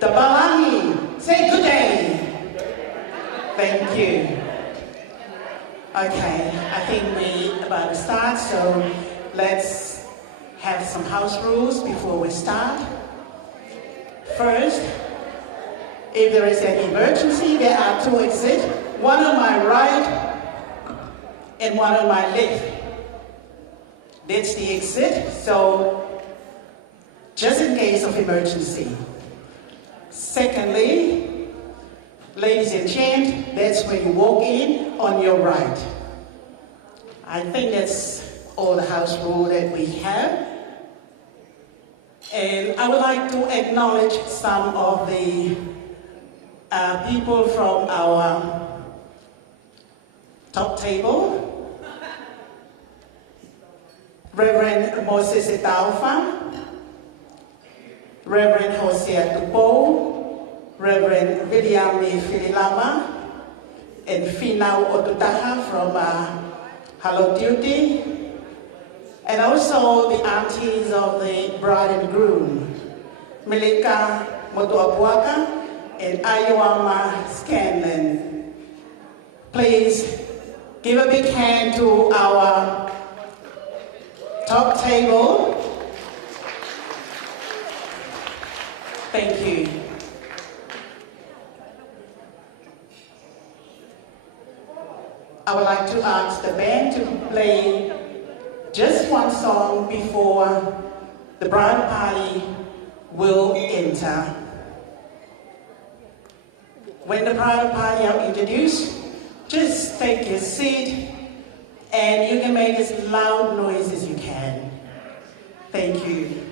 The Balangi, say good day. Thank you. Okay, I think we're about to start, so let's have some house rules before we start. First, if there is an emergency, there are two exits, one on my right and one on my left. That's the exit, so just in case of emergency. Secondly, ladies and gents, that's where you walk in on your right. I think that's all the house rule that we have. And I would like to acknowledge some of the people from our top table. Reverend Moses Etaufa, Reverend Hosea Tupo, Reverend William Fililama, and Finau Otutaha from Halatoaongo, and also the aunties of the bride and groom, Milika Motuapuaka and Ayawama Scanlon. Please give a big hand to our top table. Thank you. I would like to ask the band to play just one song before the bridal party will enter. When the bridal party are introduced, just take your seat and you can make as loud noise as you can. Thank you.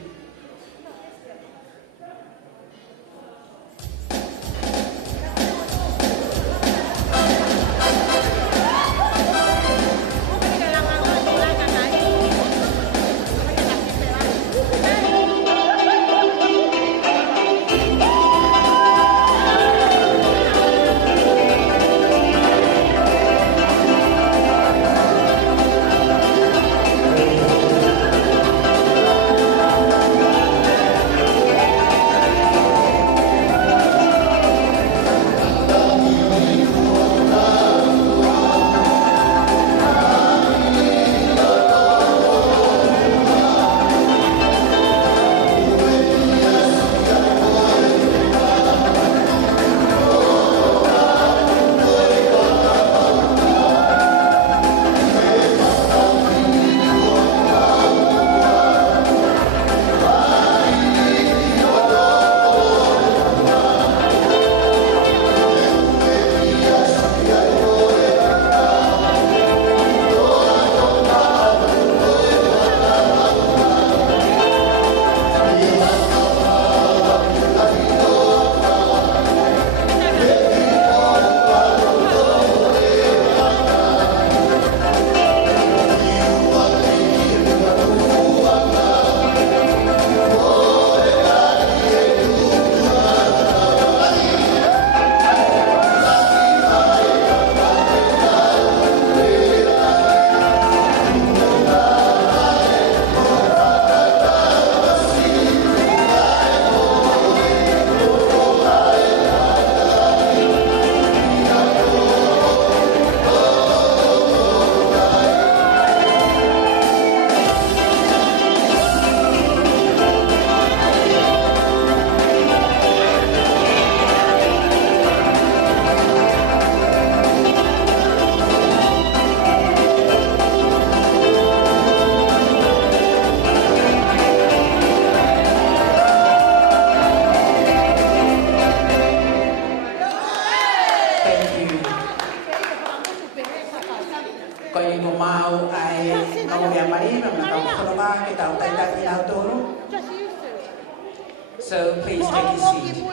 So please take a seat.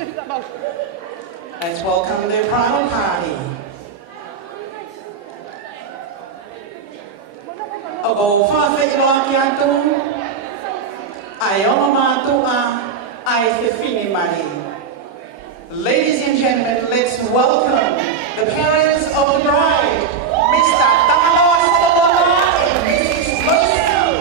Let's welcome the bridal party. Ogo fa fe lo akiatu. Ayoma matua ai te fini mari. Ladies and gentlemen, let's welcome the parents of the bride, Mr. Paula and Mrs. Ierome.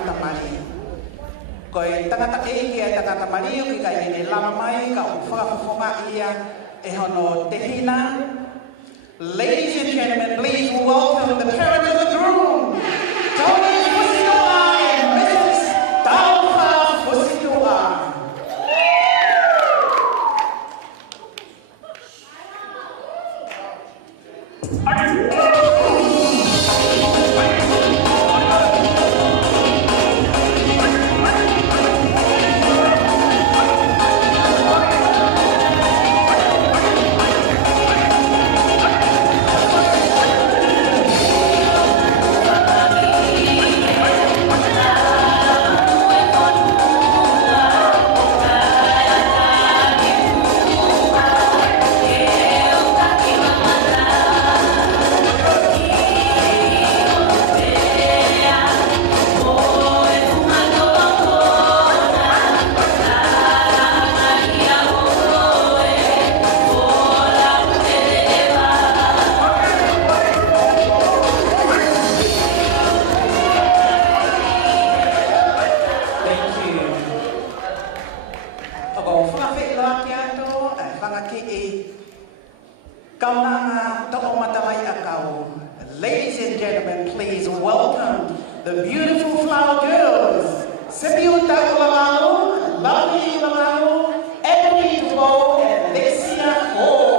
tangata mari. Ko e tangata e ki e tangata mari o ki ka i lama mai ka o whakafofonga ia e hono te hina. Ladies and gentlemen, please welcome the parents of the groom, Tony Fusitu'a and Mrs. Paula Fusitu'a. Ladies and gentlemen, please welcome the beautiful flower girls, Fusitu'a, Lovely Ierome, Ebony Duo, and Lexia Hall.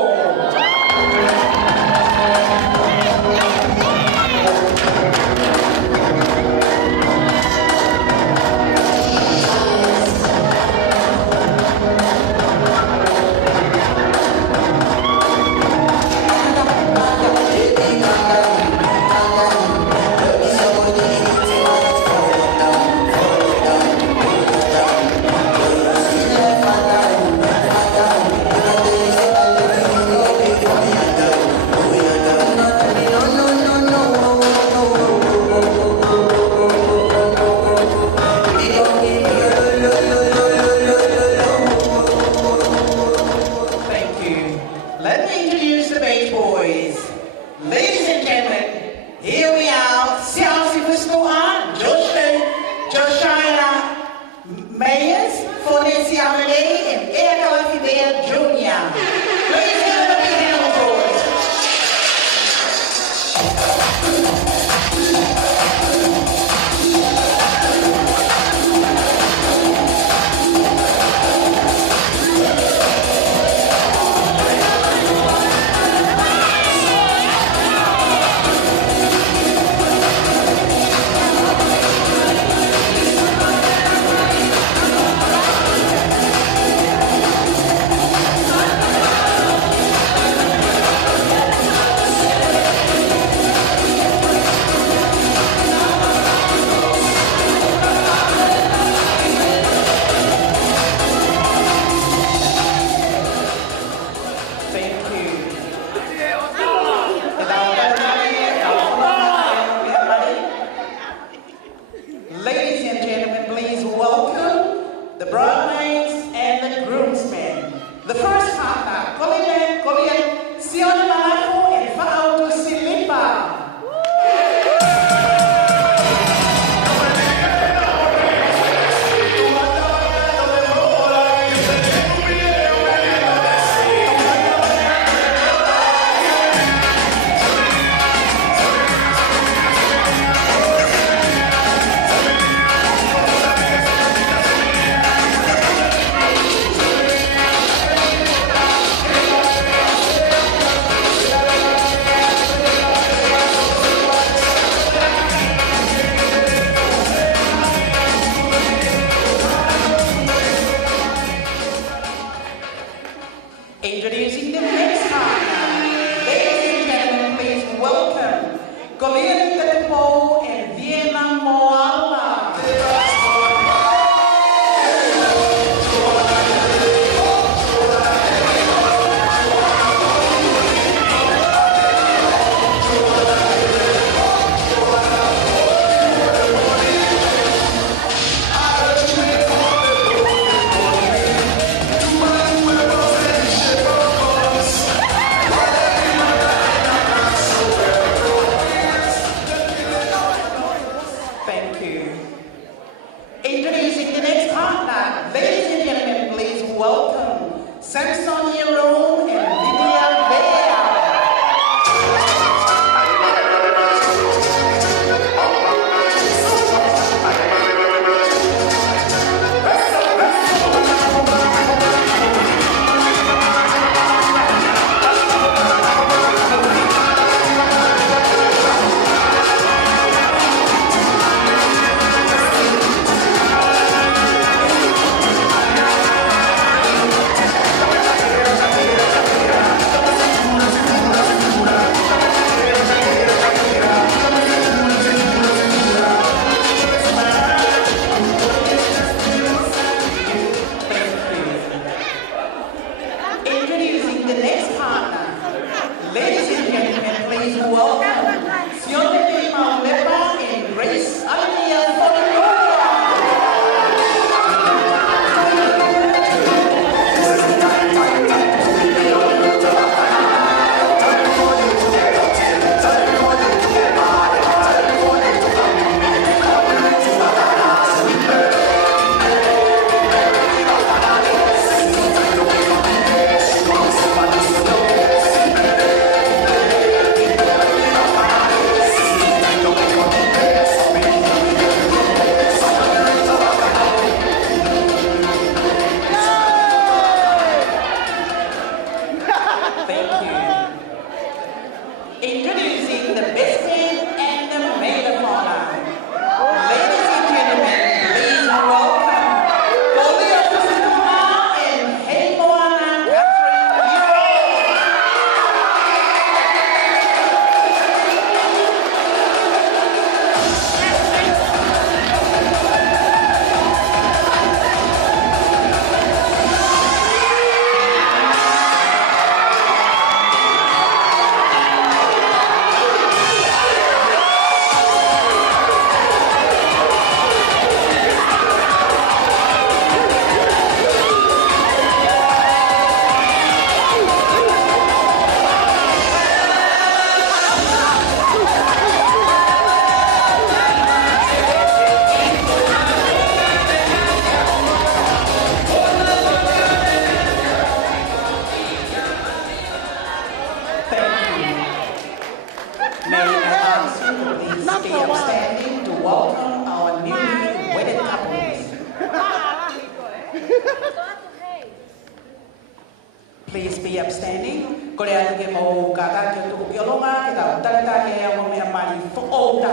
be upstanding. Korea ke mo kaka ke tu Ierome ke ta tata ke mo me mari Faautu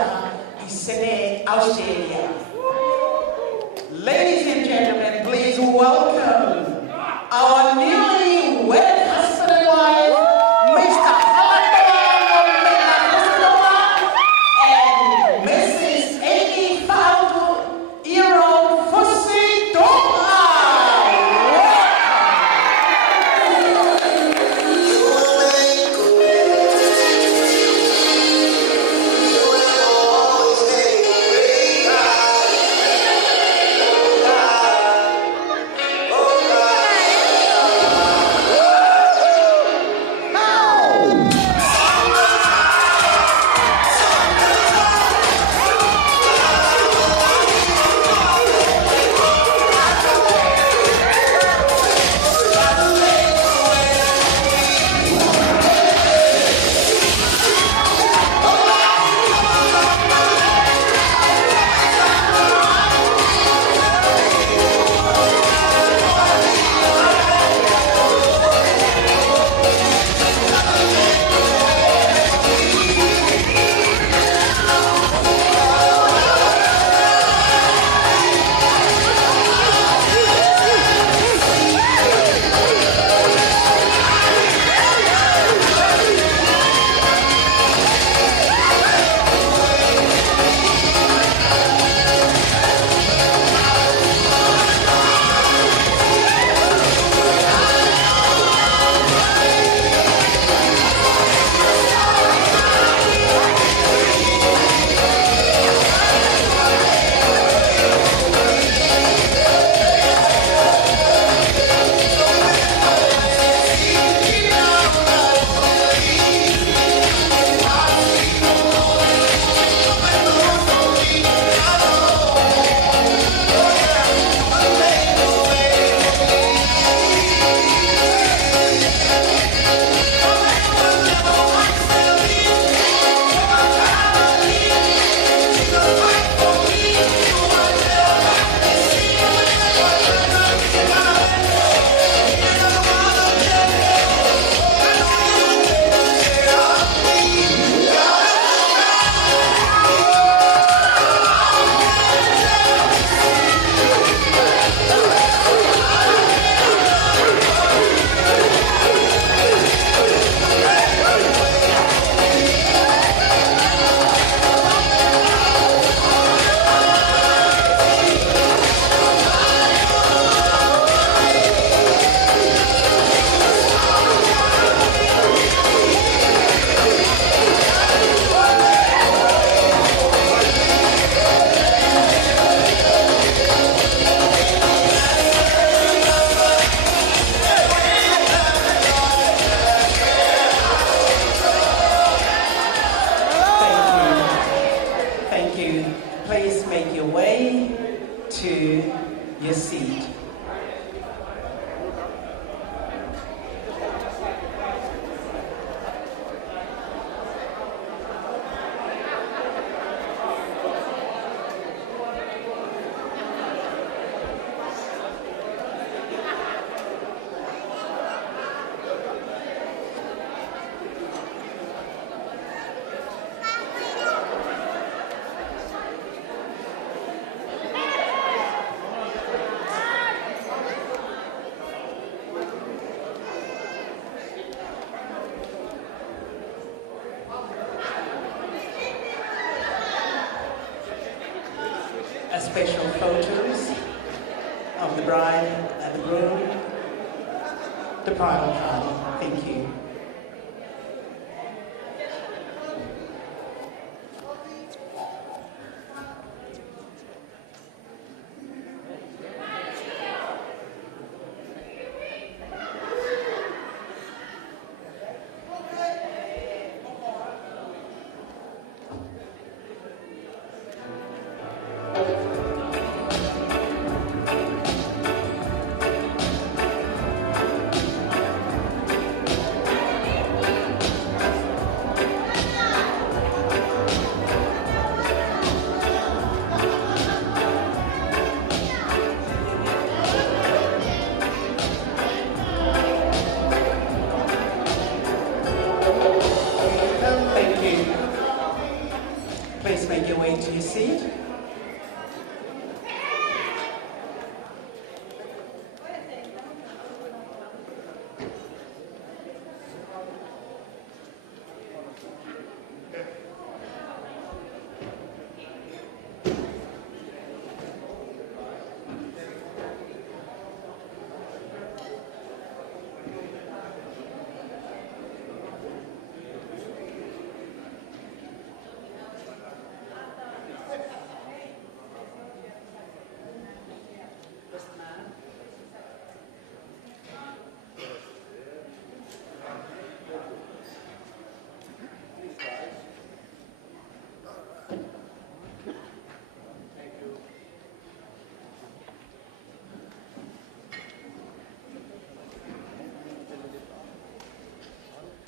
I sene Australia. Ladies and gentlemen, please welcome our newly wed husband and wife, Mr. Halatoaongo, Mila, Fusitu'a, and Mrs. Faautu, Ierome, Fusitu'a. Please make your way to your seat. Special photos of the bride and the groom, the bridal party. Thank you.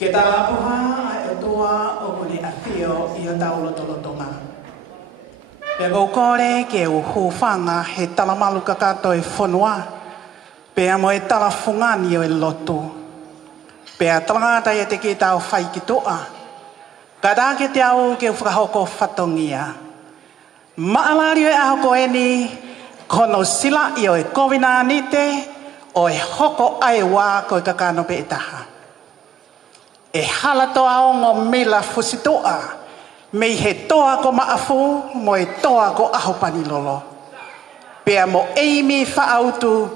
Ke tāpuha ai o toa o kone a whio I o taulotolotonga. Pe kore ke o hōwhanga he talamalu kakato e whanua. Pe amo e talafungani o e lotu. Pe a talangata e te ke tau whai ki toa. Ka tā ke te au ke whakahoko whatongia. Maalari o e ahoko e ni kono sila I o e kovina nite o e hoko ai wā ko e kakano pe e taha. E Halatoaongo Mila Fusitu'a me he toa ko maafu mo e toa ko ahopani lolo. Pea mo Amy Faautu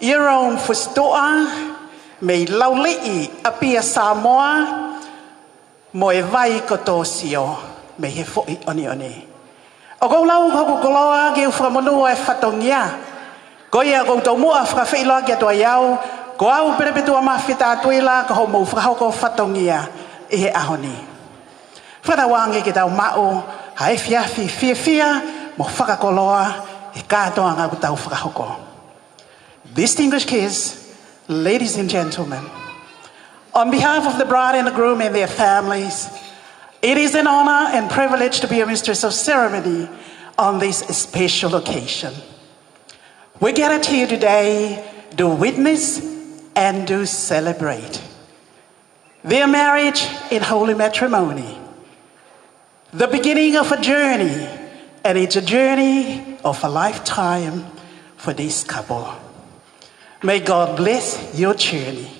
Ierome Fusitu'a me laulii apia Samoa mo e vai ko tōsio me he fo'i oni oni. O kou lau hoko koloa ki uwhakamonua e whatongia. Ko ia kou tau mua whakawhiloa ki atua iau. Ko au perepetua mawhita atuila ka ho mou whakahoko whatongia I he ahoni. Whatawangi ki tau mao ha e whiawhi whiawhia mo whakakoloa e kātoa ngā ku tau whakahoko. Distinguished kids, ladies and gentlemen, on behalf of the bride and the groom and their families, it is an honor and privilege to be a mistress of ceremony on this special occasion. We gathered here today to witness and to celebrate their marriage in holy matrimony, the beginning of a journey, and it's a journey of a lifetime for this couple. May God bless your journey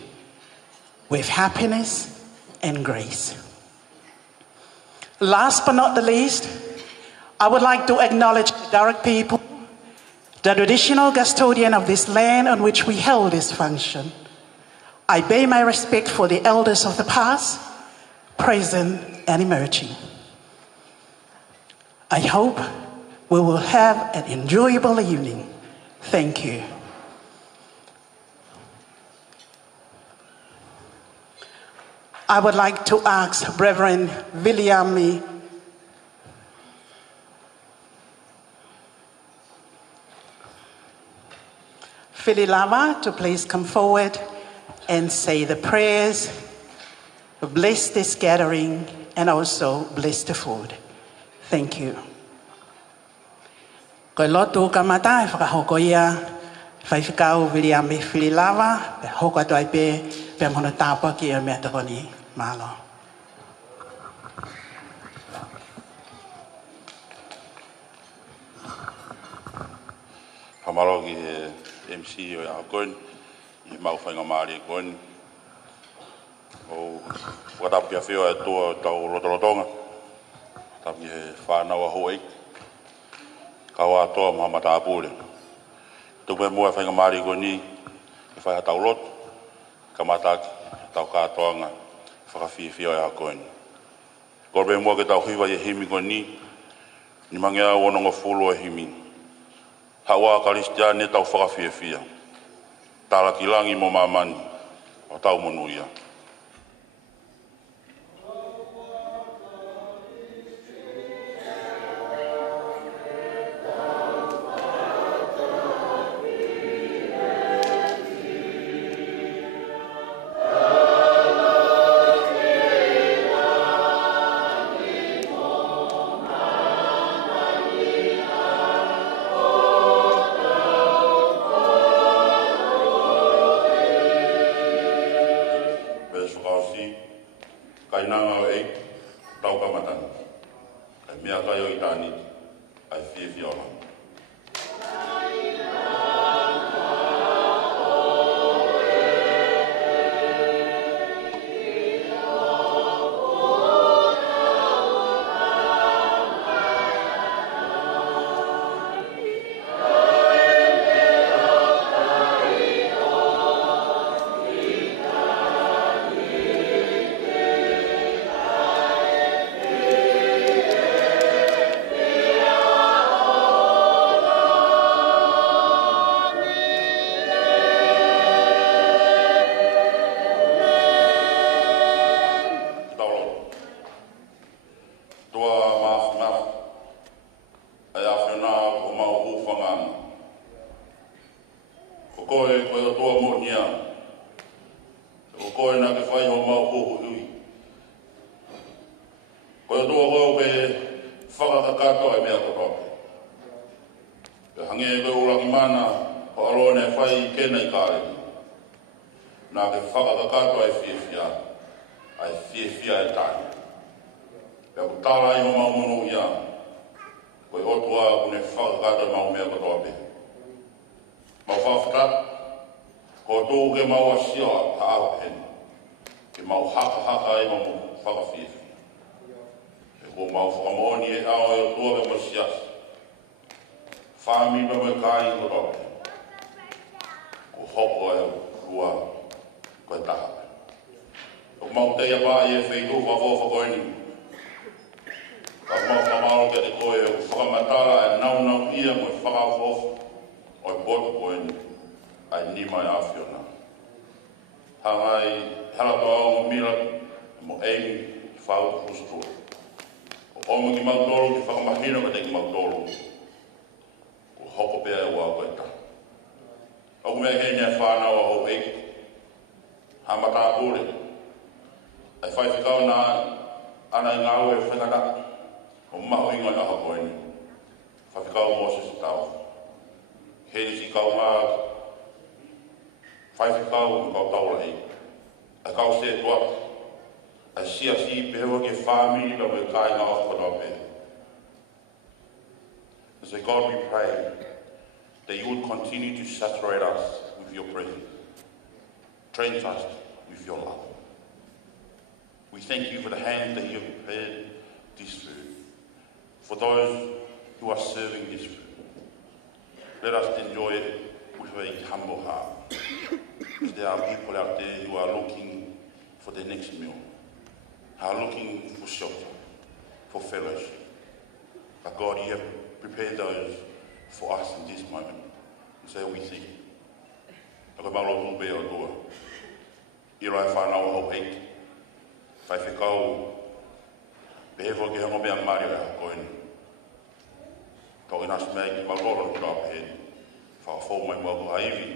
with happiness and grace. Last but not the least, I would like to acknowledge the Darug people, the traditional custodian of this land on which we held this function. I pay my respect for the elders of the past, present, and emerging. I hope we will have an enjoyable evening. Thank you. I would like to ask Reverend Ierome Fililava to please come forward and say the prayers, bless this gathering, and also bless the food. Thank you. Ko Latu kamata e whakahoko ia, whaiwhikau Ierome Fililava, pe hoko atu ai pe mhono tāpua ki e mea takoni malo. Hamaro ki MC o ia koin, I mau whainga maari koin. O whakatapia whio e toa tau rotorotonga. Tapi he whānawa hoei. Kawa toa maha tāpūre. Tupe mua whainga maari koin ni, I whaiha tau roto. Kamataki, tau kātoanga, whakawhiwhio e hakoin. Korbe mua ke tau hiwa I himi koin ni mangea wononga fulu e himi. Hawa Karistiane tau whakawhiwhia. Tala kilangi mo mamani, o tau monuia. Kainanga o ei, tau kamatani. Kai mea kai o I tāni, ai whiwhi ola. Koe o toa mo nia. O koe na ke whai ho mau hoho Ko e tua ko ke whakakakato e mea kotope. Pe hange e ke urangi mana ko arone whai kena I kāreni. Nā ke whakakakato e whiawhia. Ai whiawhia e tāne. Pe aku tāra I mau mono ia. Ko e otua kune whakakato e mau mea kotope. Mau whawhata. Ko tō ke mau asia ka awa heni. Ke mau haka e mau whakawhiawhia. Ko mau whakamoni e ao e o tua me masias. Whami me me kai ko roke. Ko hoko e rua ko e taha. Ko mau te ia pā I e wheitu whawhofa koe ni. Ka mau whamaro ke te koe e whakamatara e naunau ia mo e whakawhofa o e boto koe ni. Ai ni mai awhiona. Hangai Halatoaongo Mila mo Ierome Faautu Fusitu'a. O mo ki mautoro ki whakamahino ka te ki mautoro. Ko hoko pēa e wā koe ta. Oku mea hei nea whānau a hou eiki. Hamata apure. Ai whai whikau nā ana I ngā ue whengata. O maho ingo I aha koe ni. Whai whikau Moses I tau. Hei nisi kau ngā. Whai whikau I kau taura hei. Ai kau se tuat. I see pehewa ke whāmini na me kai ngā whakarape. And so God, we pray that you would continue to saturate us with your presence. Drench us with your love. We thank you for the hand that you have prepared this food. For those who are serving this food, let us enjoy it with a humble heart. There are people out there who are looking for their next meal. Are looking for shelter, for fellowship. But God, you have prepared those for us in this moment. And so we thank you. Ako malo tūpe o tua. Ierome whanau hau eiki. Whai whikau. Behefo ke hongo mea mari o e koeni. Tau ina smei ki maloro ki rā peheni. Whakafou mai mua ku haiwi.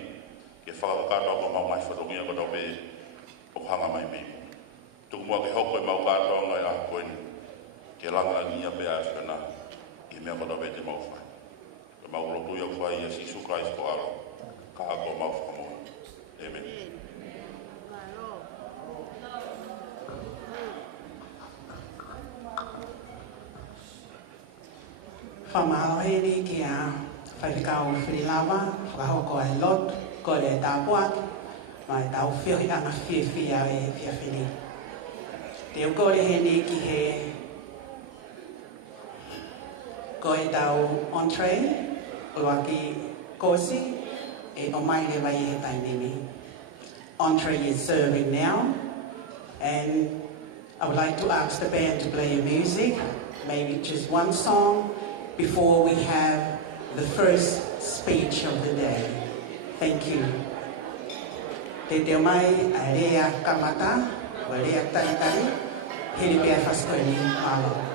Ke whakakata ko mau mai whatongia ko tau pe. O hanga mai mei. Tuku mua ke hoko e mau kātoanga e a koeni. Ke langa ngia pēa e whina. I mea kota pe te mau whai. Ke mau rotu ia whai e Sisu Christ ko aro. Ka hako mau whakamoa. Amen. Whamahao heri ki a whaikau whirilawa, whakahoko ai Lot, ko le tāpuat, mai tau whiohi anga whiwhia e whiawhini. Te ukore he ni ki he ko e tau entree, ua ki kosi, e o mai le vai he tai nimi. Entree is serving now, and I would like to ask the band to play your music, maybe just one song, before we have the first speech of the day. Thank you. Te teo mai a rea kamata, o rea taritari, hiri pia whaskoni malo.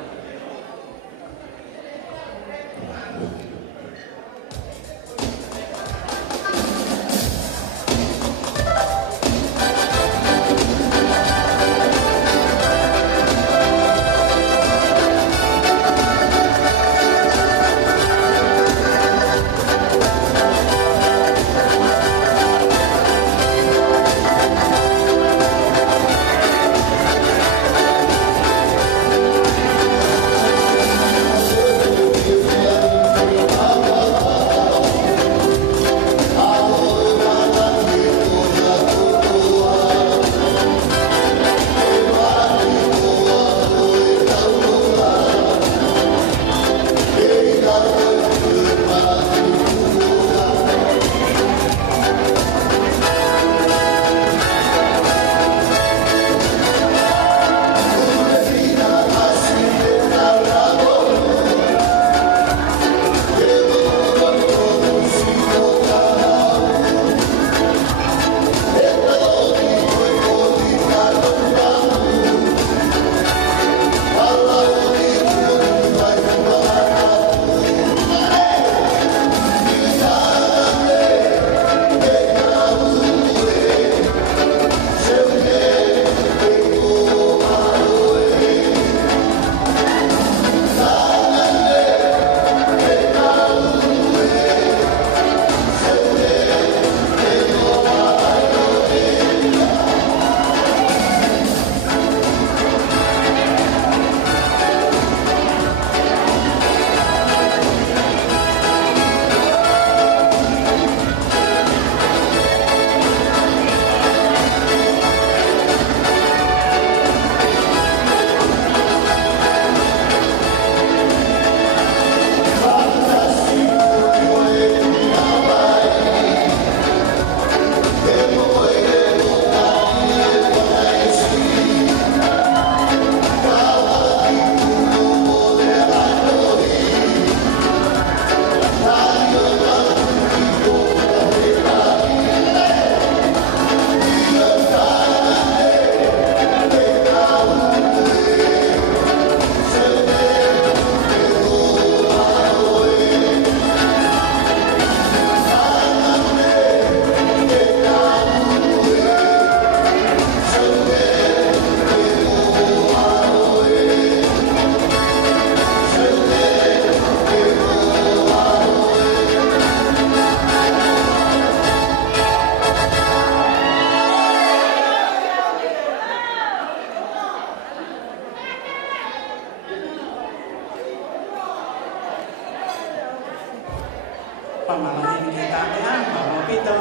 pito.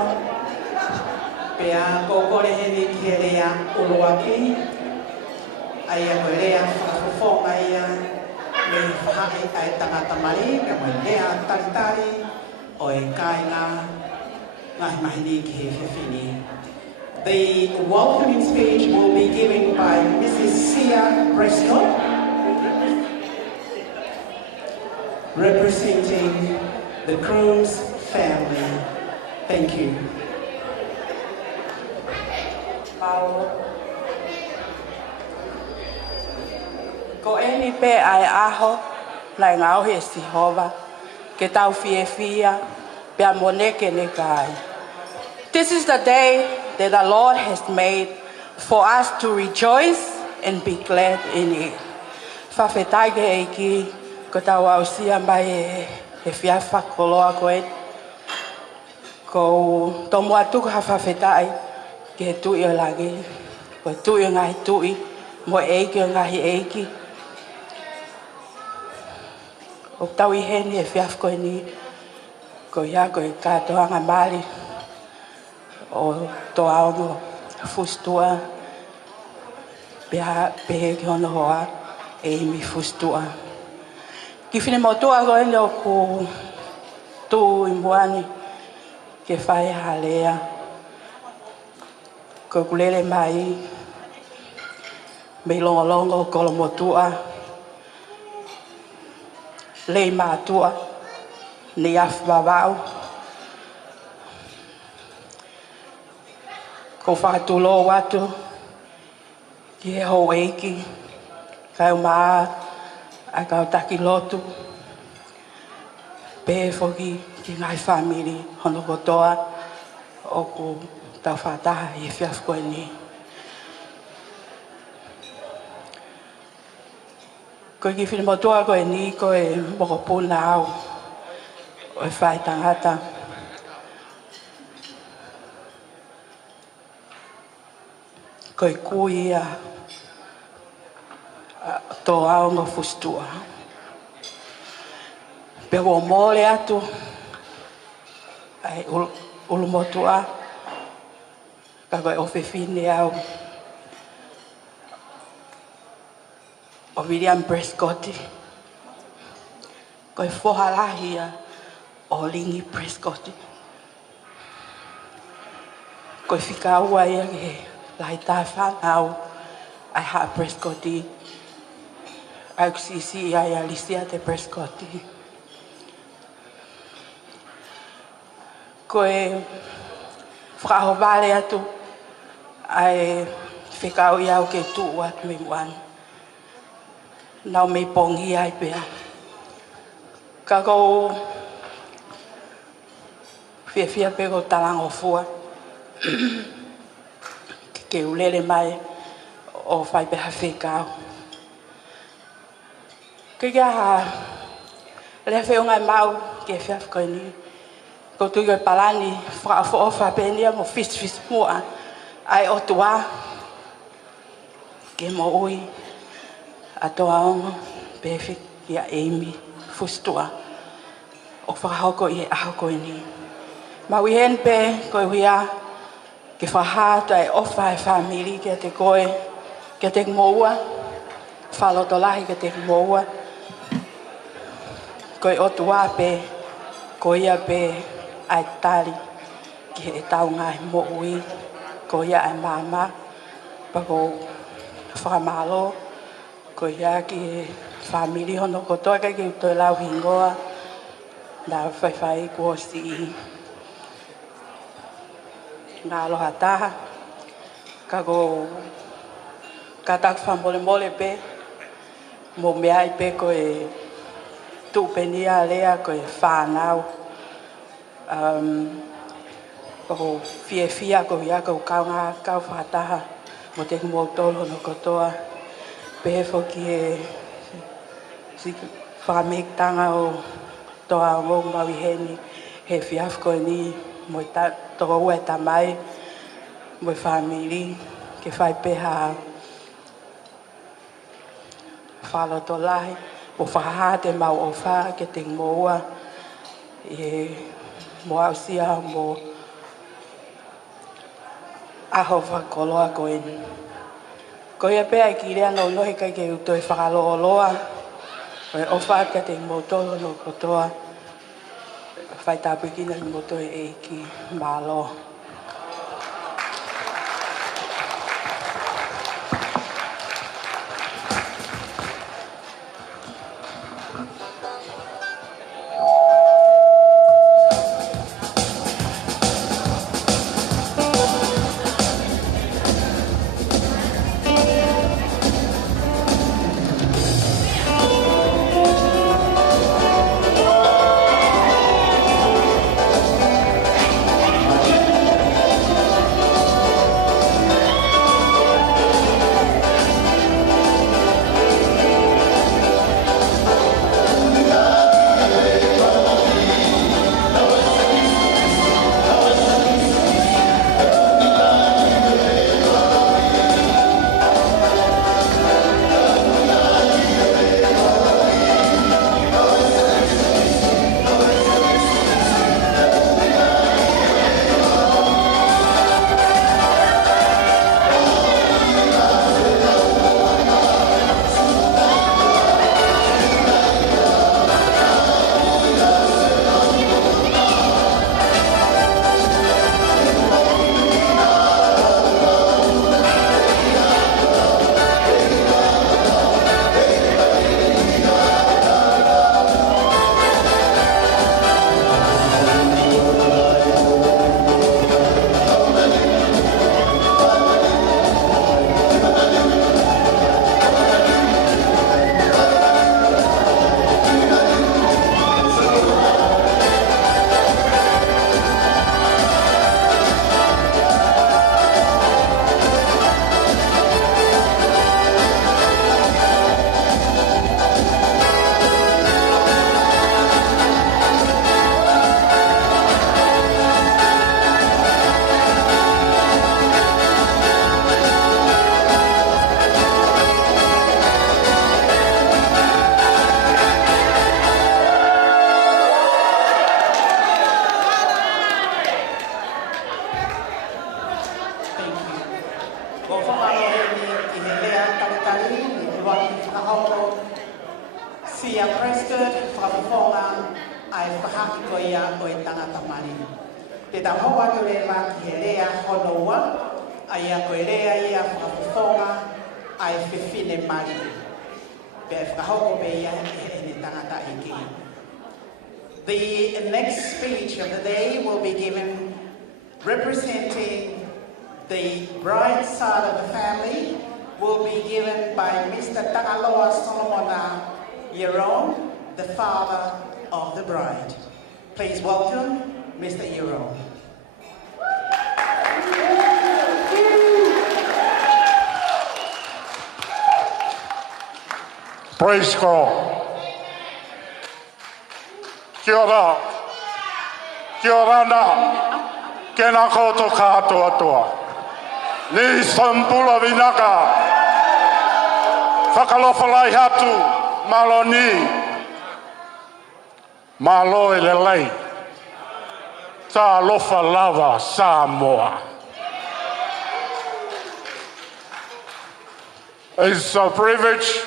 Pea kokore heni ki rea uruaki. Aia koe rea whakafofonga ia. Me whahai ai tangata mari, me moe rea taritari. O e kainga. Ngahi mahini ki he whiwhini. The welcoming speech will be given by Mrs. Sia Bresno, representing the Cruz family. Thank you. Paula. Ko eni pe ai aho, lai ngau he Sihova, ke tau fia, pe amoneke ne kai. This is the day that the Lord has made for us to rejoice and be glad in it. Whawhetai ke eiki, ko tau au sia mai he whiawha koloa koe. Ko tomu atuku ha whawhetai ke he tui o lagi. Ko tui o ngahi tui, mo eiki o ngahi eiki. O tau I heni he whiawha koe ni, ko ia koe katoanga mali. O Halatoaongo, Fusitu'a, pehe ki hono hoa, Ierome Fusitu'a. Ki whine motua koe ni o ku tū I muani, ke whai halea. Ko kulele mai, me longolongo kolo motua, lei mātua, ni awhawau. Ko whakatulo watu, ki he hou eiki, kai maa, a kau taki lotu, pehe whoki ki ngai whamiri, hono kotoa, o ku tau whataha I whiawha koe ni. Ko ki whine motua koe ni, koe mokopuna au, o e whai tangata. Koe kui a Halatoaongo Fusitu'a. Pe wo mole atu, ai ulumotua, ka koe ofefine au. O William Prescotti. Koe whohalahia o Lingi Prescotti. Koe whikaua ia ke lai tā whanau ai haa Prescotti. Ai kusisi ai Alicia te Prescotti. Koe whakahobale atu ai whikau iau ke tuu atu me muan. Nau me pongi ai pia. Ka kou whiawhia pe ko talango fua. Ke ulele mai o whai peha whikau. Ke kia ha lea whiungai mau ke whiawha koe ni. Ko tui koe palani whakawha penia mo fish mua. Ai o tua ke mo ui Halatoaongo pehe ia Ierome Fusitu'a. O whakahoko I aho koe ni. Mau I hen pe koe huia ke whahata e ofa e whamiri ke te koe, ke te moua, whalotolahi ke te moua. Koe otua pe, koe ia pe ai tari, ki he tau ngai mo ui, koe ia ai mama, pako whakamalo, koe ia ki he whamiri hono kotoa kai ki toi lau hingoa, nā whaiwhai kua si ngā aloha taha, kako katak whamole mole pe, mo mea I pe koe tūpenia lea koe whānau. Kako whiawhia ko ia ko kau ngā kau whataha, mo te kumotolo no kotoa, pe whoki e whamektanga o Halatoaongo mau I heni, he whiawha koe ni, mo toko ua e tamai, mo whamiri, ke whai peha whalotolahi, mo whahate mau o wha, ke te moua, mo ausia mo aho whakoloa koe ni. Ko ia pēa ki rea no nohi kai ke uto e whakaloa. Koe o whaka te motoro no kotoa. Whai tāpikina i moto e ki mālo. The next speech of the day will be given representing the bride side of the family, will be given by Mr. Takaloa Solomona Ierome, the father of the bride. Please welcome Mr. Ierome. Praise God. Kia ora. Kia ora na. Kena koto katoa toa. Ni sampula vinaka. Whakalowhalai hatu. Malo ni. Malo e lelei. Tā lofa lava Samoa. It's a privilege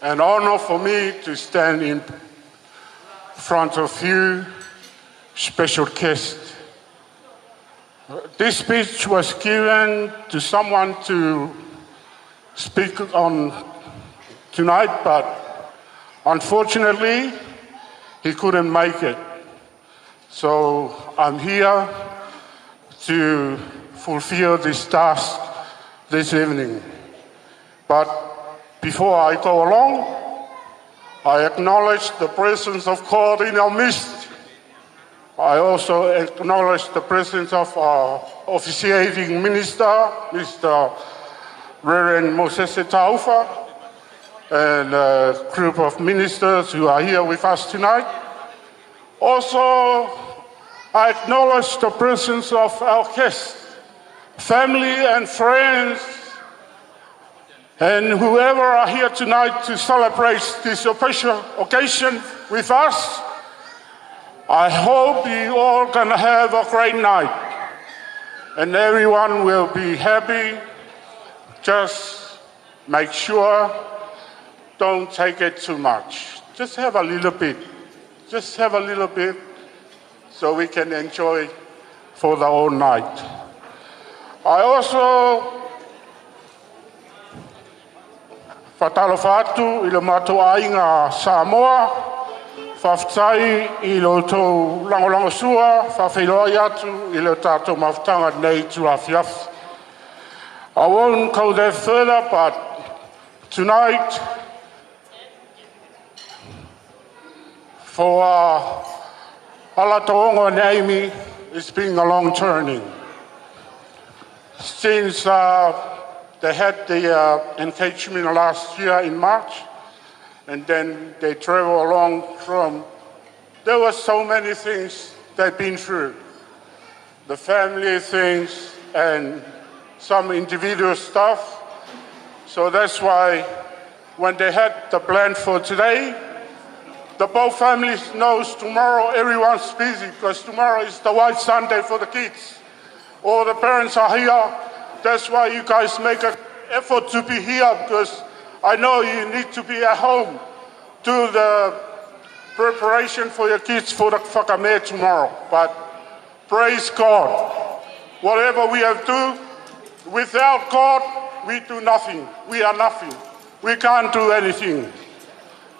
and honor for me to stand in front of you, special guests. This speech was given to someone to speak on tonight, but unfortunately, he couldn't make it. So I'm here to fulfill this task this evening. But before I go along, I acknowledge the presence of God in our midst. I also acknowledge the presence of our officiating minister, Mr. Reverend Moses Taufa, and a group of ministers who are here with us tonight. Also, I acknowledge the presence of our guests, family and friends, and whoever are here tonight to celebrate this special occasion with us. I hope you all can have a great night. and everyone will be happy. Just make sure, don't take it too much. Just have a little bit. Just have a little bit so we can enjoy for the whole night. I also whatalo Faautu I le matoainga Samoa, whawhtai I loto langolango sua, whawhiloa atu I le tato mawtanga nei tuawhiafi. I won't go there further, but tonight, for Halatoaongo and Amy, it's been a long journey. Since they had the engagement last year in March, and then they traveled along from, there were so many things they've been through. The family things and some individual stuff. So that's why when they had the plan for today, the both families knows tomorrow everyone's busy because tomorrow is the White Sunday for the kids. All the parents are here. That's why you guys make an effort to be here because I know you need to be at home. Do the preparation for your kids for the whakamea tomorrow. But praise God. Whatever we have to do, without God, we do nothing. We are nothing. We can't do anything.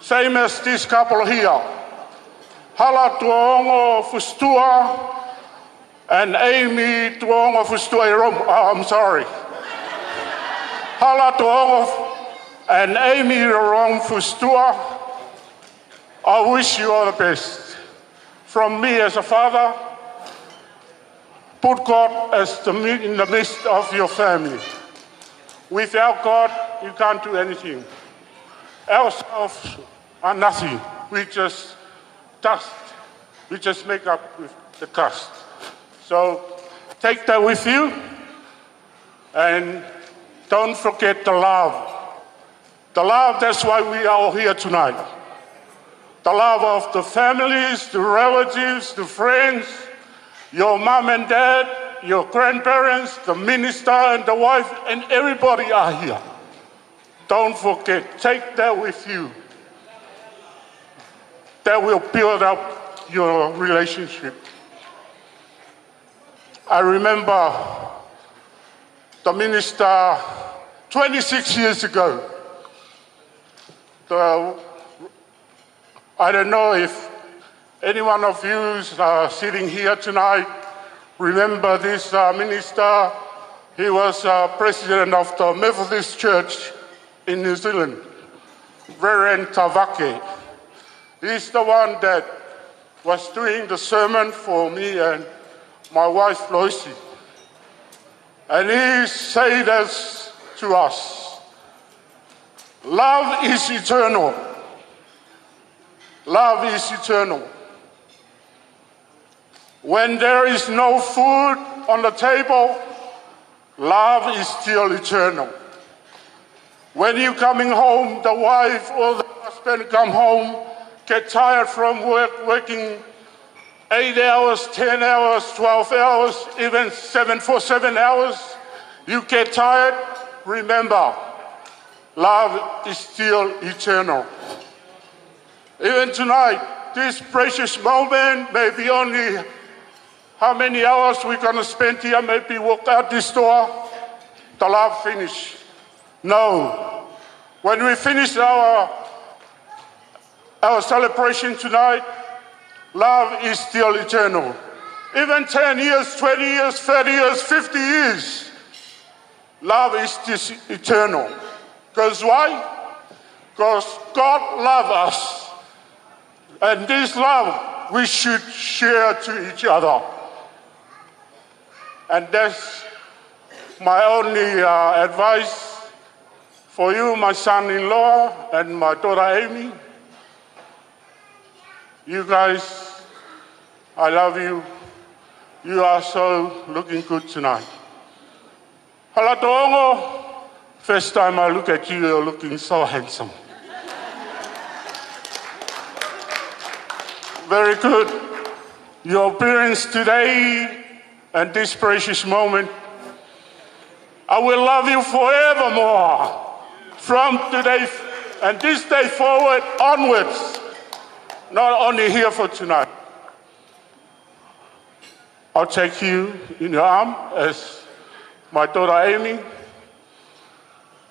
Same as this couple here. Halatoaongo Fusitu'a and Amy Tuongo Fusitu'a Ierome. I'm sorry. Halatoaongo and Amy Ierome Fusitu'a. I wish you all the best. From me as a father, put God as in the midst of your family. Without God, you can't do anything. Ourselves are nothing. We just dust. We just make up with the dust. So take that with you and don't forget the love. The love, that's why we are all here tonight. The love of the families, the relatives, the friends, your mom and dad, your grandparents, the minister and the wife, and everybody are here. Don't forget, take that with you. That will build up your relationship. I remember the minister 26 years ago. I don't know if any one of you sitting here tonight remember this minister. He was president of the Methodist Church in New Zealand, Reverend Tavake. He's the one that was doing the sermon for me and my wife, Loisi. And he said this to us: love is eternal. Love is eternal. When there is no food on the table, love is still eternal. When you're coming home, the wife or the husband come home, get tired from work, working 8 hours, 10 hours, 12 hours, even 7 hours, you get tired, remember, love is still eternal. Even tonight, this precious moment, maybe only how many hours we're going to spend here, maybe walk out this door, the love finish. No. When we finish our celebration tonight, love is still eternal. Even 10 years, 20 years, 30 years, 50 years, love is still eternal. Because why? Because God loves us. And this love we should share to each other. And that's my only advice for you, my son-in-law, and my daughter Amy. You guys, I love you. You are so looking good tonight. Halatoaongo, first time I look at you, you're looking so handsome. Very good. Your appearance today and this precious moment. I will love you forevermore from today and this day forward onwards, not only here for tonight. I'll take you in your arm as my daughter Amy.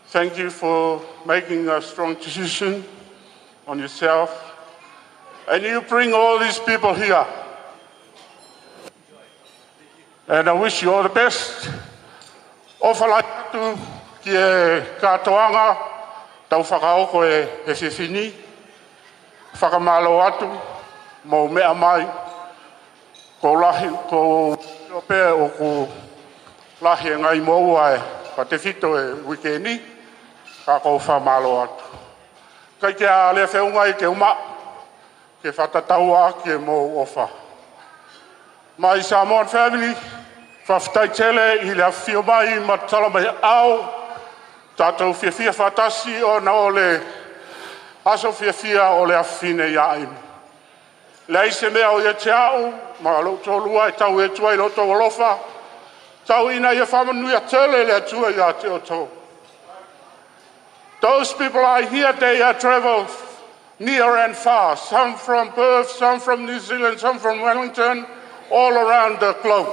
Thank you for making a strong decision on yourself. And you bring all these people here. And I wish you all the best. O Halatoaongo ki e katoanga, tau whakaoko e whiwhini, whakamalo atu, mo mea mai, ko lahi, ko pēr o ko lahi e ngai moua e, pa te whito e wikeni, ka kou whamalo atu. Kai kia lea whiunga I ke uma, ke whatataua ki e mō ofa. Mai Samoan family, whawhtai tele I lea whio mai ma tala mai au, tātou whiawhia whatasi o na o le aso whiawhia o le awhine ia imi. Lei se mea o ia te au, ma lo tolua e tau e tuai loto o lofa, tau ina ia whamanui a tele lea tua ia te o tau. Those people are here, they are traveled near and far, some from Perth, some from New Zealand, some from Wellington, all around the globe.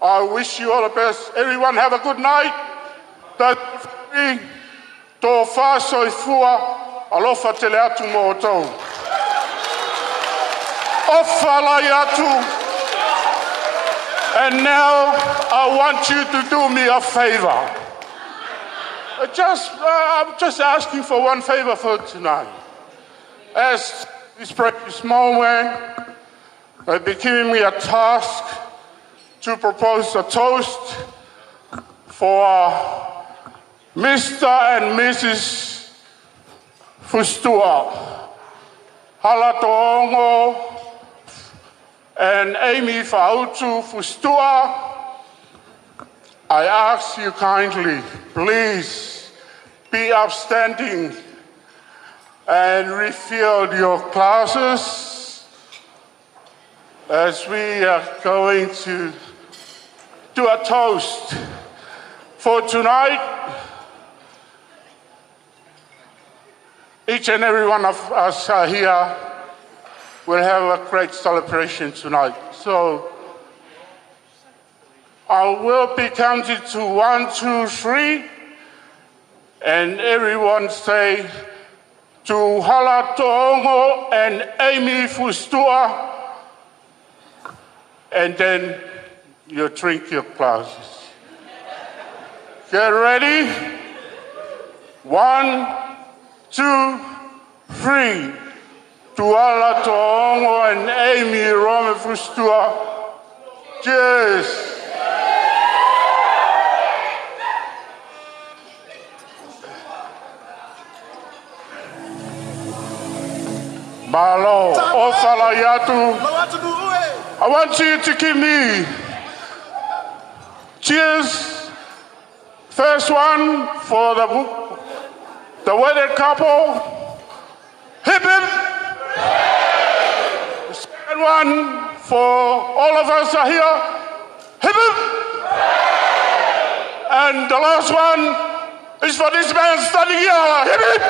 I wish you all the best. Everyone have a good night. Tō whāsoifua, alofa tele atu mō tau. Ofalai atu. And now I want you to do me a favor. I'm just asking for one favor for tonight. As this precious moment, they've been giving me a task to propose a toast for Mr. and Mrs. Fusitu'a, Halatoaongo, and Amy Faautu Fusitu'a. I ask you kindly, please be upstanding and refill your glasses as we are going to do a toast for tonight. Each and every one of us here will have a great celebration tonight. So I will be counting to 1, 2, 3, and everyone say to Halatoaongo and Amy Fusitu'a, and then you drink your glasses. Get ready? 1, 2, 3. To Halatoaongo and Amy Ierome Fusitu'a. Cheers. Malo, Ofalayatu. I want you to give me cheers. First one for the wedded couple. Hip hip. The second one for all of us are here. Hip hip. And the last one is for this man standing here. Hip hip.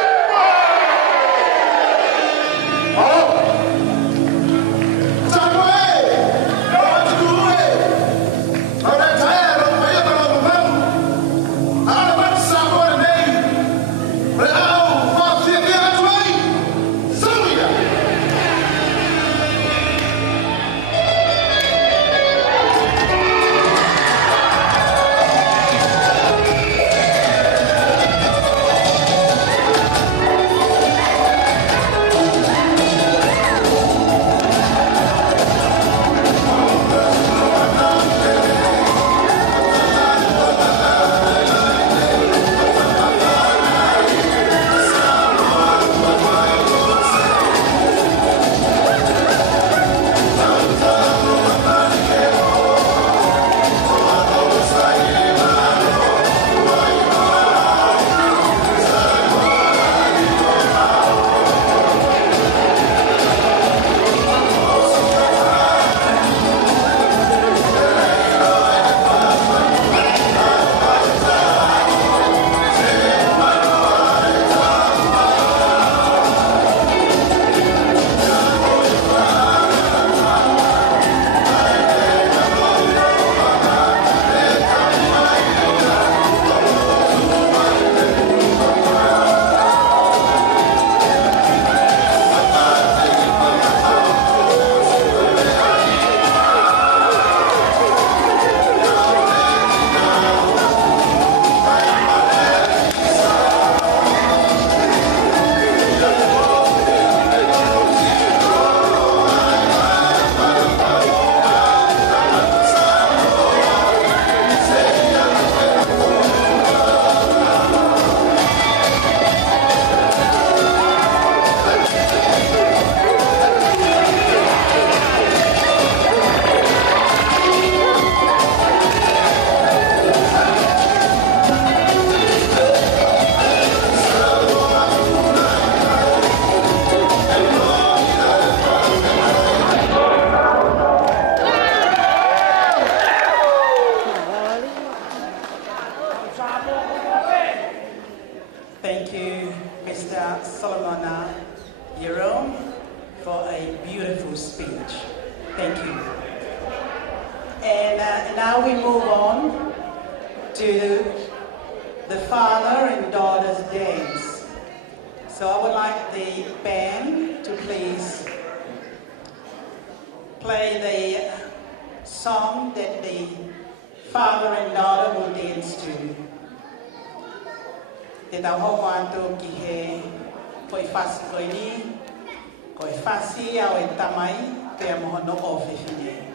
And now we move on to the father and daughter's dance. So I would like the band to please play the song that the father and daughter will dance to. Te tau ho wanto ki he koi fasi koi ni, koi fasi au e tamai te amohono o whiwhine.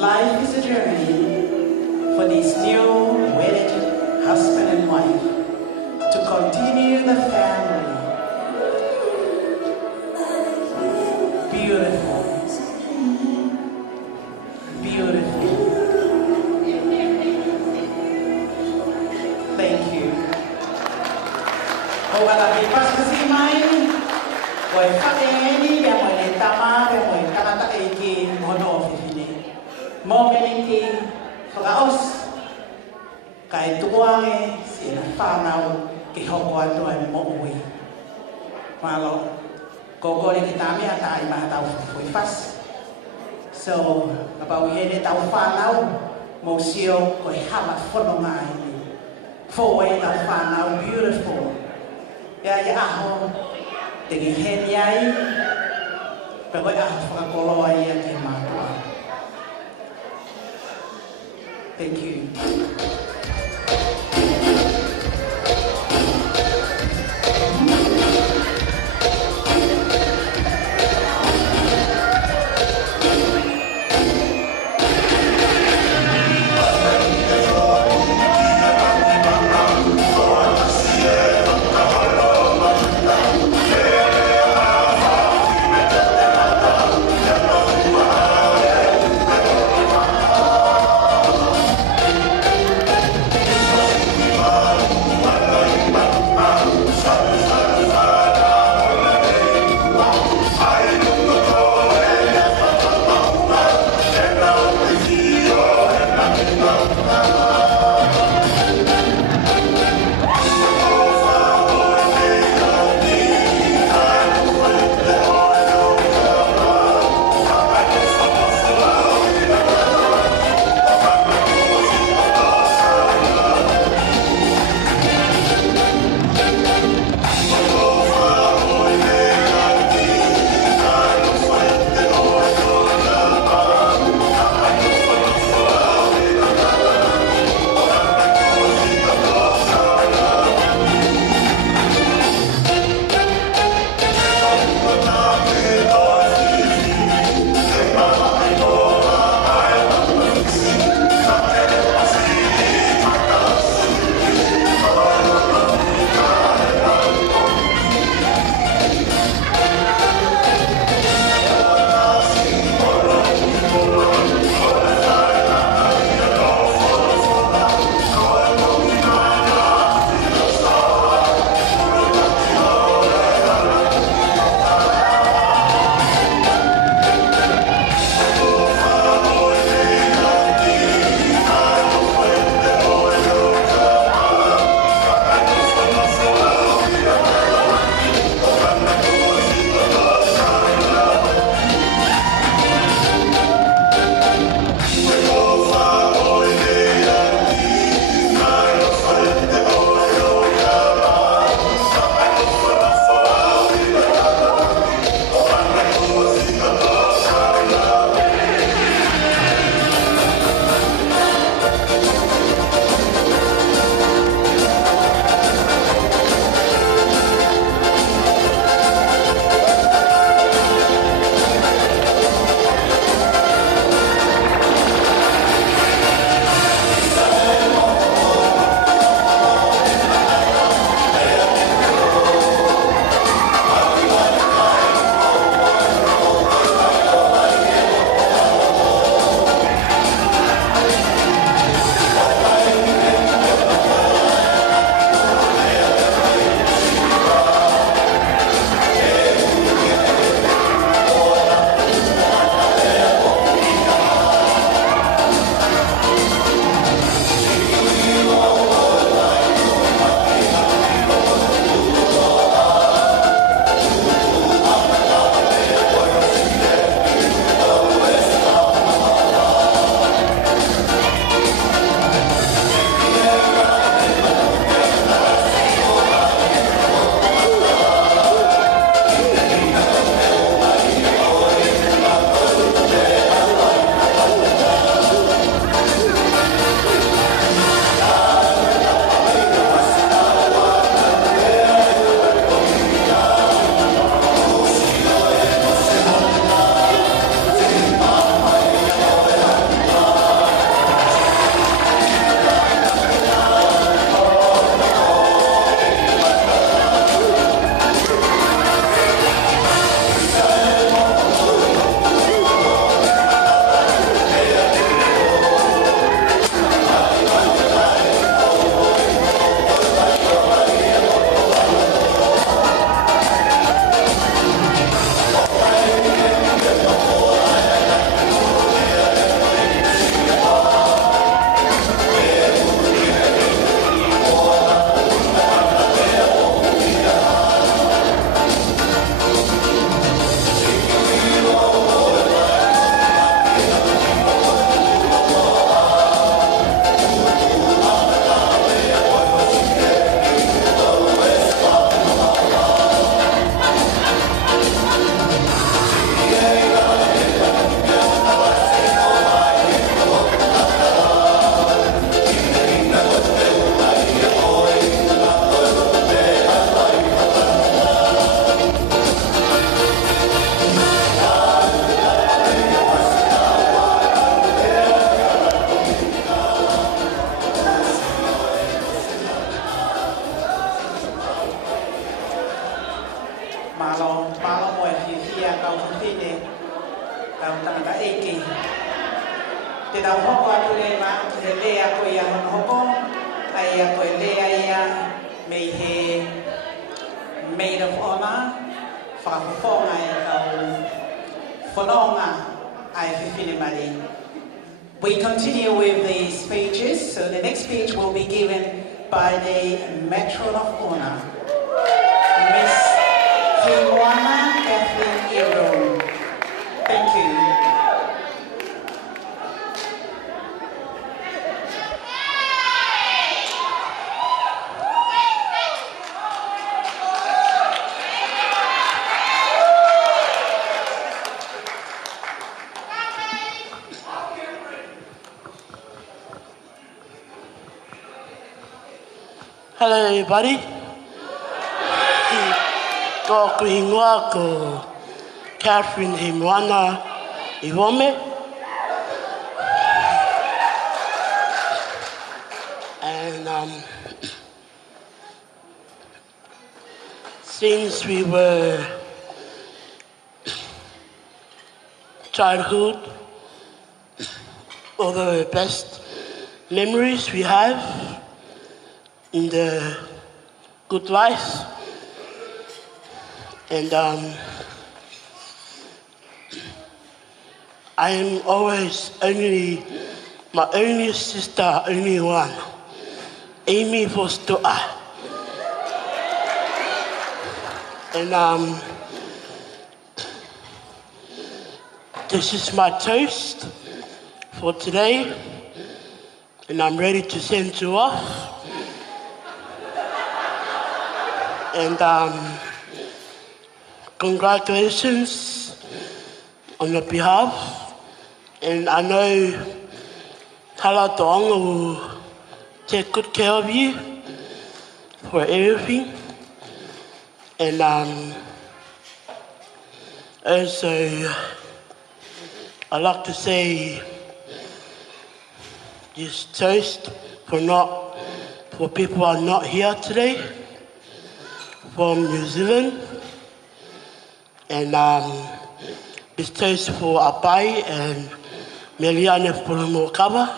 Life is a journey for this new wedded husband and wife to continue the family. Beautiful. Beautiful. Thank you. Ovala pipas kesimai. Wai fateni, yang mau tama, yang mau kata eki mono fifine. kai tuange si na whanau ki hoko atu ai Moimoi. Malo, kōkore ki tāme a tā i maha tau whai whas. So, about we had it tau whanau, mo sio koe hama whanonga ai ni. Fōe tau whanau, beautiful. Ia aho, te ki heni ai, pe koe aho whakakolo ai a te mātua. Thank you. Ke tau hoko atu le ma ki he lea ko ia hoko ai a ko lea ia me he maid of honor whakafonga e tau whanonga ai whiwhine mari. We continue with the speeches, so the next speech will be given by the matron of honor, Miss Ierome. Thank you. Hello everybody. Ko kuingoa ko Catherine he moana Ierome. And since we were childhood, all the best memories we have in the good life. And I am always my only sister, only one, Amy Fusitu'a. And this is my toast for today, and I'm ready to send you off. And congratulations on your behalf. And I know Halatoaongo will take good care of you for everything. And also, I'd like to say this toast for people who are not here today from New Zealand. And this toast for Apai and Mila for the cover.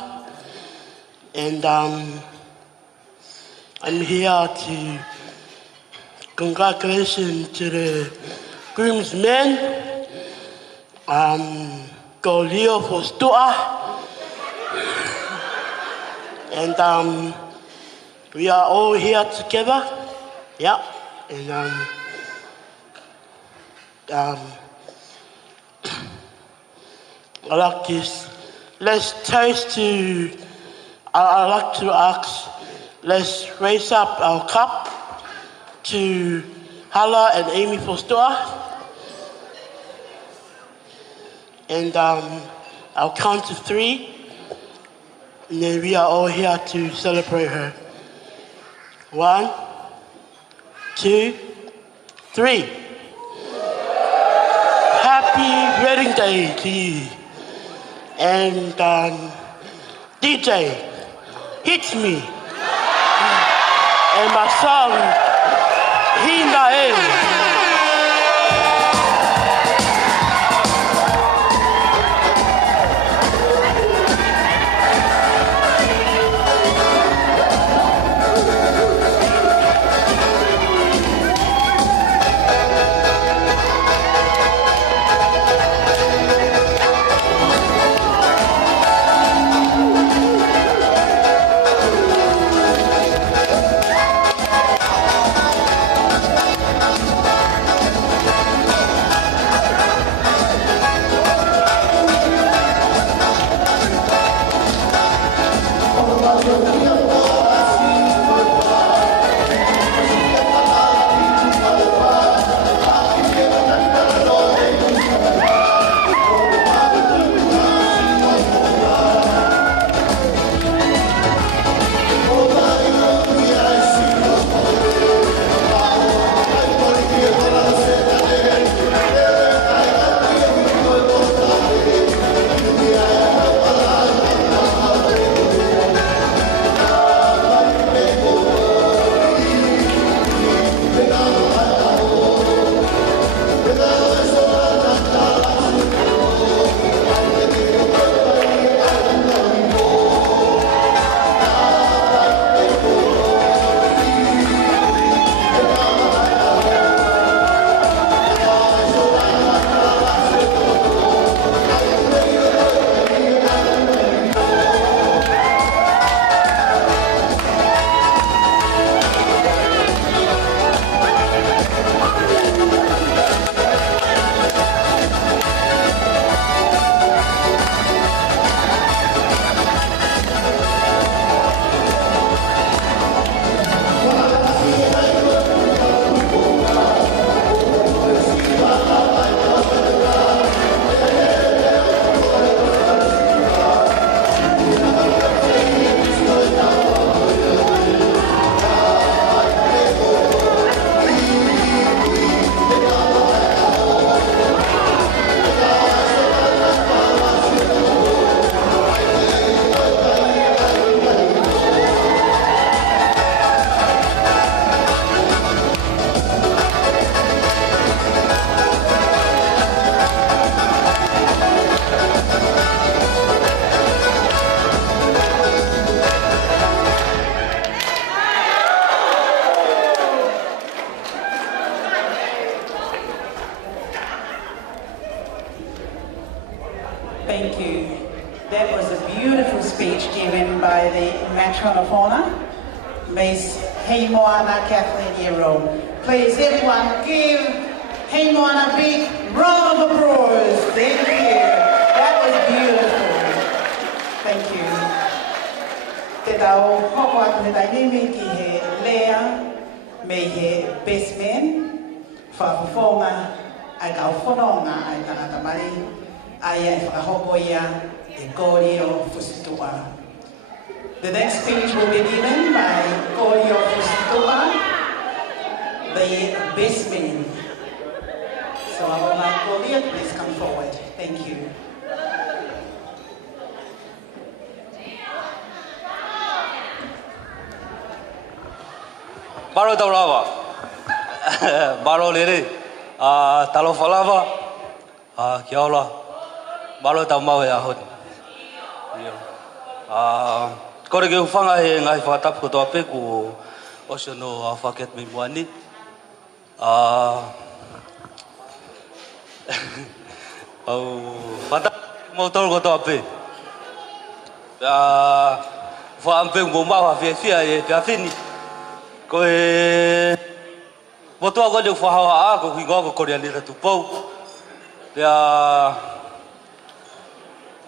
And I'm here to congratulations to the groomsmen, go Leo Fusitu'a. And we are all here together. Yeah. And I like this. Let's toast to. I like to ask. Let's raise up our cup to Hala and Amy Fusitu'a. And I'll count to 3. And then we are all here to celebrate her. 1, 2, 3. Happy wedding day to you. And DJ, hit me. And my song, Hindae. a beautiful speech given by the matron of honor, Miss Moana Kathleen Ierome. Please, everyone, give Moana a big round of applause. Thank you. That was beautiful. Thank you. Te tau hoko atu he tainimi ki he lea me he best man whakafonga ai kau whanonga ai tangata mari ai e whakahoko ia e Kōrero Fusitu'a. The next speech will be given by Kōrero Fusitu'a, the best man. So I would like Kōrero to please come forward. Thank you. Baro taulawa, baro lere, talo falava, kia ola, baro tau mau e ahon. Kore ke ufanga he ngai whakatapu toa peku o no a whaket me muani. Au whakatapu mo tolu ko toa pe. Whaampe mo maua whiawhia e whiawhini. Koe motua koe neu whahawa ako ki ngoko kore anira tupou. Pea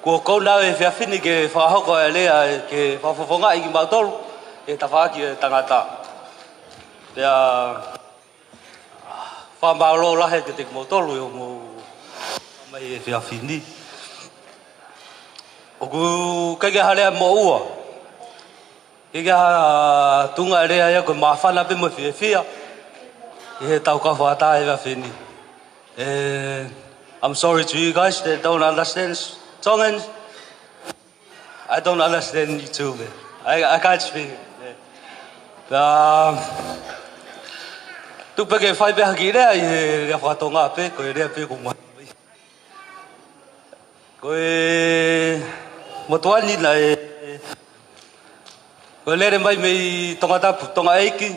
kua kou nau e whiawhini ke whahoko e lea ke whawhawhonga i ki mautolu e tawhaki e tangata. Pea whamalo lahe ke te mautolu e o mo mai e whiawhini. Oku kege harea mo ua. Kege ha tunga e rea ia koe mawhana pe mo whiawhia. I he tau ka whaata e whiawhini. I'm sorry to you guys that don't understand Tongans. I don't understand you too, man. I can't speak. Tu peke whai peha ki rea i he rea whatonga pe, koe rea pe ko Moimoi. Koe motuani na e koe lere mai mei tonga tapu, tonga eiki,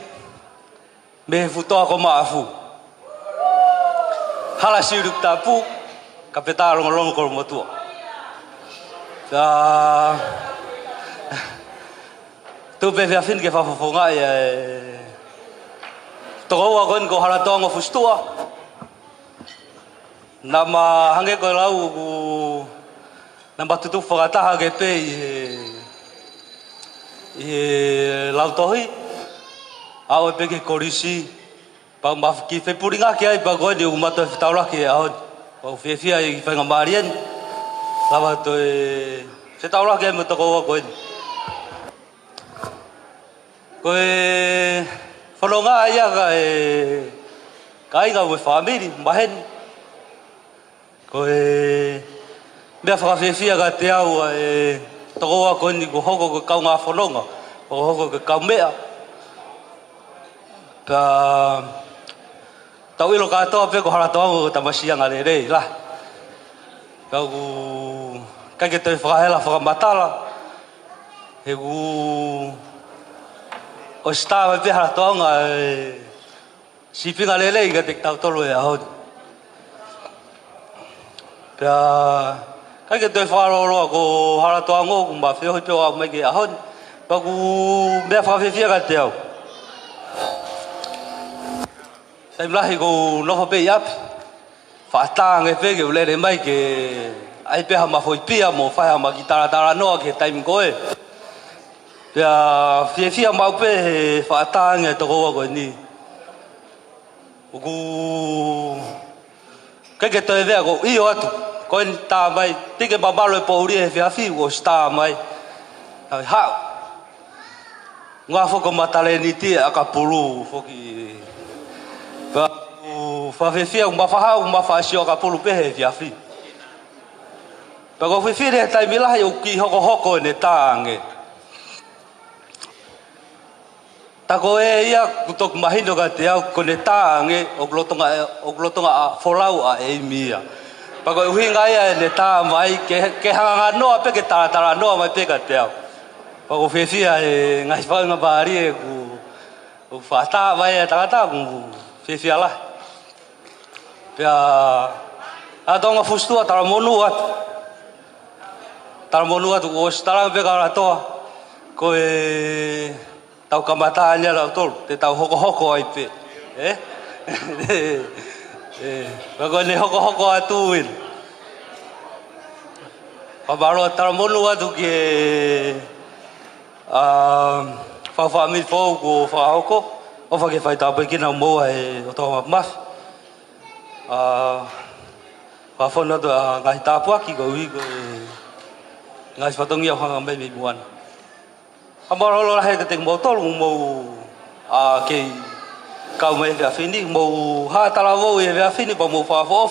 me he futoa ko maafu. Hala siuruk tapu, ka peta rongo koro motua. Tu pe whiawhini ke whawhawhonga e toko ua koen ko Halatoaongo Fusitu'a. Nā ma hange koe lau ku nā matutu whakataha ke pe i he lau tohi. Au e pe ke korisi. Pau ki whepuringa ki ai pa koe ni u mato e whitauraki e ahon. Pau whiawhia i whainga marien. Lava to e whitauraki e mo toko ua koe ni. Koe whanonga ia ka inga ue whamiri, mahen. Koe mea whakawhiawhia ka te au e toko ua koe ni ko hoko ko kau ngā whanonga. Ko hoko ko kau mea. Ka tau ilo katoa pe ko Halatoaongo ko tamasianga le rei lah. Kau ku kai te whakahela whakamatala. He ku o stawa pe Halatoaongo sipinga le rei ka te tau tolu e ahon. Pea kai te whakaroroa ko Halatoaongo ku ma whiohi pe o mai ke ahon. Kau ku mea whakawhiawhia ka te au. Taim lahi ko noho pe iapi. Whaatānge pe ke ulere mai ke ai peha mawhoi pia mo whaiha ma ki taratara noa ke taim koe. Pea whiawhia mau pe he whaatānge toko ua koe ni. Uku keke toe vea ko iyo atu. Koe ni tā mai. Tike mamalo e pouri e whiawhi o staa mai. Hau. Ngā whoko matale ni tia a ka pulu whoki. Whawhiawhia umawhaha umawhaasio ka pulu pehe whiawhi. Pako whiwhire e taimi lahi o ki hoko hoko e ne tānge. Tako e ia kutok mahino ka te au ko ne tānge o glotonga a wholau a e mia. Pako e uhinga ia e ne tā mai ke hanga noa pe ke taratara noa mai pe ka te au. Pako whiwhia e ngai whaunga pāri e ku whaata mai e tangata ku whiwhia lahi. Pea Halatoaongo Fusitu'a tara monu atu. Taramonu atu o stara be kara toa. Ko e tau kamata ania la tol te tau hoko ai pe. Ko ne hoko atu in. Pa baro taramonu atu ke fa mi fo ko fa hoko. O fa ke fai ta pe kina mo e o to mas. Fa fo no da ngai ta pu ki go wi go ngai fa tong yo hang mai mi buan. Amaro lo he te mo tol mo ke kau mai ga fini mo ha ta la vo e ga fini pa mo fa fo.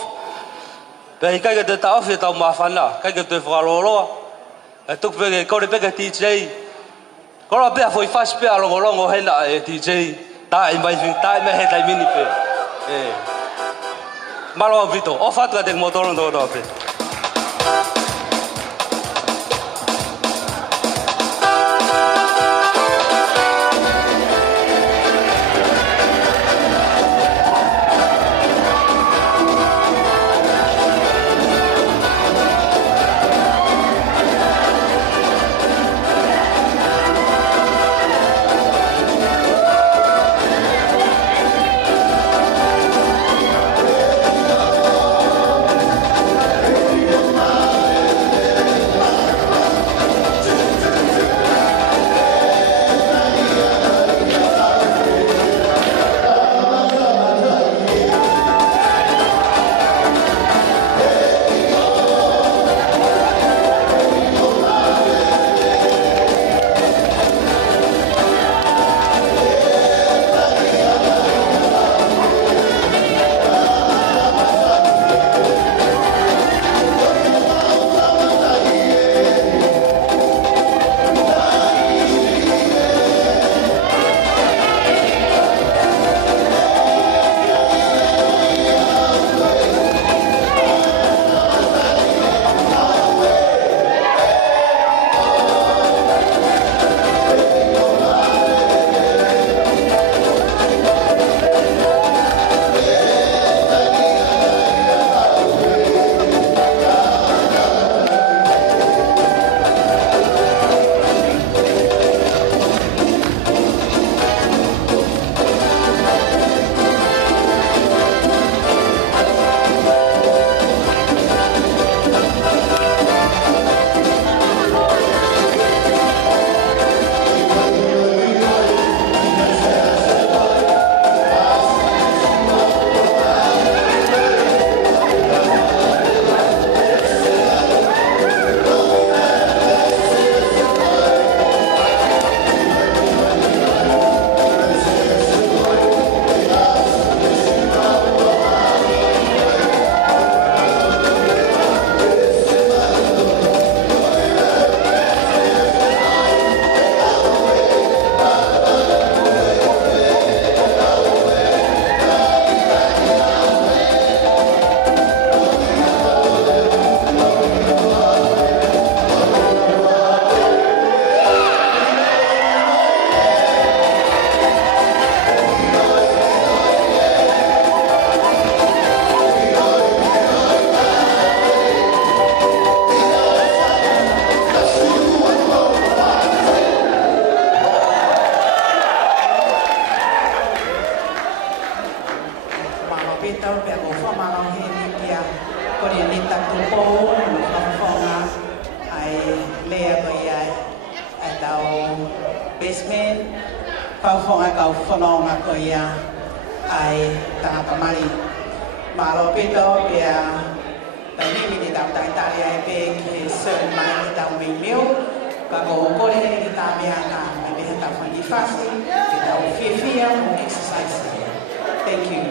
Pe kai ga te ta off ta ma fa na, kai ga te fa lo. E tuk pe ko le pe ga DJ. Ko la pe foi fast pe lo longo he na e DJ. Ta i mai fin ta me he ta mini pe. Malo vito, o fatto del motore non dopo. Thank you.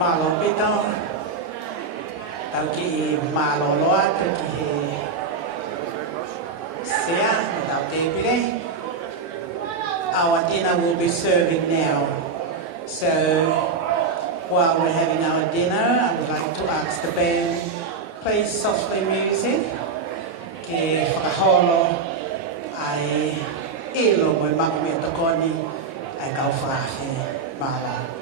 Malo pito. Tau ki malo loa tau ki he sea tau te pire. Our dinner will be serving now. So while we're having our dinner, I would like to ask the band, play softly music. Ke whakaholo ai ilo mo maku me tokoni ai kau whaahe mala.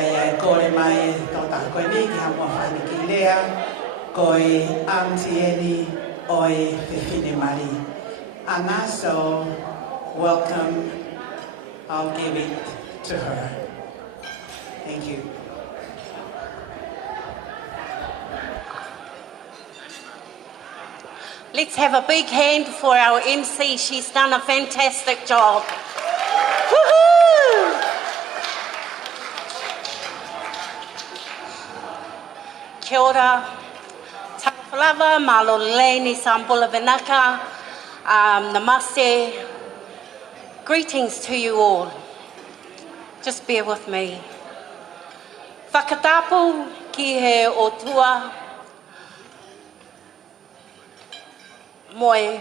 ia kore mai tau tā koe ni ki hamua whaini ki lea, koe Auntie oi te whine mari. Ana, so welcome, I'll give it to her. Thank you. Let's have a big hand for our MC. She's done a fantastic job. Woohoo! Kia ora. Tawhalawa, malo leni sambula venaka. Namaste. Greetings to you all. Just bear with me. Whakatapu ki he otua. Moi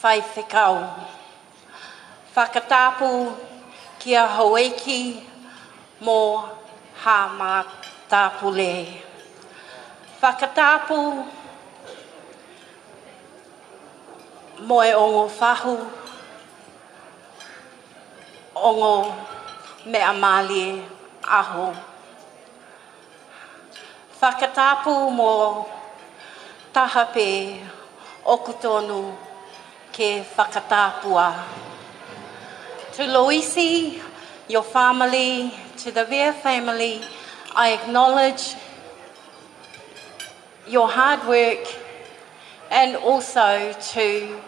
whai whekau. Whakatapu kia hoeki mō hamatapule. Whakatapu moe ongo whahu, ongo mea mali aho. Whakatapu mō tahape okutonu ke whakatapua. To Loisi, your family, to the Vere family, I acknowledge your hard work, and also to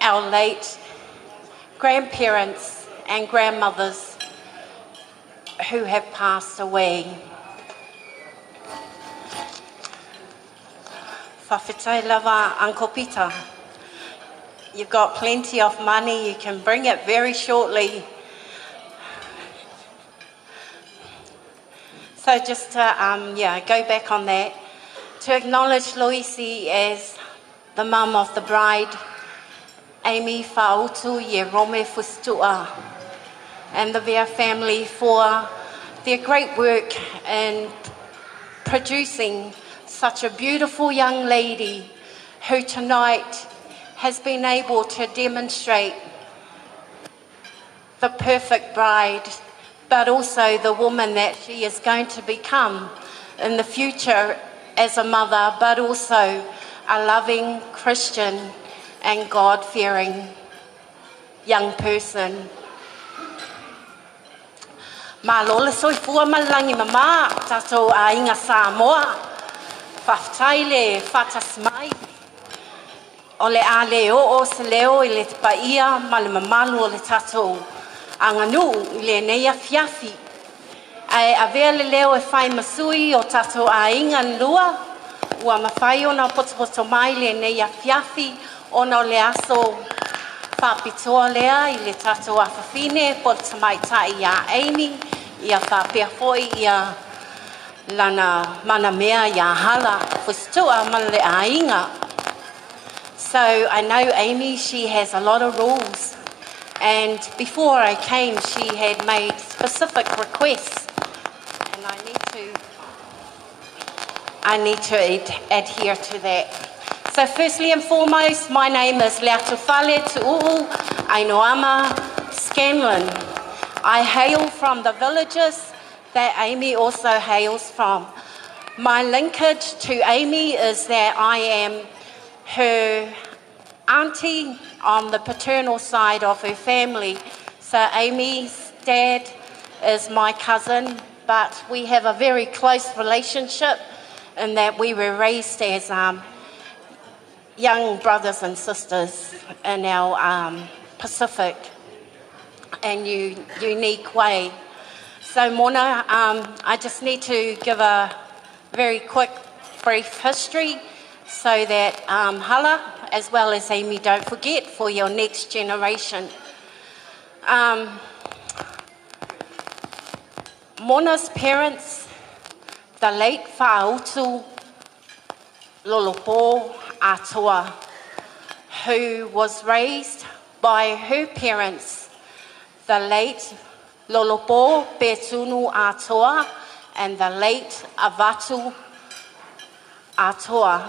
our late grandparents and grandmothers who have passed away. Whawhetai lava, Uncle Peter. You've got plenty of money, you can bring it very shortly. So just to go back on that, to acknowledge Loisi as the mum of the bride, Amy Faautu, Ierome Fusitu'a, and the Vere family for their great work in producing such a beautiful young lady who tonight has been able to demonstrate the perfect bride, but also the woman that she is going to become in the future as a mother, but also a loving Christian and God-fearing young person. Ma lola soifua malangi mama, tatou a inga Samoa. Whaftai le whatasmai. O le a leo o se leo I le tapaia ma le mamalu o le tatou anganu I le neia fiafi. Ai a vea le leo e whai masui o tatou a inga lua. Ua mawhai ona potopoto mai le neia fiafi ona o le aso whapitoa lea I le tatou a whawhine po le tamaitai ia Amy ia whapea foi ia lana mana mea ia hala Fusitu'a mana le a inga. So I know Amy, she has a lot of rules, and before I came she had made specific requests, and I need to adhere to that. So firstly and foremost, my name is Latu Tu'u Ainoama Scanlon. I hail from the villages that Amy also hails from. My linkage to Amy is that I am her auntie on the paternal side of her family. So Amy's dad is my cousin, but we have a very close relationship in that we were raised as young brothers and sisters in our Pacific and unique way. So Mona, I just need to give a very quick, brief history so that Hala, as well as Amy, don't forget for your next generation. Mona's parents, the late Faautu Lolopo Atoa, who was raised by her parents, the late Lolopo Betunu Atoa and the late Avatu Atoa.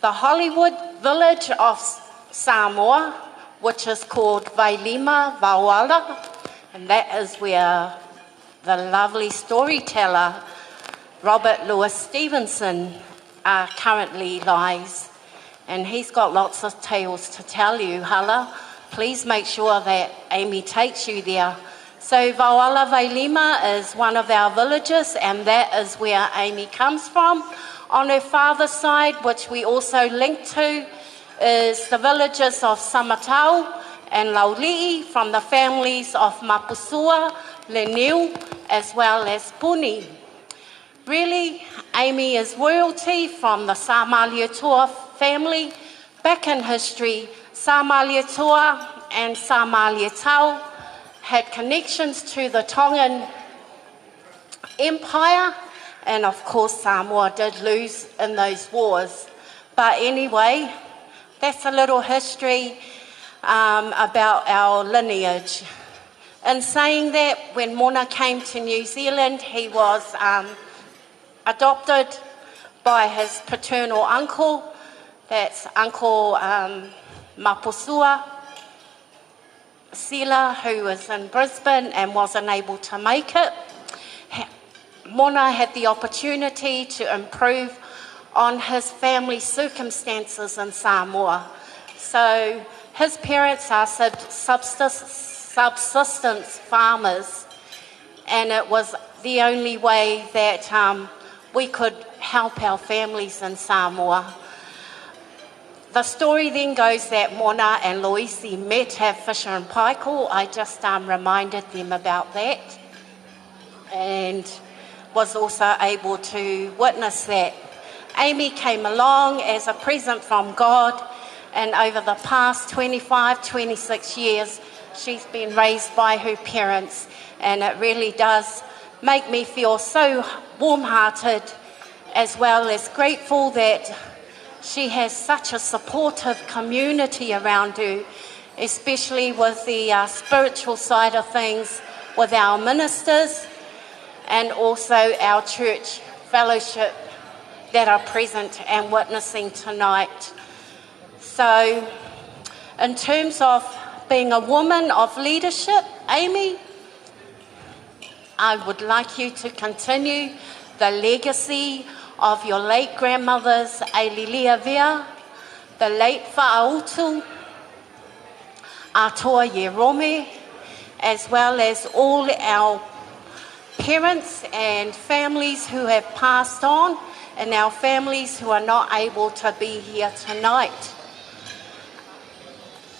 The Hollywood village of Samoa, which is called Vailima Vauala, And that is where the lovely storyteller, Robert Louis Stevenson, currently lies. And he's got lots of tales to tell you, Hala. Please make sure that Amy takes you there. So Vauala Vailima is one of our villages, and that is where Amy comes from. On her father's side, which we also link to, is the villages of Samatau and Laulii from the families of Mapusua, Leniu, as well as Puni. Really, Amy is royalty from the Samaliatua family. Back in history, Samaliatua and Samaliatau had connections to the Tongan Empire, and of course Samoa did lose in those wars. But anyway, that's a little history about our lineage. In saying that, when Mona came to New Zealand, he was adopted by his paternal uncle, that's Uncle Mapusua Sila, who was in Brisbane and wasn't able to make it. Mona had the opportunity to improve on his family circumstances in Samoa. So his parents are subsistence farmers, and it was the only way that we could help our families in Samoa. The story then goes that Mona and Loisi met at Fisher and Paykel. I just reminded them about that, and was also able to witness that. Amy came along as a present from God, and over the past 25, 26 years, she's been raised by her parents, and it really does make me feel so warm-hearted, as well as grateful that she has such a supportive community around her, especially with the spiritual side of things with our ministers and also our church fellowship that are present and witnessing tonight. So in terms of being a woman of leadership, Amy, I would like you to continue the legacy of your late grandmothers, Aililia Vea, the late Faautu, Atoa Ierome, as well as all our parents and families who have passed on, and our families who are not able to be here tonight.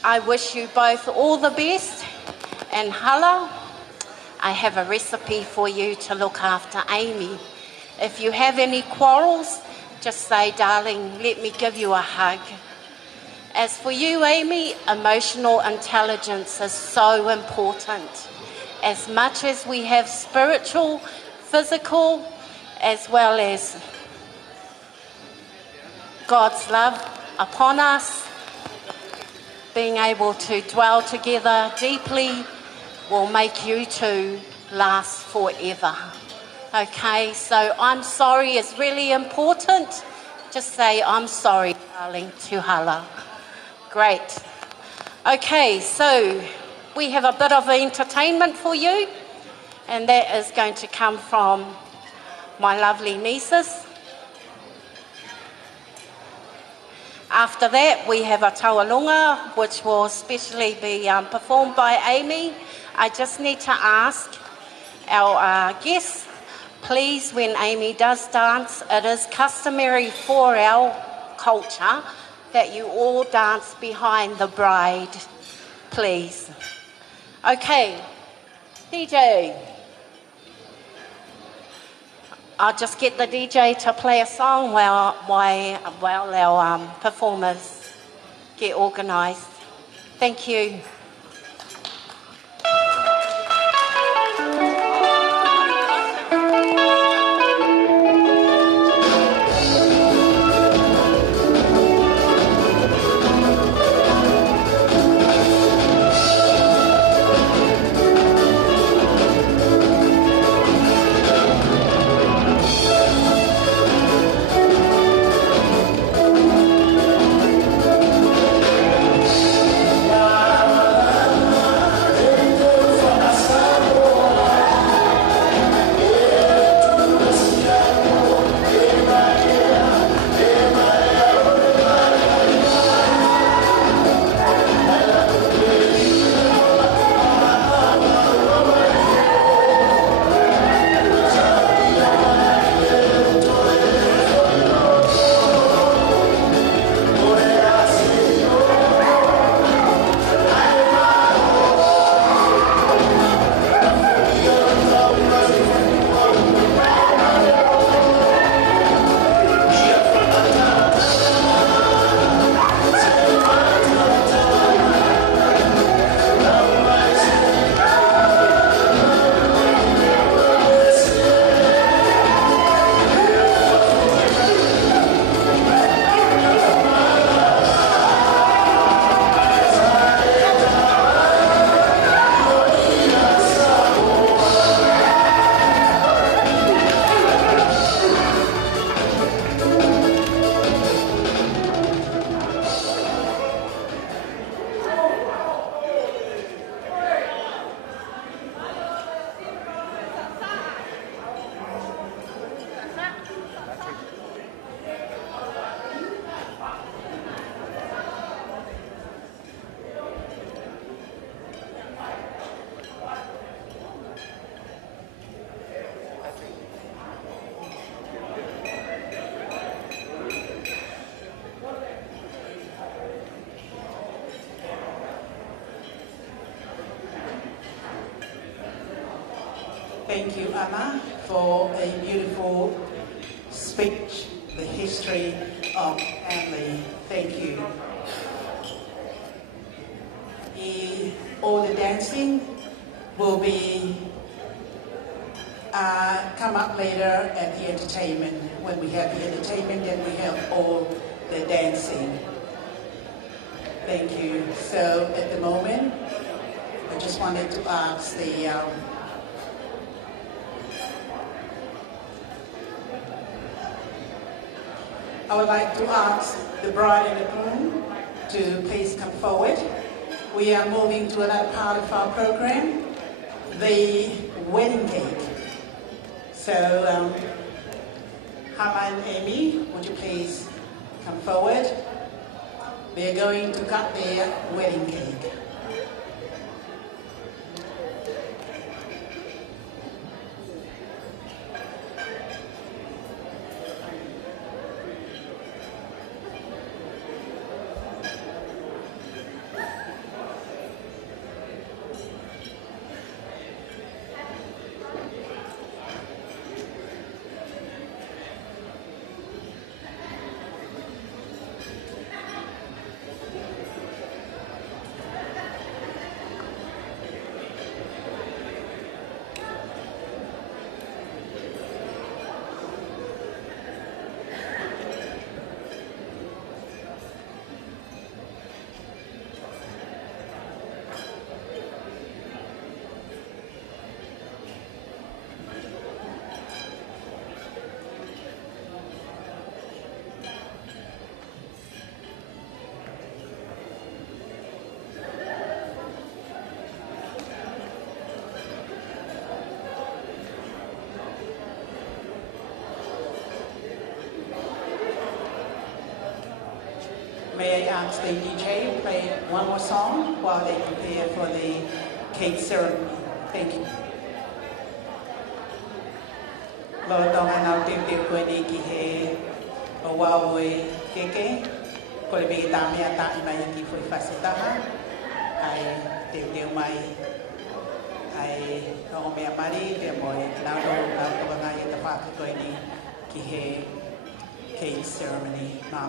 I wish you both all the best, and Hala, I have a recipe for you to look after Amy. If you have any quarrels, just say, darling, let me give you a hug. As for you, Amy, emotional intelligence is so important. As much as we have spiritual, physical, as well as God's love upon us, being able to dwell together deeply will make you two last forever. Okay, so I'm sorry is really important. Just say, I'm sorry, darling, to Hala. Great. Okay, so we have a bit of entertainment for you, and that is going to come from my lovely nieces. After that, we have a taualunga, which will specially be performed by Amy. I just need to ask our guests, please, when Amy does dance, it is customary for our culture that you all dance behind the bride, please. Okay, DJ. I'll just get the DJ to play a song while our performers get organised. Thank you. Wow. Thank you, Anna, for a beautiful speech, the history of family. Thank you. All the dancing will be come up later at the entertainment. When we have the entertainment, then we have all the dancing. Thank you. So at the moment, I just wanted to ask the I would like to ask the bride and the groom to please come forward. We are moving to another part of our program, the wedding cake. So, Hama and Amy, would you please come forward? They're going to cut their wedding cake. May I ask the DJ to play one more song while they prepare for the cake ceremony? Thank you. Lo tonga nau te koe ni ki he o wawe keke. Ko le bigi tamea ta i mai ki foi Fusitu'a. Ai te mai. Ai rongo mea mari te moe. Nau toka ngai te whaka koe ni ki he cake ceremony. Nā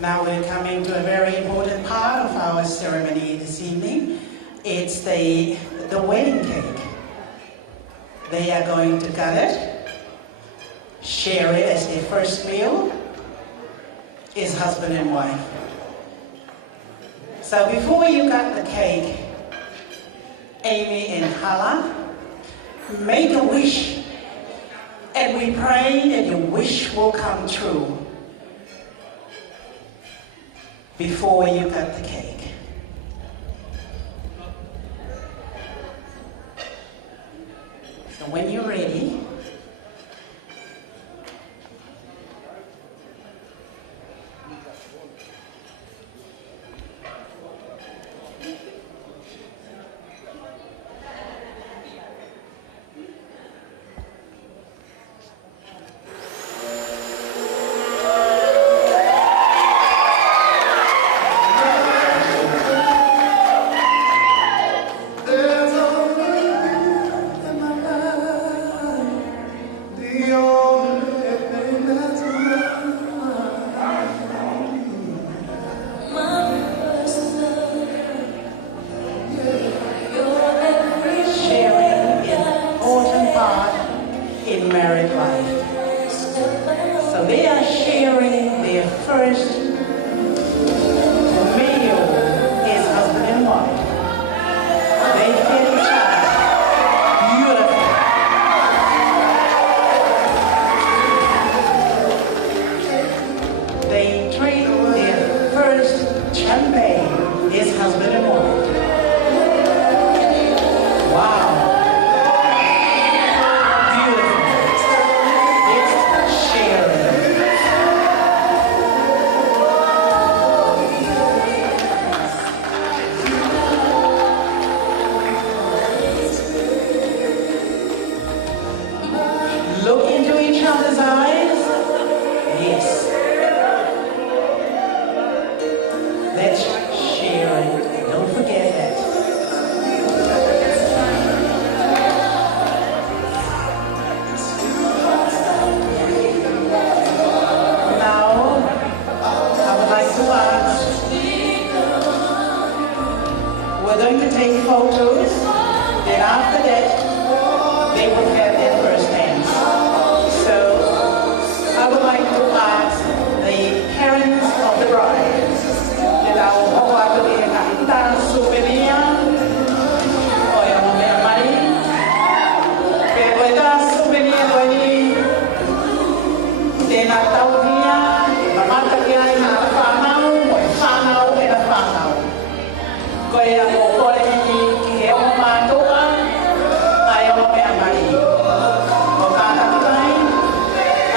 Now we're coming to a very important part of our ceremony this evening. It's the wedding cake. They are going to cut it, share it as their first meal, is husband and wife. So before you cut the cake, Amy and Hala, make a wish, and we pray that your wish will come true before you cut the cake. So when you're ready, first meal is husband and wife. They fed each other. Beautiful. They drink their first champagne is husband and wife. Wow. Beautiful. It's sharing. Look into each other's eyes. Yes. That's sharing. Don't forget that. Now, I would like to ask, we're going to take photos, and after that, they will have their first dance. So, I would like to ask the parents of the bride, that I will go out to the souvenir, or your money, but souvenir, then I told you, mamata kia ina whanau, moi whanau, e na whanau. Koe a o kore ki he o mātoa, ai o mea mai. O kāta kutai,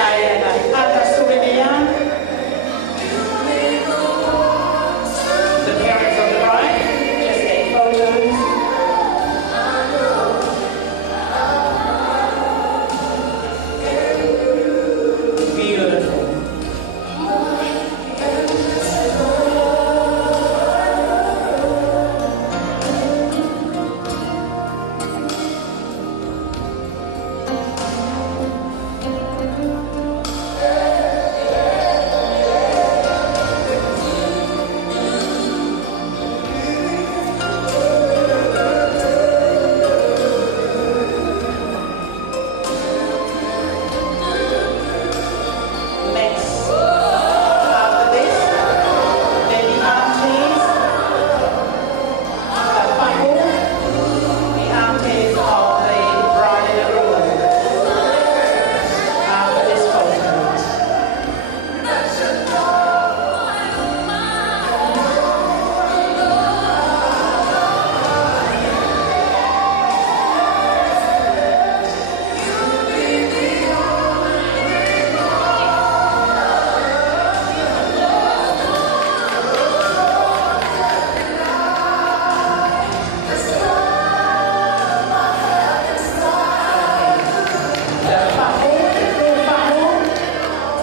ai e na kata souvenir. The parents of the bride just take photos. Beautiful. Next, after this, then the aunties, the Faautu, the aunties of the bride and the groom. After this photo.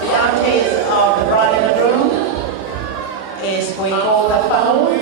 The aunties of the bride and the groom is we call the Faautu.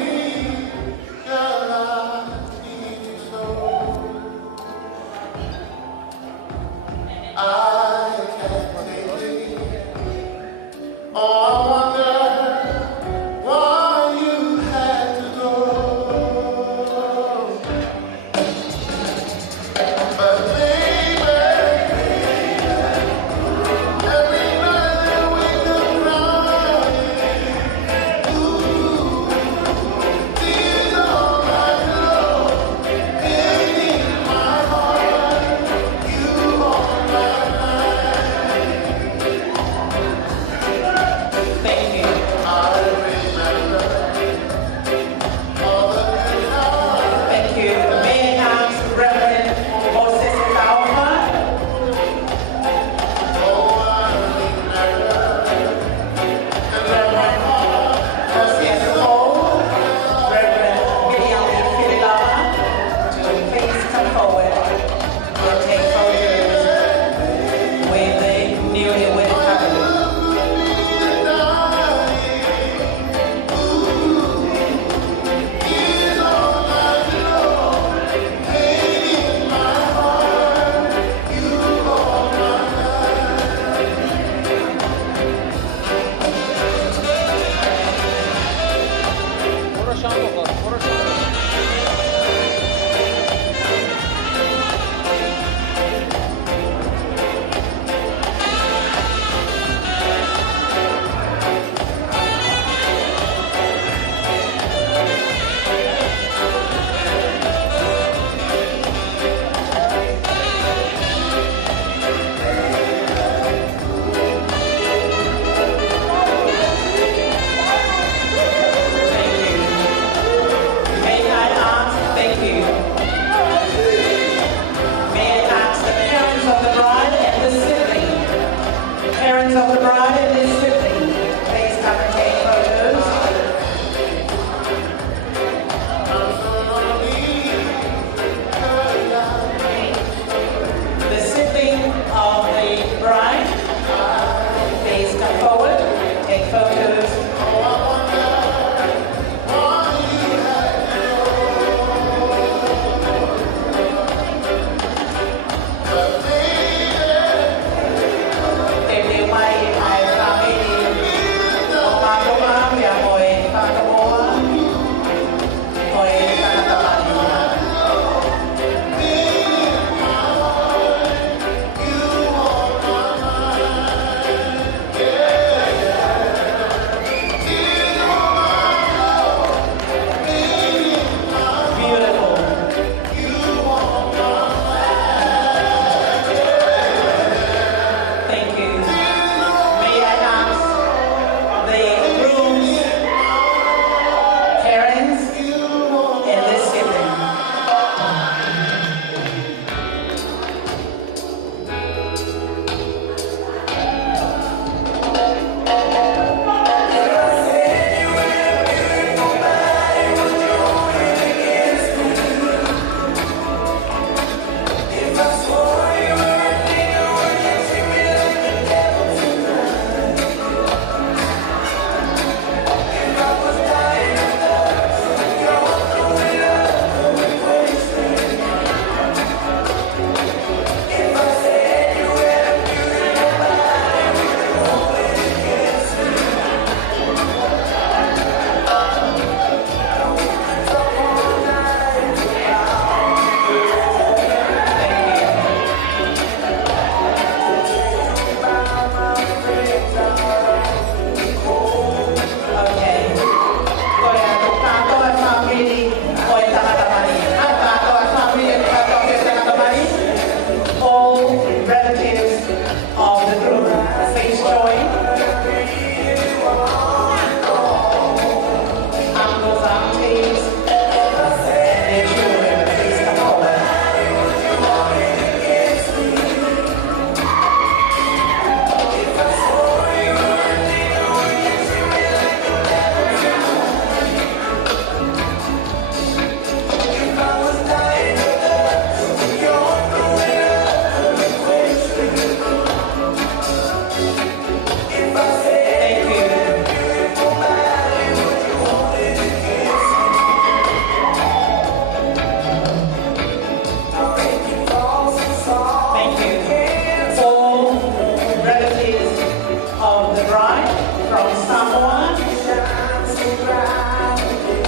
from Samoa,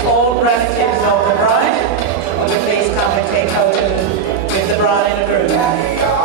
all relatives of the bride, will you please come and take photo with the bride and the groom.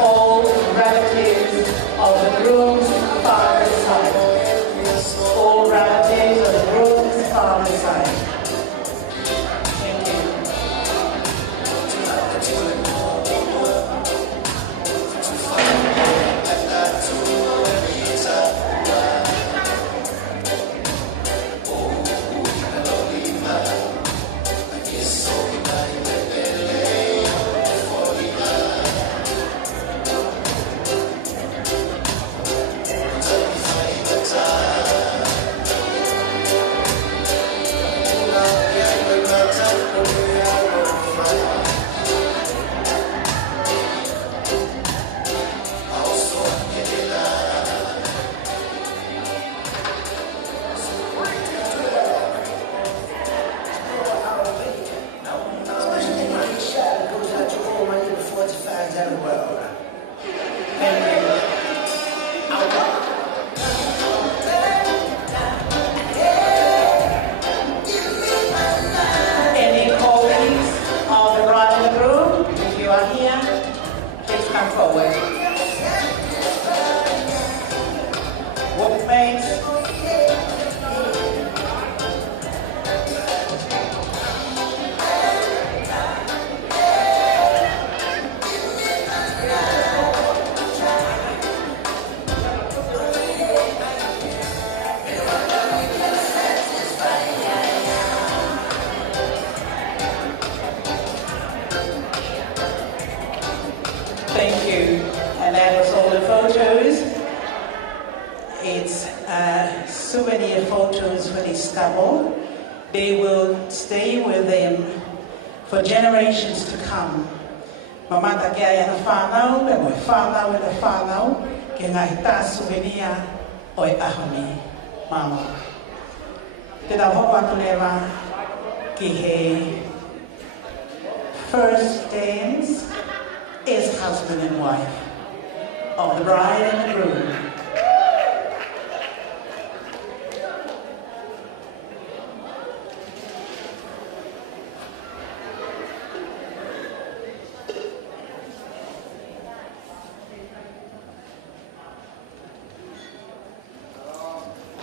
all relatives of the groom's father's side. All relatives of the groom's father's side. Thank you. Thank you. And that was all the photos. It's souvenir photos for this couple. They will stay with them for generations to come. Mamata kia ia na whanau, pe moe whanau e na whanau, ke ngai tā souvenir o e ahoni, mama. Tēnā hopo atu lewa ki he first dance is husband and wife of the bride and the groom.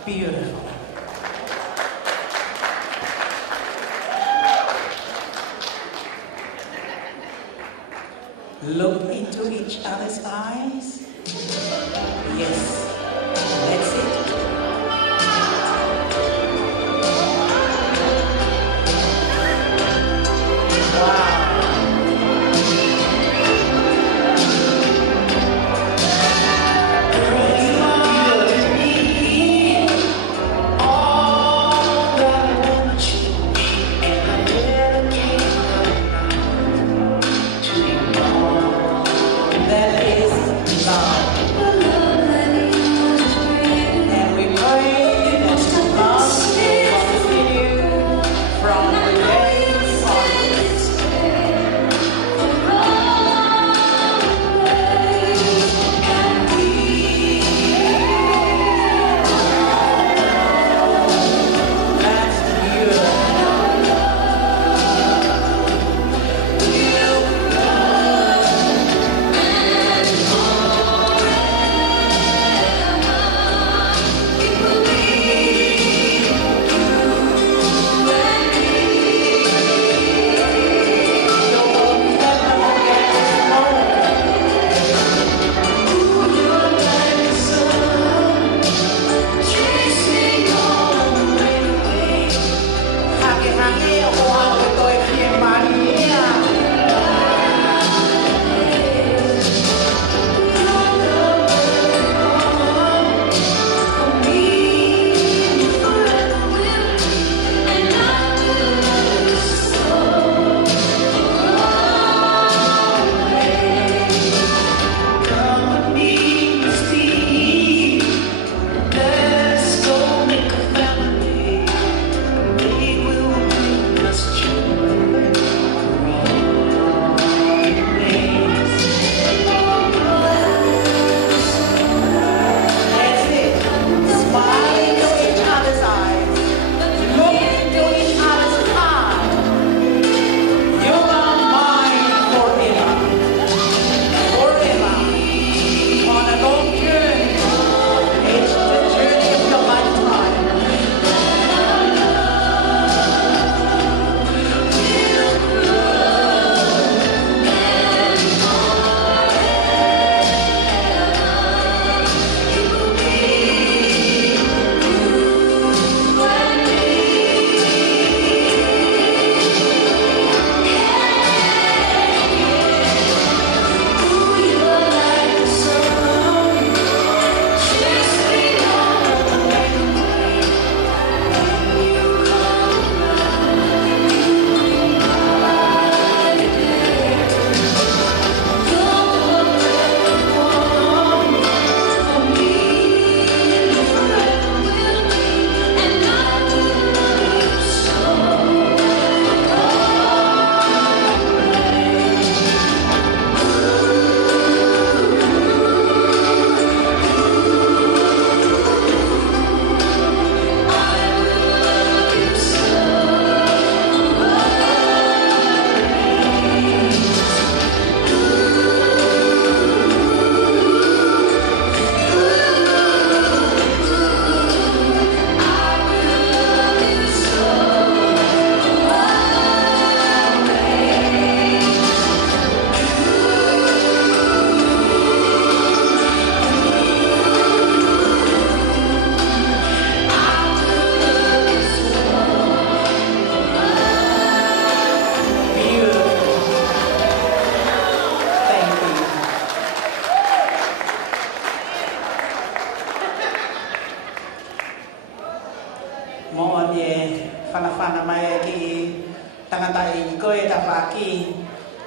Beautiful. Look into each other's eyes. Yes, that's it. Wow. That is love.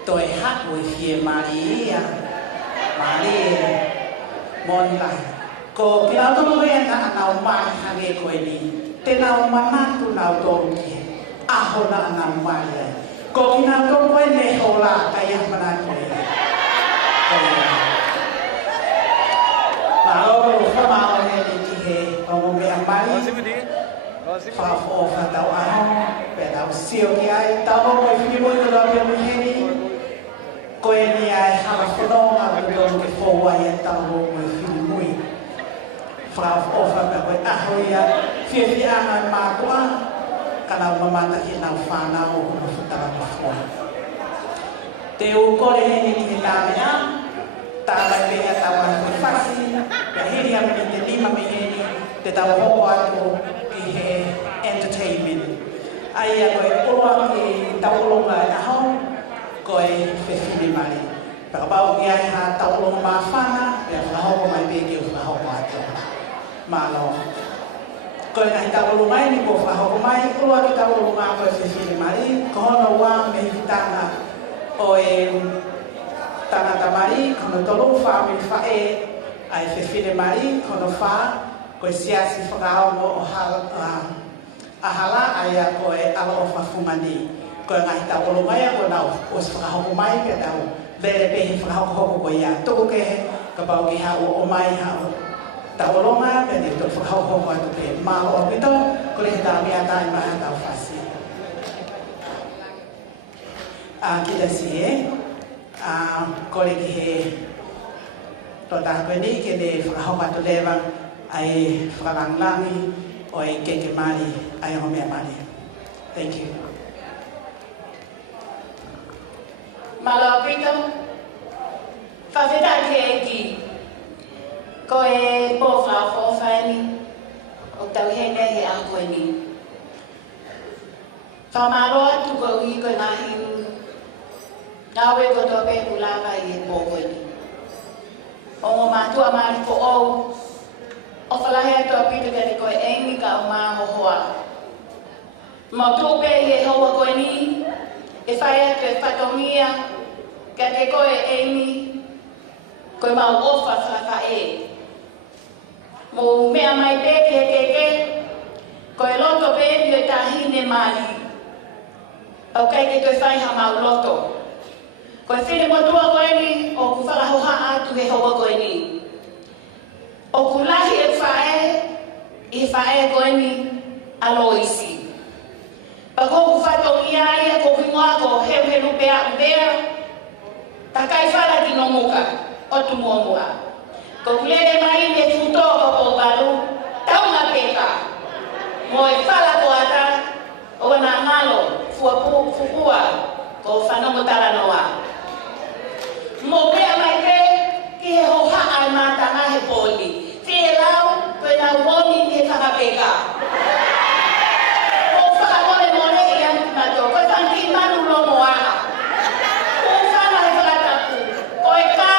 Toi hat with here Maria. Maria. Monla. Ko kila tolo na na umai hage ko ni. Te na umana tu na tolo ki. Aho na na umai. Ko kina tolo ne hola kaya mana ko. Paula fama ne ki he o me amai. Fa fo fa tau aho. Pe tau sio ki ai tau mo fi mo ko da pe mo he ni. Ko ni ai ha fo no ma ko ke fo wa ya tau mo fi mo. Frau offer me ko ahoya fi ana ma kwa kana mama ta ki na fa na o ko futa ba fo te o ko le ni la ya ta la pe ya ta wa ko fasi ya hiri ya me te lima me ni te ta ho wa to ki he entertainment ai ya ko ko wa ki ta lo ma ya ho ko e fe fi mari pa ba o ya ha ta lo ma fa na ya fa ho mai be ki fa ho wa to malo ko na ta lo mai ni ko fa ho mai ko wa ki ta lo ma ko se fi mari ko no wa me vitana o e tana ta mari ko no to lo fa mi fa e ai se fi mari ko no fa ko sia si fa o a hala ai ko e alo fa fumani ko na ta lo mai ko na o fa ho mai ke ta le pe fa ho ko ya to ke ka ba ki ha o mai ha Taolonga pede to fahau ho ho to pe ma o pito ko le ta mi ata ma ta fasi kita si ko le ki he to ta ko ni ke le fahau ma to leva ai falang langi o ai ke mari ai ho me mari. Thank you. Malo pito fa veda ke ki ko e po fa fo fa ni o tau he ne he a ko ni fa maro tu ko i ko na hin na we ko to pe kula ka i po ko ni o ma tu ma ko o fa la he to pi te ke ko e ni ka ma ho hoa ma tu pe he ho ko ni e fa e te fa to mia ke te ko e ni ko ma o fa fa e mo mea mai pe ke ko e loto pe e ta hine mali o kai ke to fai ha mau loto ko e fine mo tua ko ni o ku fala ho ha atu he ho ko ni o ku lahi e fae ko ni aloisi pa ko ku fa to ia ia ko ku ngoa ko he lu pe a ta kai fala ki no muka o tu mo moa ko kulele mai ne futo ko balu tau na peka mo e fala ko ata o na malo fukua ko fano mo tala noa mo pe mai pe ki ho ha ai mata na he poli ti lau ko na woni ni ka peka o fa ko le mo le ia ma to ko tan ki manu lo mo a o fa na he fala ta ku ko e ka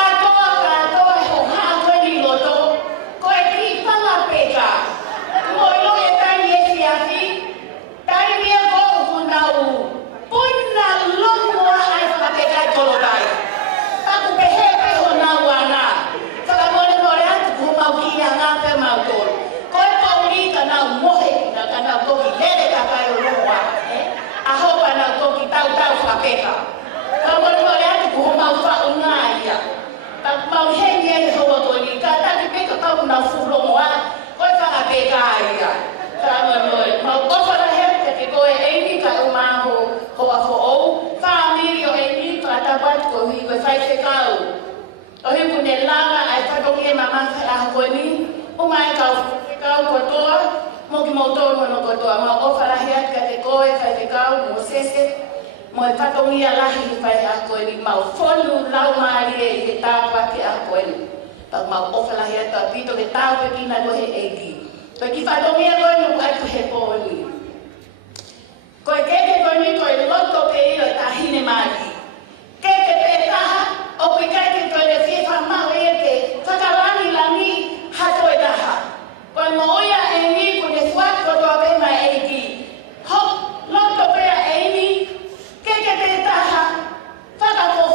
Faka ko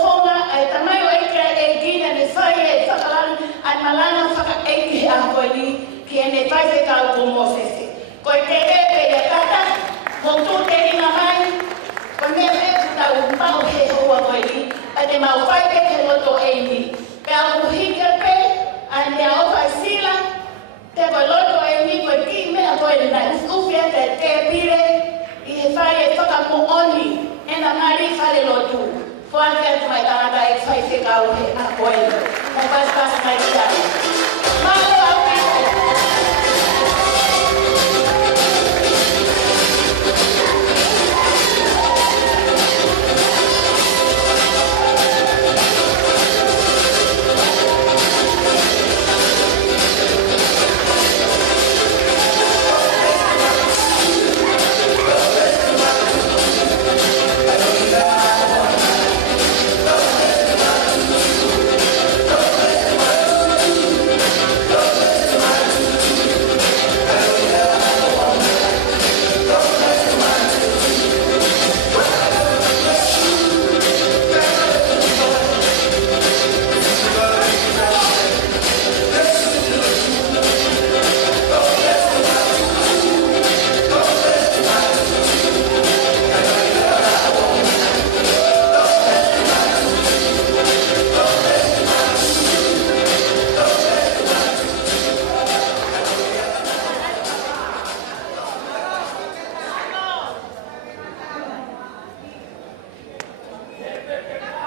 se kau kumo sese. Koi te epe ya tata, mo tu te ina mai, koi me me tau mau he hoa koi li, a te mau whai pe te loto e ni. Pe au hika pe, a te au whai sila, te koi loto e ni koi ki mea koi na ufia te pire, I he whai e whakamu oni, e na mari whare lotu. Fuanke atu mai tangata e whai te kau he a koi lo. Mo pas mai tiare. Malo au piko.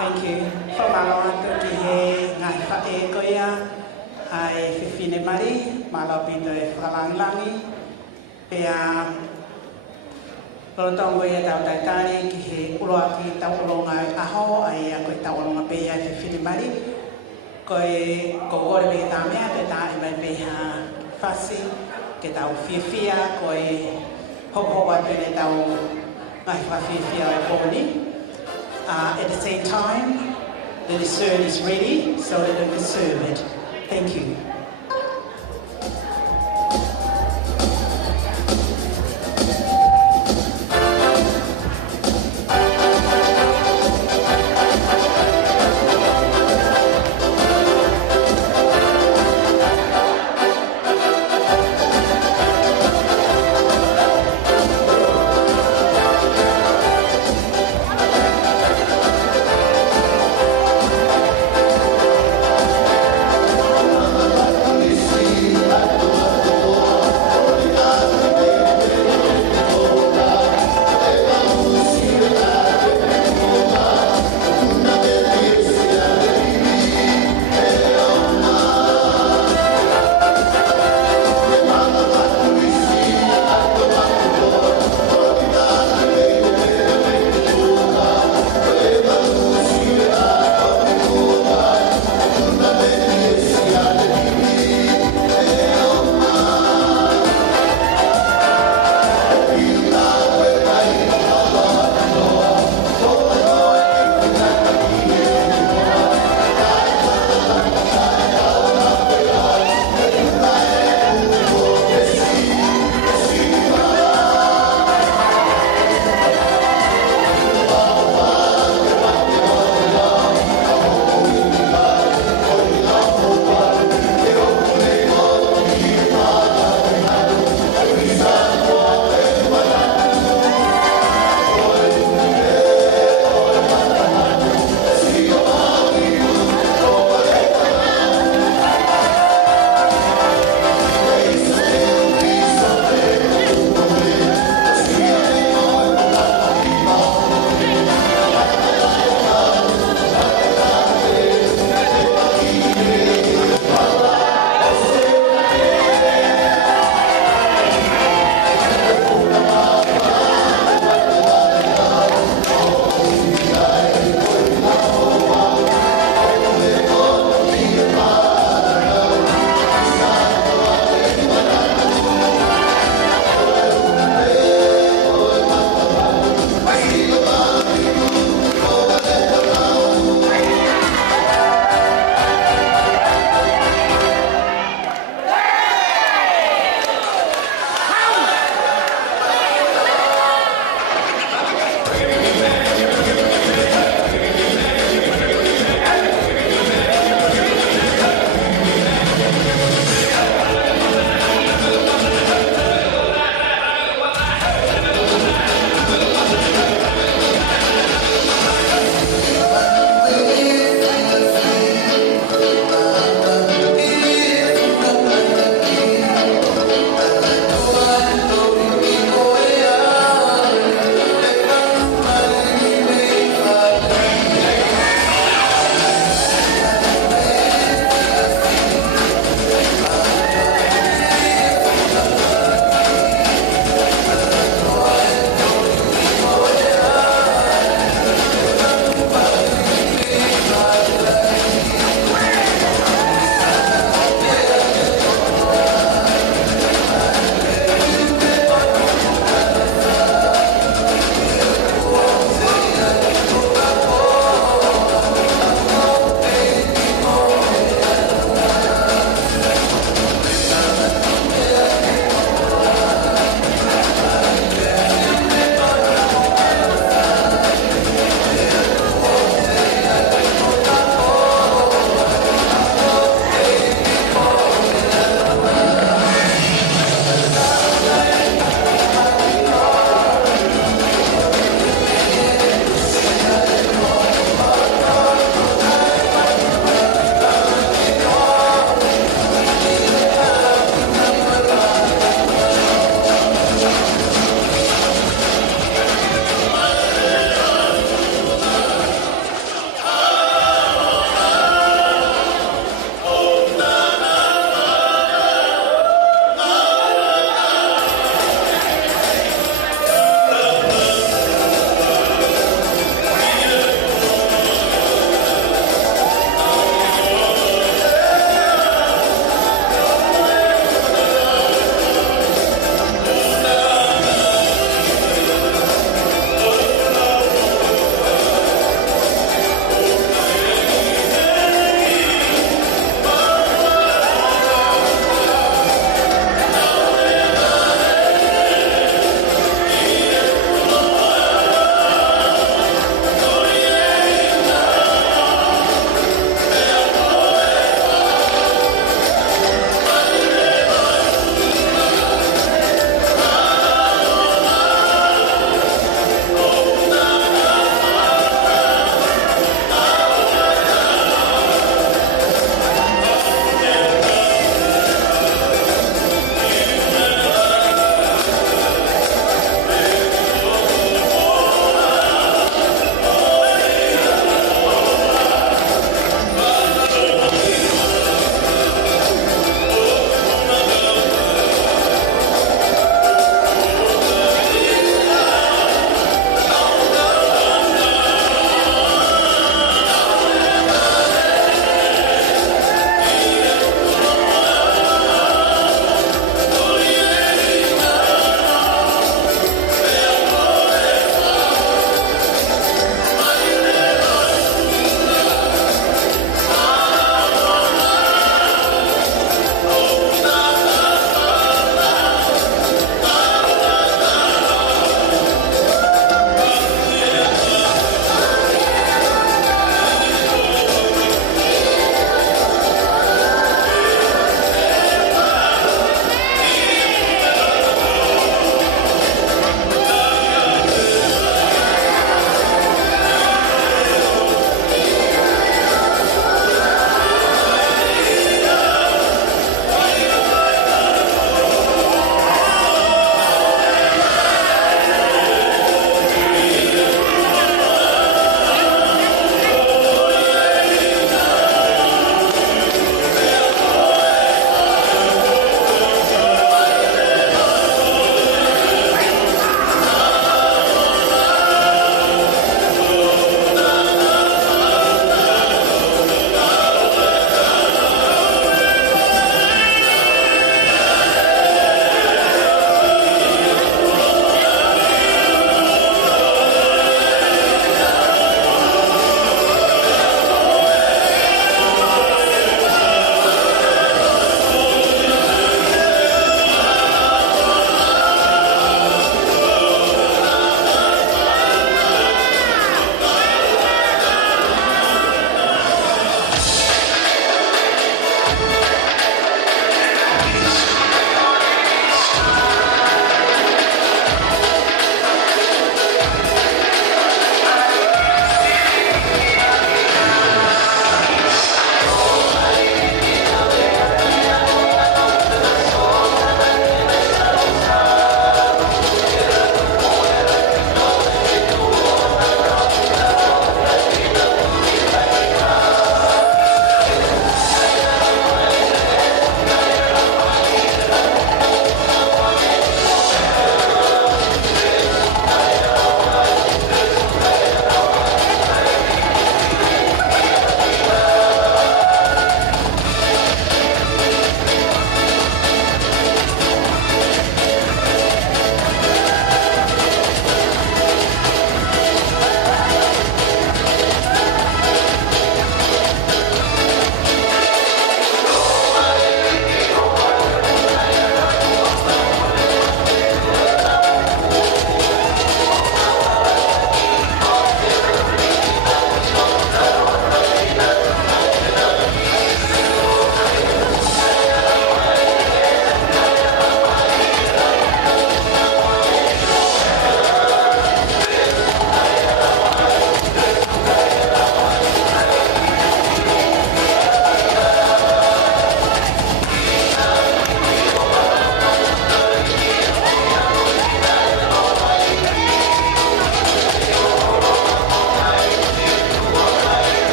Thank you. Whamalo atu ki he ngai whae koia, ai whiwhine mari, malo pito e whakalangilangi, pea Halatoaongo ia tau taitari ki he uroa ki tau ulonga aho, ai a koe tau ulonga pea e whiwhine mari, koe ko ore me tā mea, te tā e mai meha whasi, ke tau whiwhia, koe hokohoa tene tau ngai whawhiwhia e pōni. At the same time, the dessert is ready, so that they can serve it. Thank you.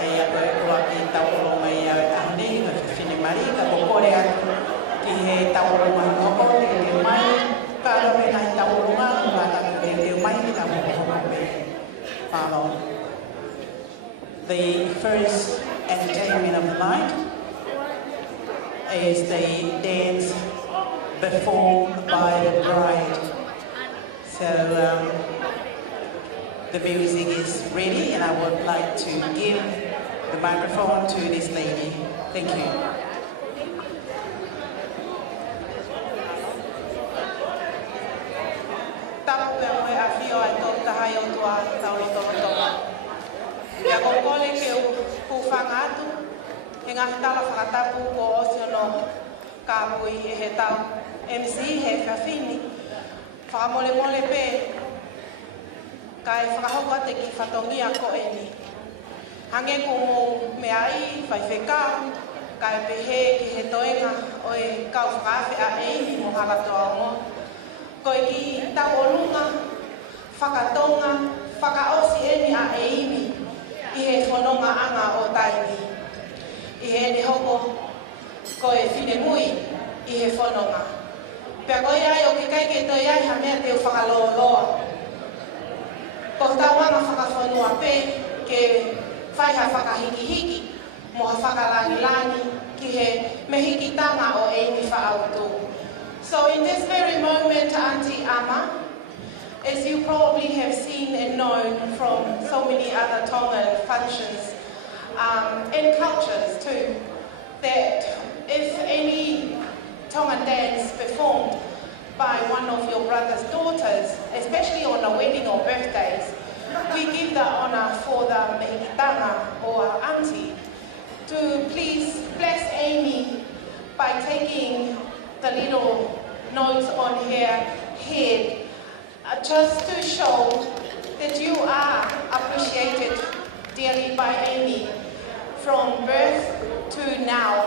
ai a koe kua ki tauronga i a ahoni, ka whiwhine mari, ka kokore atu ki he tauronga ngoko, ki te mai, ka rawe nai tauronga, ka taka ki te mai ki ta moko me whānau. The first entertainment of the night is the dance performed by the bride. So the music is ready and I would like to give the microphone to this lady. Thank you. Tapu e moe a whio ai tō tahai o tua taurotonga. Ia kokole ke ku whangatu, he ngahi tala whakatapu ko osiono ka pui e he tau MC he whiawhini. Whakamole mole pē, kai whakahoka te ki whatongia ko e ni. Hange ko mō mea I, whai whekau, kai pehe ki he toenga o e kau whakawhi a eini mo Halatoaongo. Ko e ki tau o lunga, whakatonga, whakaosi eni a eimi I he whanonga anga o taimi. I he ne hoko, ko e whine mui I he whanonga. Pea koe ai o ke kai ke toi ai ha mea te whakaloa loa. Ko tauanga whakawhanua pē ke whaiha whakahiki hiki mo ha whakalangi ki he mehiki tanga o eimi Faautu. So in this very moment, Auntie Ama, as you probably have seen and known from so many other Tongan functions and cultures too, that if any Tongan dance performed by one of your brother's daughters, especially on a wedding or birthdays, we give the honour for the mehikitanga or auntie to please bless Amy by taking the little notes on her head just to show that you are appreciated dearly by Amy from birth to now,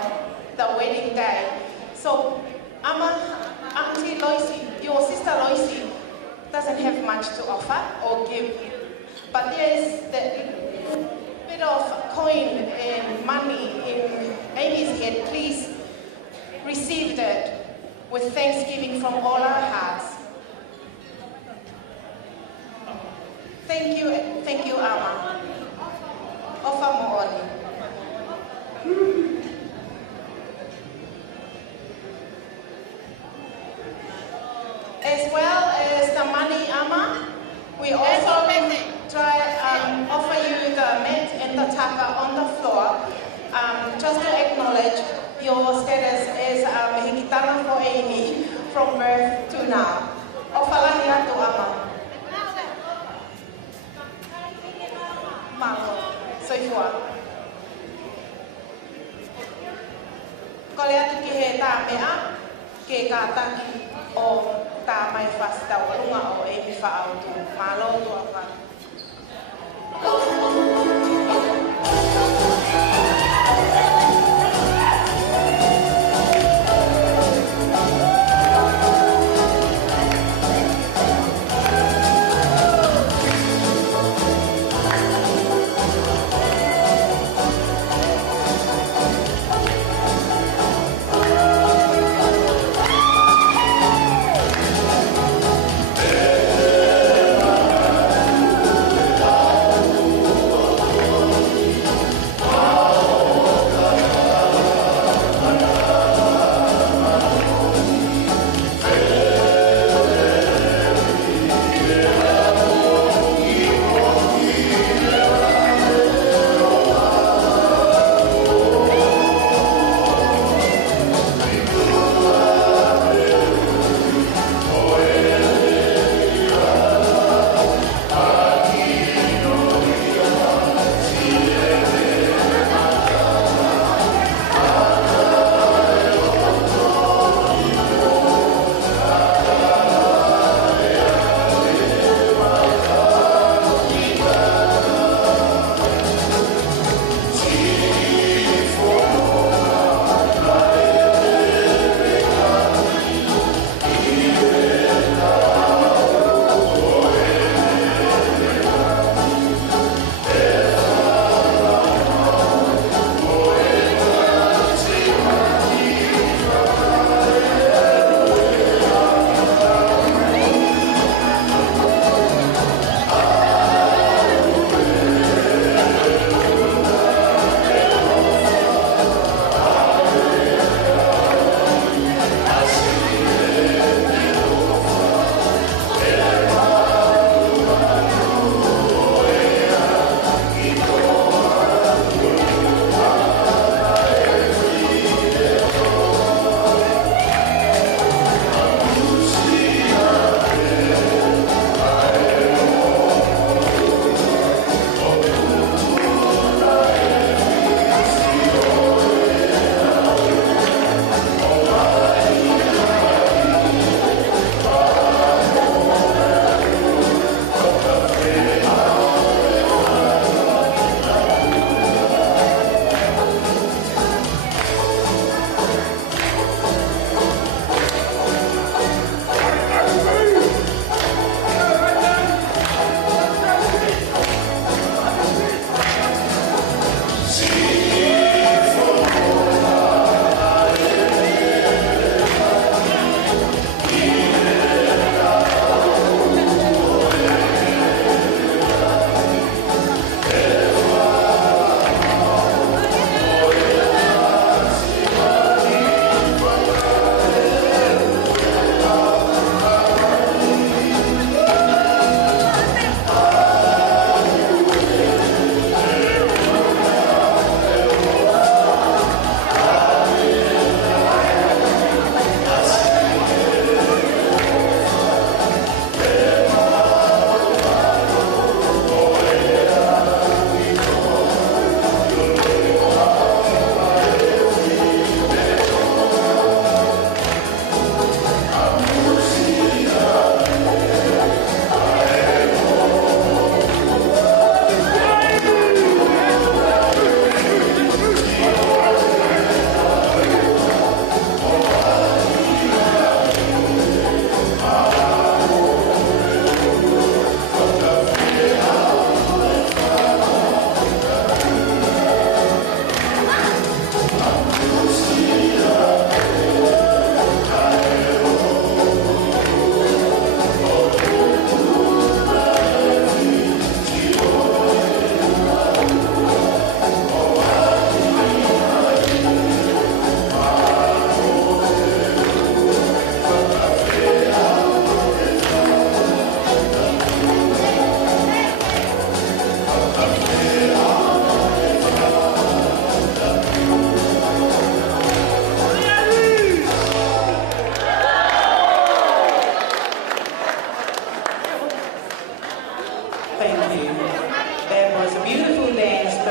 the wedding day. So, Auntie Loisi, your sister Loisi, doesn't have much to offer or give, but there's the bit of coin and money in Amy's head. Please receive that with thanksgiving from all our hearts. Thank you, Ama. Ofa mo'oni. As well as the money, Ama, we also try offer you the mat and the taka on the floor, just to acknowledge your status as a mehikitanga for Amy from birth to now. Ofalahi atu, Ama. Malo, soifua. Kole atu ki he tā mea, ke ka taki o tā mai whasitau runga o Amy Faautu. Malo tuaka. Oh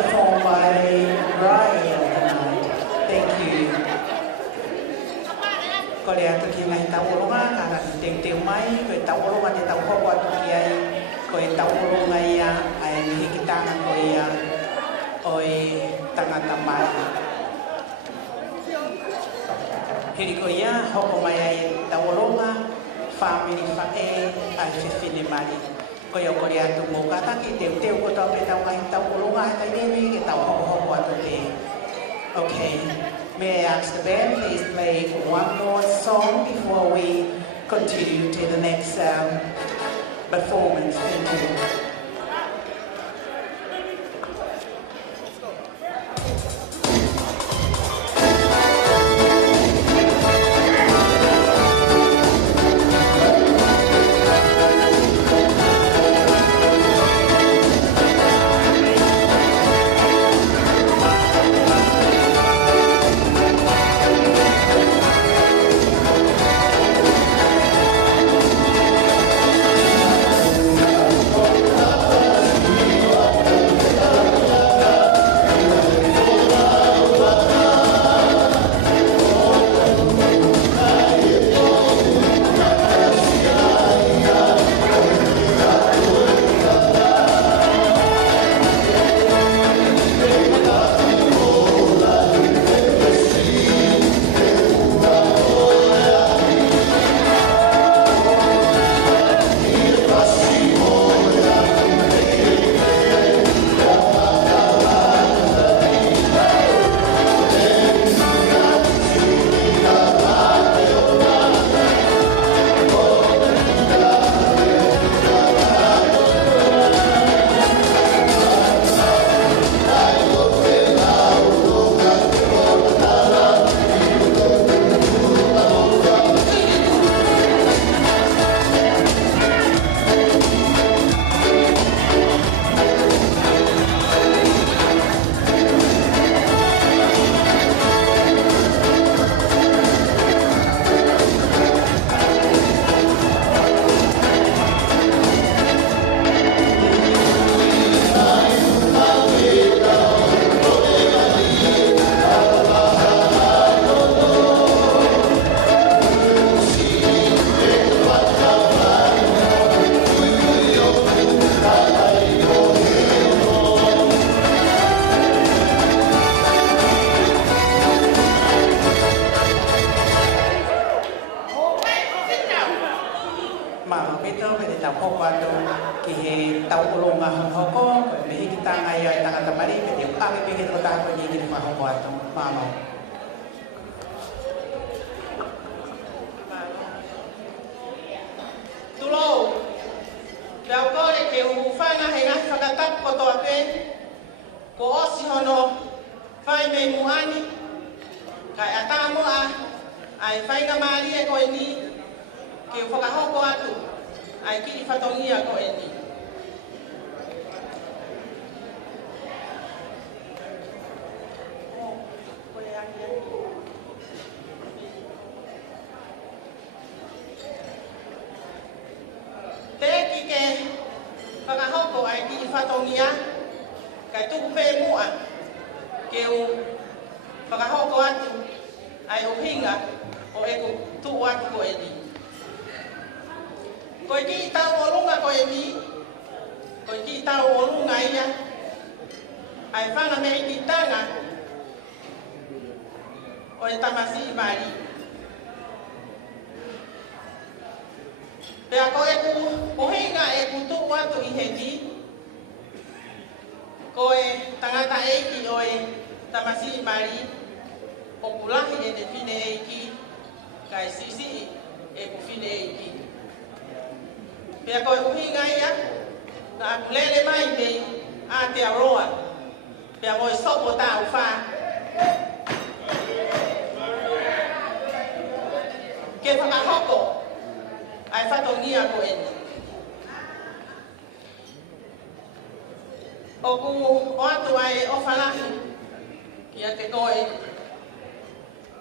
performed by Bridal tonight. Thank you. Ko le atu ki ngai tauoronga, ka te mai, ko e tauoronga te tauhoko atu ki ai, ko e tauoronga ia, ai hikitanga ko ia, o e tangata mai. Hiri ko ia, hoko mai ai tauoronga, family whae, ai whiwhine mai. Ko ia ko le atu mō kataki, teu ko tau pe tau ngai tauoronga, ai tainene, ke tau hoko atu te. Okay. May I ask the band, please play one more song before we continue to the next performance. Thank you.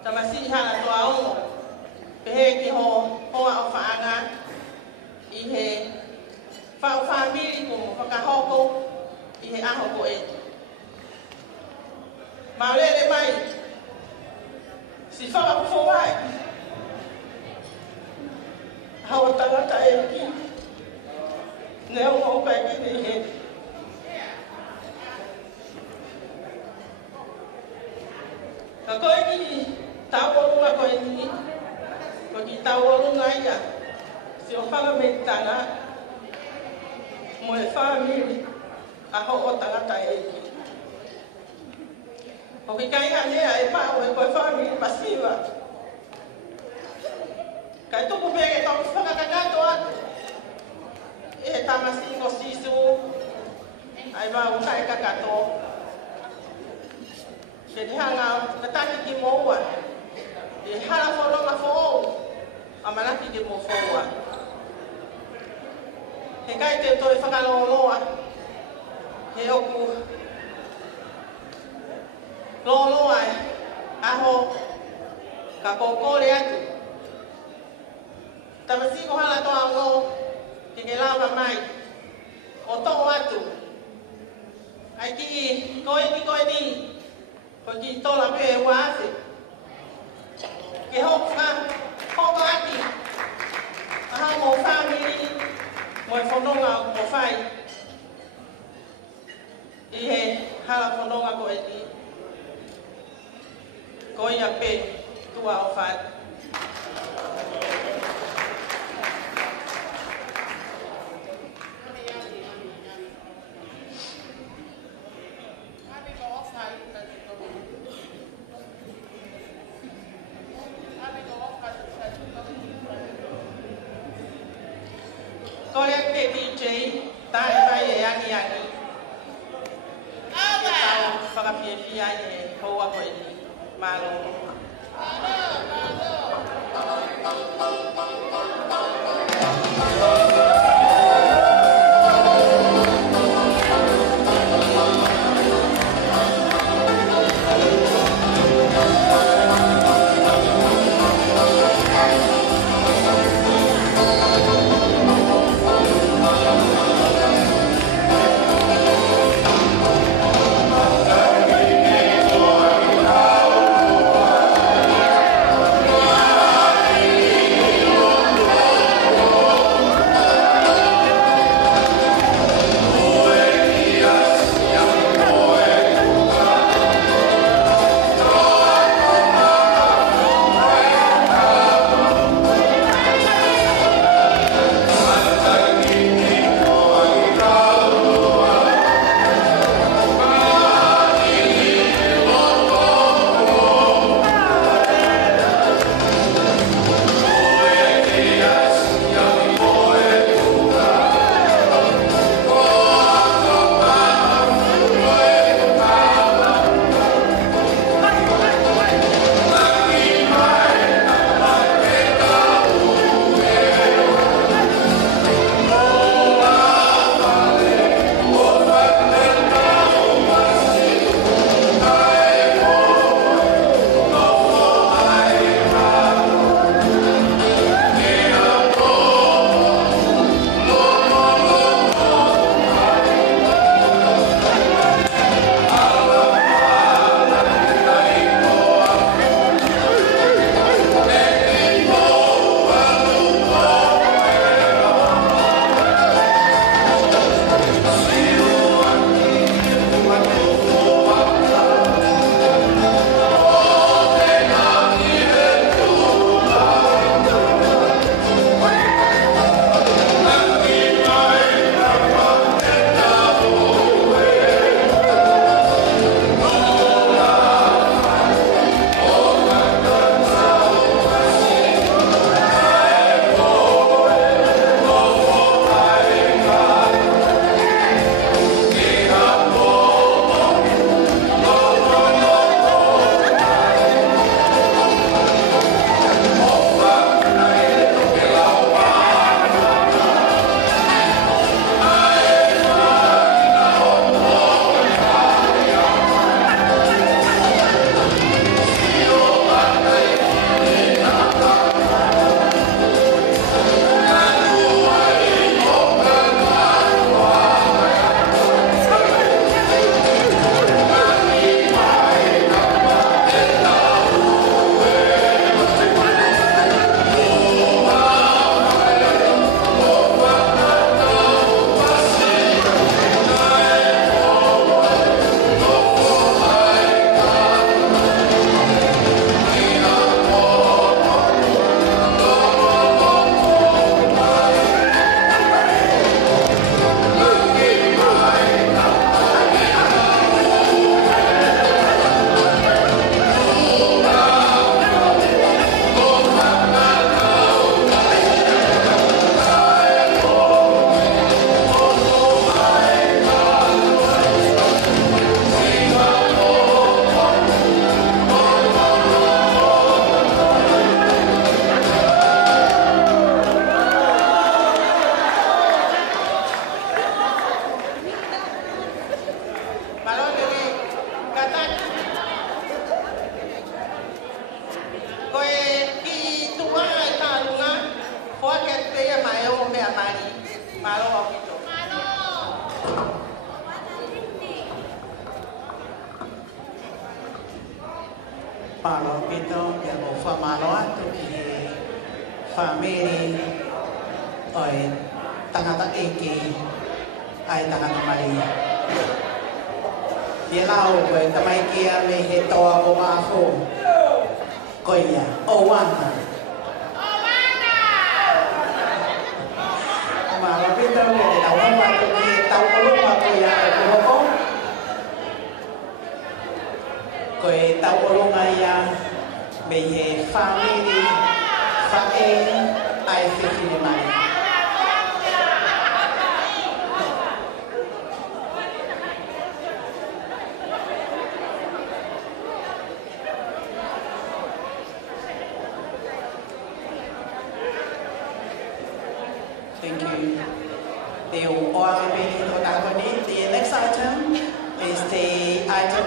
Tamasi Halatoaongo, pehe ki ho hoa o whaanga, i he whao whamiri ko whakahoko, i he aho ko e. Maulele mai. Si whaka kuwhawai. Hawa tangata e ki. Neo ngau kai ki ne he. Ka koe ki taworunga koe ni. Ko ki taworunga ia. Si o whaka me tanga. Mo e whamiri. A ho o tangata e ki. O ki kai hanea e pao e koe whamiri pasiwa. Kai tuku pege tau whakakagato atu. E tamasi ko sisu. Ai wau kai kakato. Ke te hanga na taki ki moua. E hala whoronga whoou. A manaki ki mo whoua. He kai te toi whakaloloa. He oku. Loloa e. Aho. Ka kokore atu. Tamasi ko halatoaongo. Ke lava mai. O tō atu. Ai ki koe ni. Ko ki tola pe e wāwhi. Ke hoka, hoka aki. Aha mo whamiri, mo e whanonga mo whai. I he hala whanonga ko e ni. Ko ia pe, tua o whai. Paula pito ya mo fa malo to ki family oi tangata eki ai tangata Maria. Dia lau oi tamai kia me he toa o mafo. Koia o wana. Paula pito ya de tau wa to ki tau o ma koia o ko. Koe tau olonga ia me he family whae ai whiwhine mai. Thank you. The next item is the item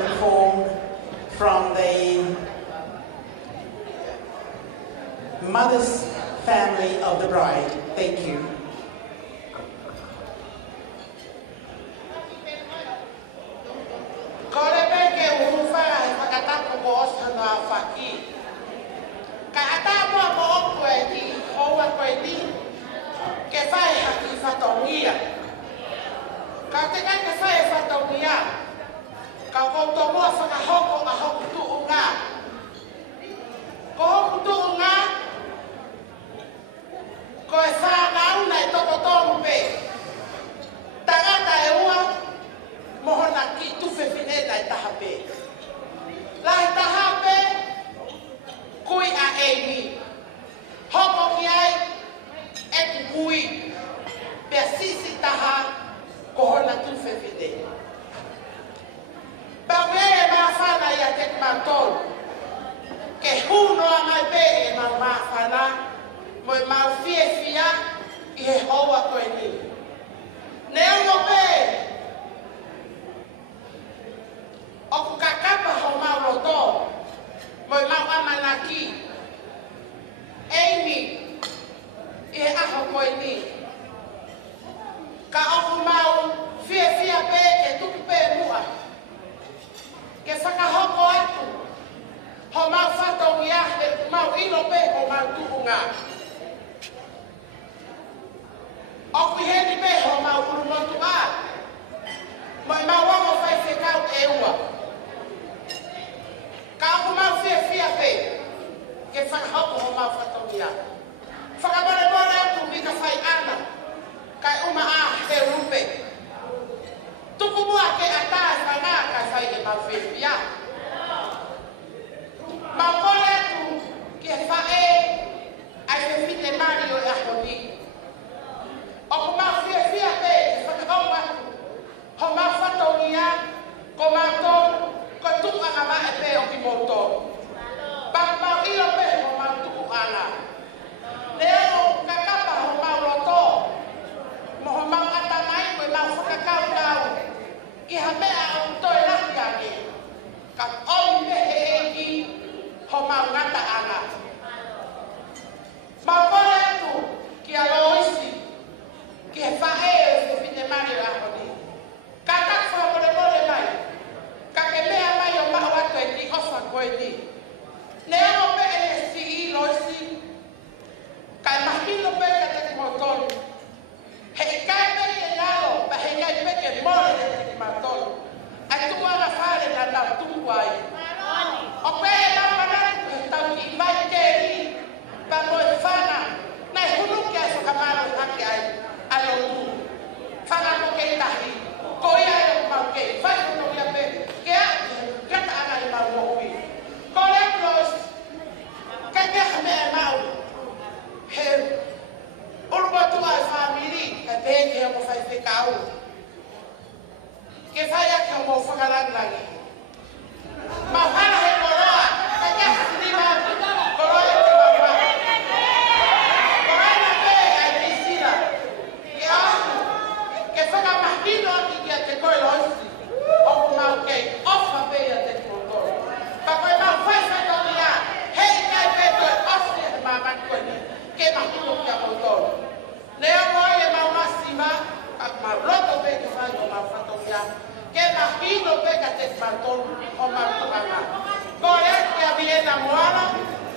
from the mother's family of the bride. Thank you. Correcto, bien. la moana,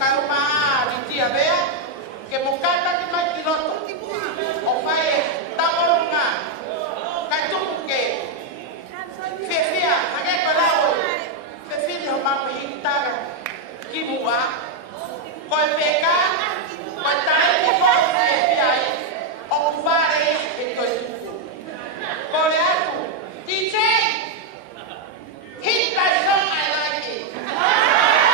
ka uma di tia bea, ke mokata ki mai ki roto. O whae tamorunga, ka tuku ke. Fefia, hake ko lau, fefia ho mamu hintara, ki mua. Koe peka, koe tae ki koe fefia i, o whare e toi tuku. Kore atu, DJ, hit that song, I like it.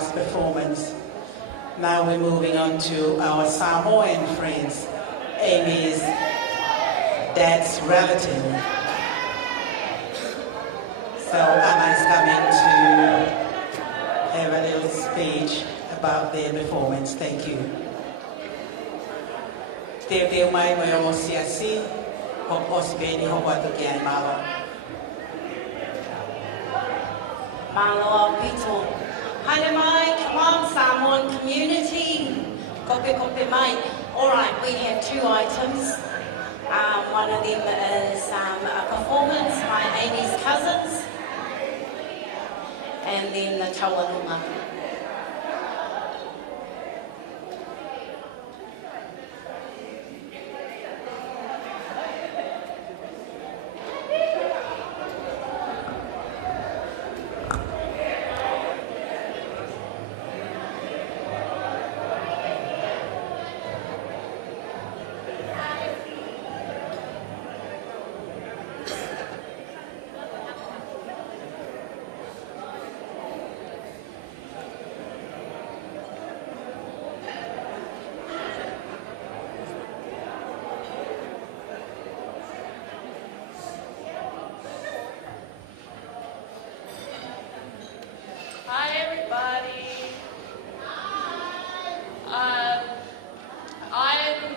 last performance. Now we're moving on to our Samoan friends, Amy's dad's relative. So Anna is coming to have a little speech about their performance. Thank you. Te Moimoi o siasi, ho osbeni ho watu ki ai malo. Malo Pito. Haere mai, come on, Samoan community. Kope kope mai. All right, we have 2 items. One of them is a performance by Amy's cousins, and then the Taualunga.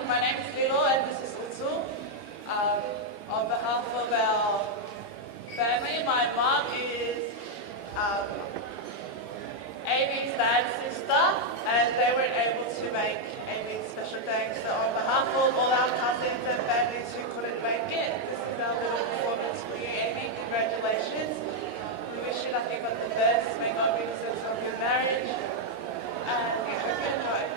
My name is Mila and this is Fusitu'a. On behalf of our family, my mom is Amy's dad's sister, and they weren't able to make Amy's special thanks. So on behalf of all our cousins and families who couldn't make it, this is our little performance for you, Amy. Congratulations. We wish you nothing but the best. May God be the success of your marriage. And we hope you enjoy.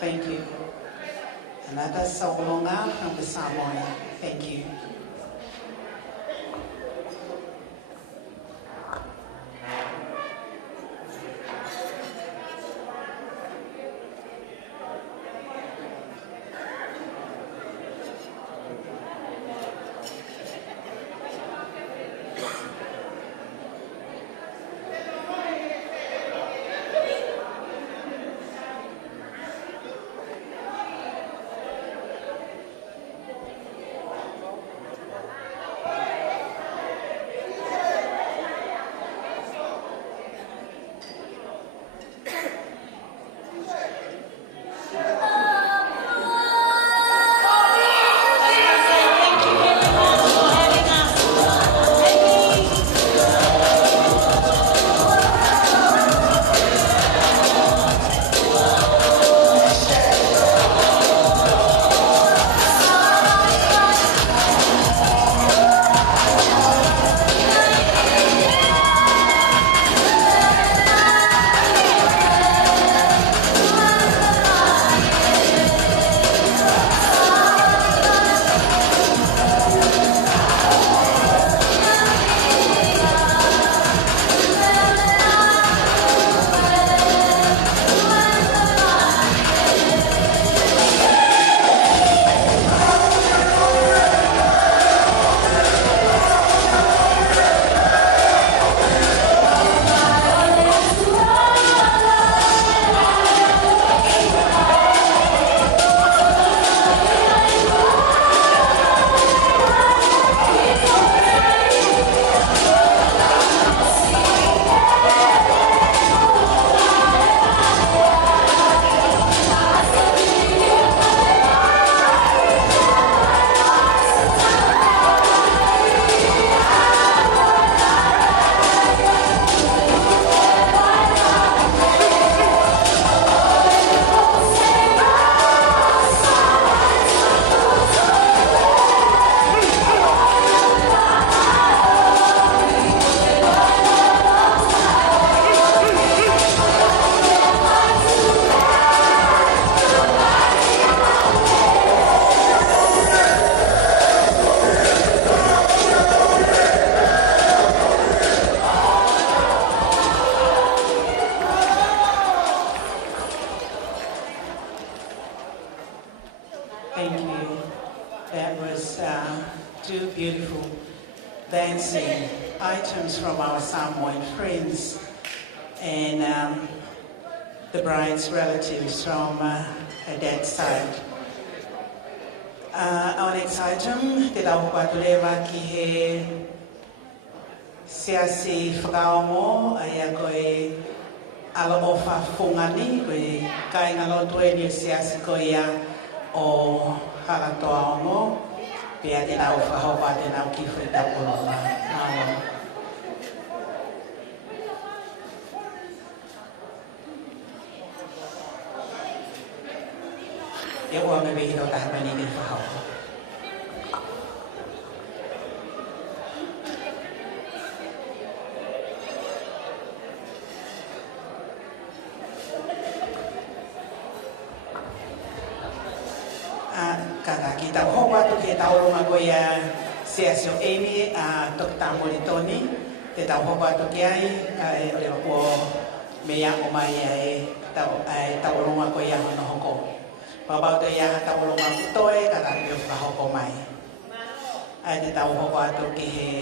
Thank you. Another Saulonga from the Samoa. Thank you. Thank you. That was two beautiful dancing items from our Samoan friends and the bride's relatives from her dad's side. Our next item, te tau patulewa ki he siasi Faautu ai koe ala ofa fungani koe kai ngalotu e ni siasi koe ia o Halatoaongo pia te nau whahopa te nau ki whi tapuroma. E ua me wehi o tahmani ni whahopa. Kata kita hopa tu ke taurunga ko ia siasio Amy tok tamori Tony te tau hopa tu ke ai o le ko mea o mai ai taurunga ko ia no hoko. Papa te ia taurunga ku toe kata le fa hoko mai. Ai te tau hopa tu ke he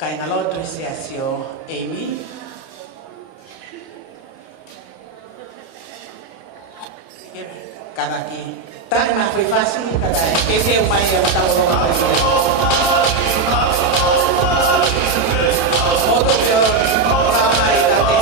kai ngalo tu siasio Amy. Kata ki tak nak privasi kata ese umai yang tahu orang motor dia ramai kata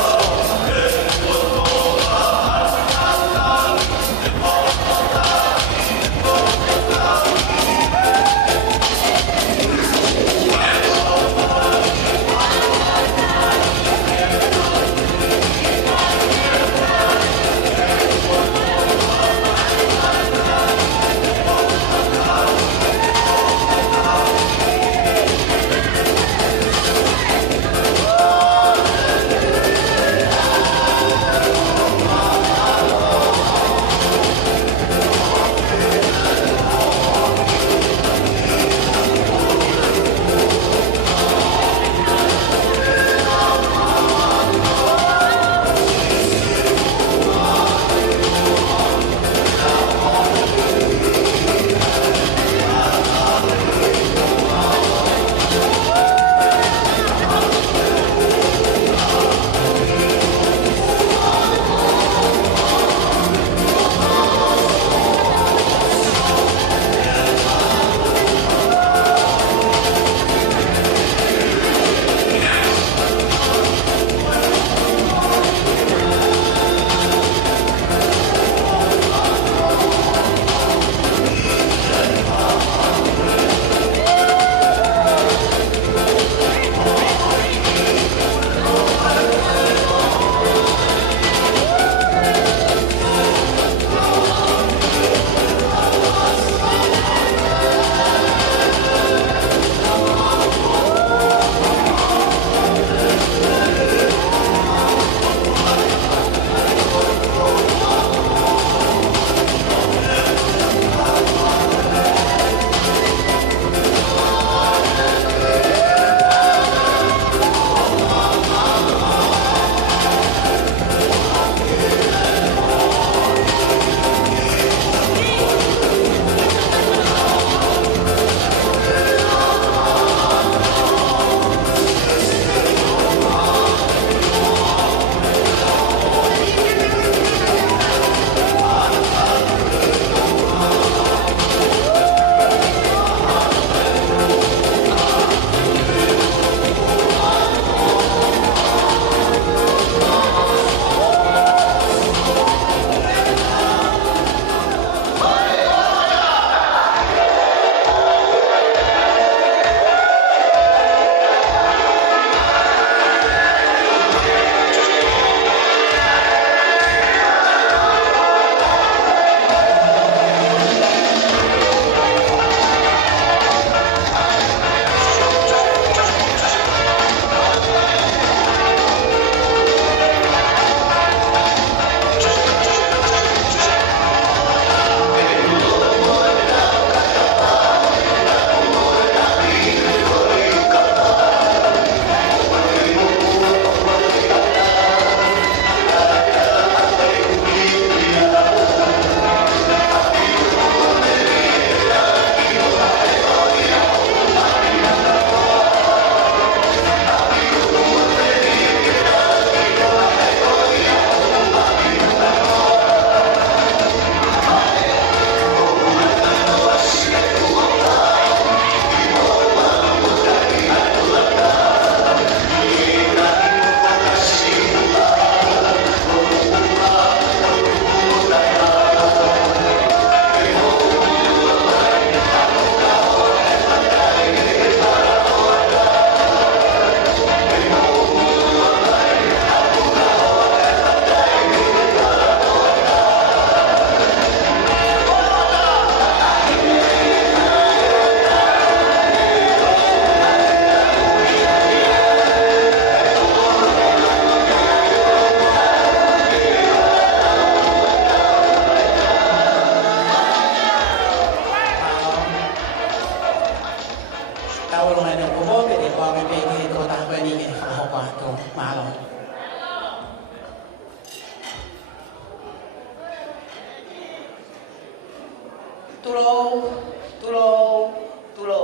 tulo.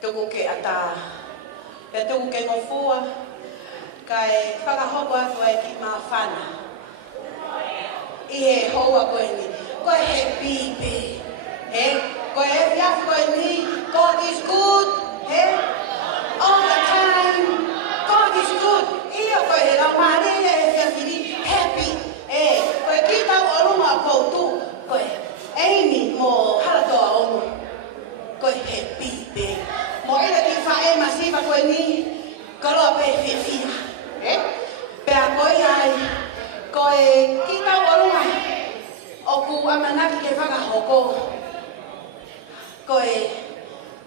Tuku ke ata. Pe tuku ke ngofua. Kai whakahoko atu ai ki mawhana. I he hoa koe ni. Koe he pipe. Koe he fiafi koe ni. God is good. All the time. God is good. Ia koe he rawari he fiafi ni. Happy. Koe ki tau o runga Faautu. Koe Amy mo Halatoaongo. Koe he pipe. Mo ina ki whae masiva koe ni. Kaloa pe fiafia. Pea koe ai. Koe ki tau o runga. O ku amanaki ke whakahoko. Koe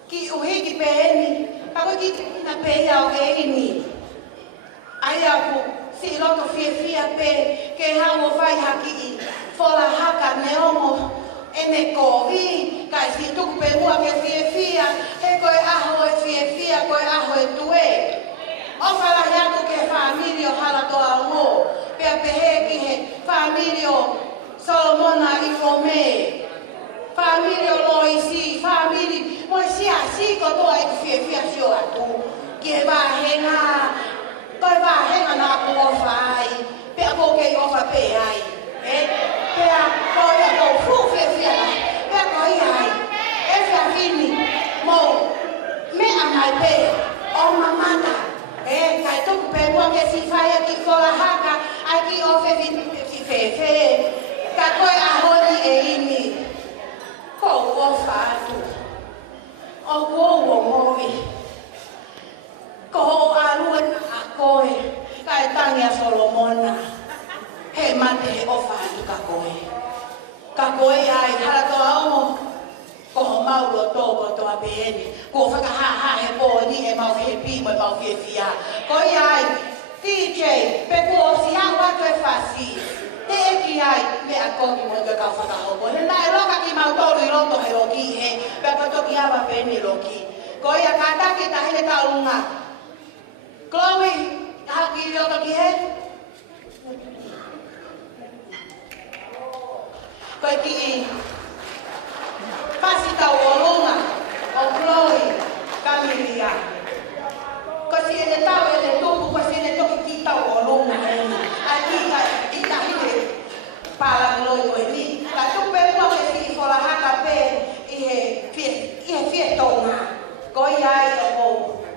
ki uhiki pe eni. Ako ki tina pe ia o Amy. Ai aku si loto fia pe ke hau o whai haki i whola haka neongo e me kovi kai si tuku pe mua ke fia he koe aho e fia koe aho e tue o whala hiatu ke familio Halatoaongo pea pehe ki he familio Solomona Ierome familio Loisi famili moisia si kotoa e fia sio atu ke wahenga koe wahenga na aku o whai pea ko ke ofa pe ai pea koe a kou fu fia pea koe ai e fia fini mo me a mai pe o mamata kai tuku pe mua ke si whai a ki whola haka ai ki o fe ka koe a hori e imi kou o Faautu o kou o Moimoi ko alua a koe kai tangia Solomona he mate he o Faautu ka koe ai Halatoaongo ko ho mau o tōko toa peeni ko whakaha he pōni e mau he pimo e mau fia koe ai DJ pe ko o si hau atu e whasi te eki ai me a koki mo ke kau whakahoko he nai roka ki mau tōru i roto he roki he pe a toki awa peeni roki koe a kātaki ta hele taurunga Chloe, haki i roto ki he? Koe ki i Fusitu'a o runga o Chloe Kamilia. Koe si ene tau ene tupu, koe si ene toki ki tau o runga eni. Ai ki i tahine Paula Chloe koe ni. Ka tupe mua ke si i whola haka pe i he fie tonga. Koe ai o kou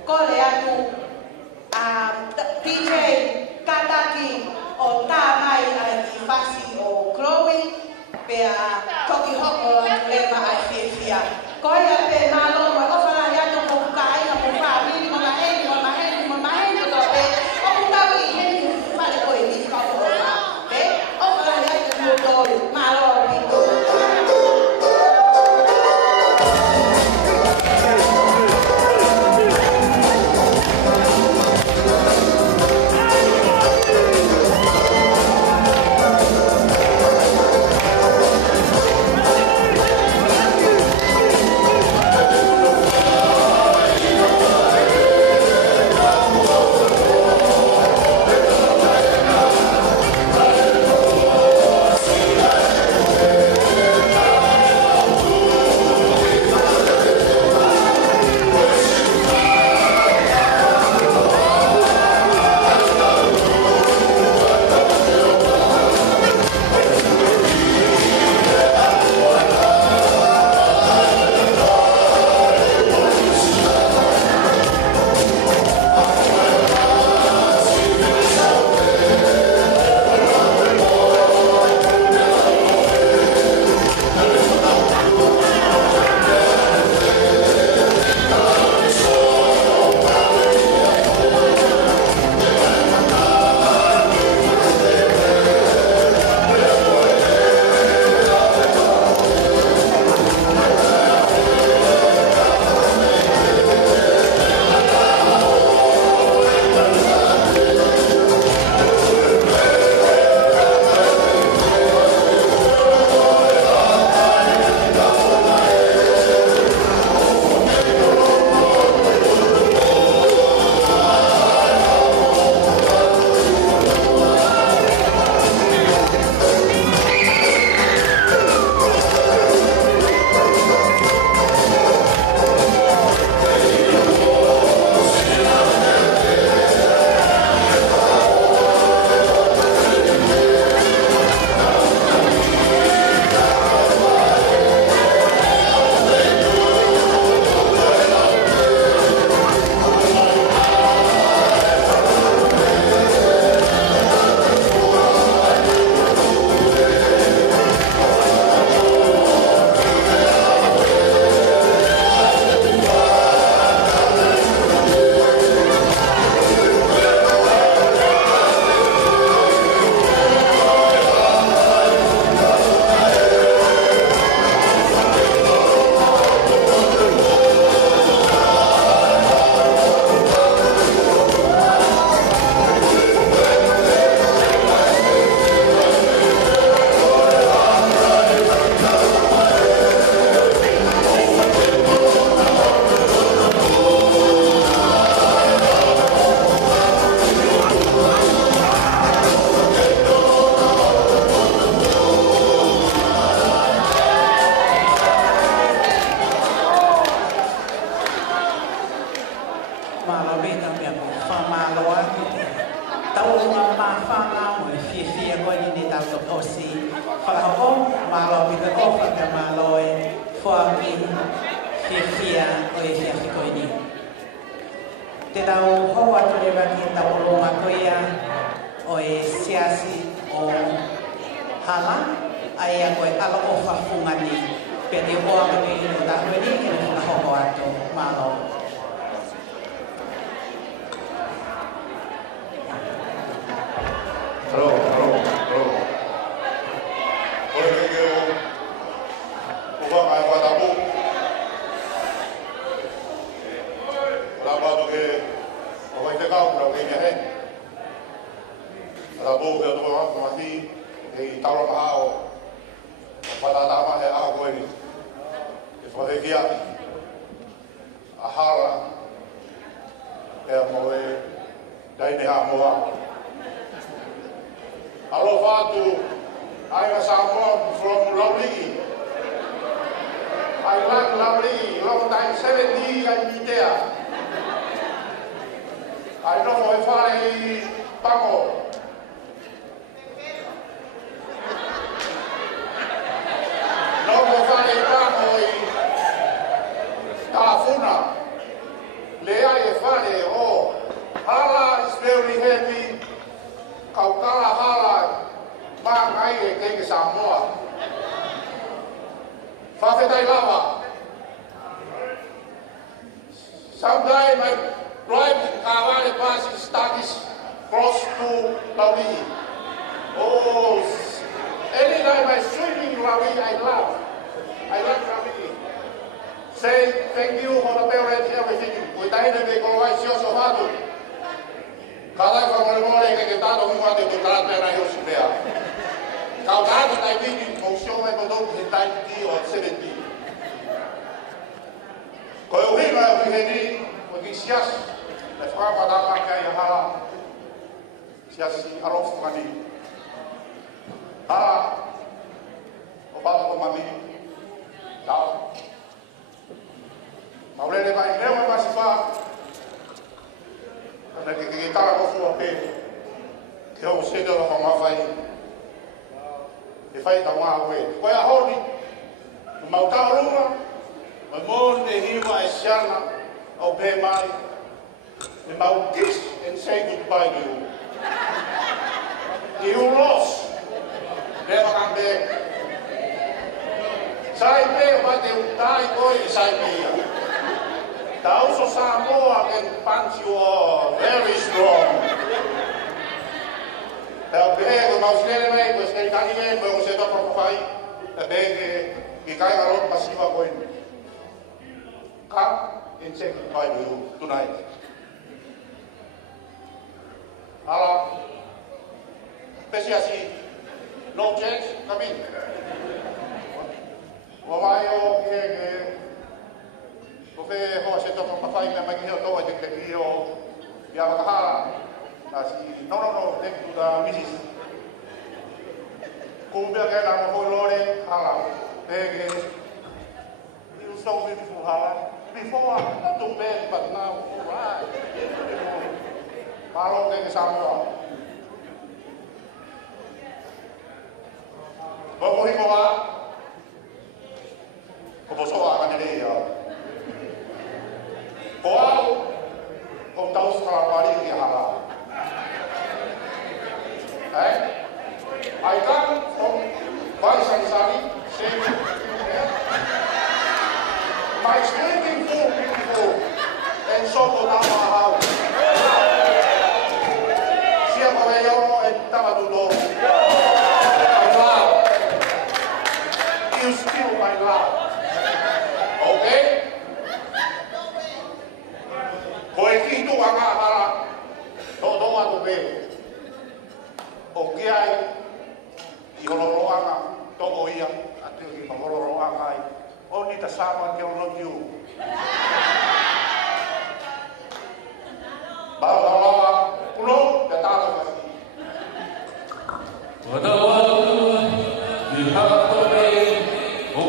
kore atu DJ Kataki o tā mai ai ki Fasi o Chloe pea toki hoko lewa ai fia. Koe a pe malomo o whala hiatu ko kukai na ko whamiri mo maheni ko pe o kukau i heni whale koe ni kako o wha. O whala hiatu mo tolu malomo piko. maloa. Tau ma whanau e whiawhia koe ni tau to posi. Whakahoko, malo pika kofa ka malo e whaaki whiawhia o e whiawhi koe ni. Te tau hoa tore waki tau ronga koea o e siasi o hala. Ai a koe ala o whawhungani. Pea te hoa koe i no tahueni e no whakahoko ato malo. Hello. Oi, eu vou vai dar bom. Lá do que vai pegar o que é. Lá bom eu tô lá aqui e tá lá para dar mais água aí. E fazer aqui a hala é moe daí de amor. Hello, Faautu. I am someone from Lovely. I like Lovely. Long time, 70, I'm there. I know my father is Pango. No, my father is Pango is Tafuna. Lea is father. Oh, Hala is very heavy. Kaukala hala mangai e kei Samoa. Whawhetai lava. Sometimes I drive in Kawale passing studies close to Lawi. Oh, anytime I swimming Lawi, I love Lawi. Say thank you for the parents everything. We died in the Colorado Faautu. Kalau kamu mulai kita tahu semua itu telah pernah hidup sudah. Kalau tahu tadi ini musuh yang betul hentai di or 70. Kalau ini bagi sias, lepas pada pakai yang halal, sias araf mandi. Obat pemandi, tahu. Mau lihat apa ini masih pak. Karena kita harus apa? Kita harus sedar apa mafai. Ifai tahu apa? Kau yang hori, mau tahu rumah, mau nehiwa esiana, au pemai, mau kiss and say goodbye to you. You lost, never come back. Saya pe, mati utai koi saya pe. Tahu so Samoa can punch you very strong. Tapi kalau sekali lagi, sekali kali lagi, kalau saya tak percaya, tapi kita harus pasti bawain. Come and say goodbye to you tonight. Halo, spesiasi, no chance, kami. Wamayo, Porque ho se toca para fazer mais que eu tô de que eu já vai cá assim não tem tudo a misis como bem que lá no lore hala pegue you so beautiful hala before not too bad but now alright malo que Samoa vamos igual como só a maneira Kau, kau tahu sekarang hari ini halal. I come from Barisan-Sari, my swimming pool beautiful, and so go down my house. Siapa yang entah dulu. I love. You still my love. Okay? Koe kitu anga hala, todo atu be. O que ai, i hororo anga, todo ia, atu i hororo anga ai. O ni ta sama ke o love you. Bawa pulo, ya tahu kasi. Wadawa, dihato be, o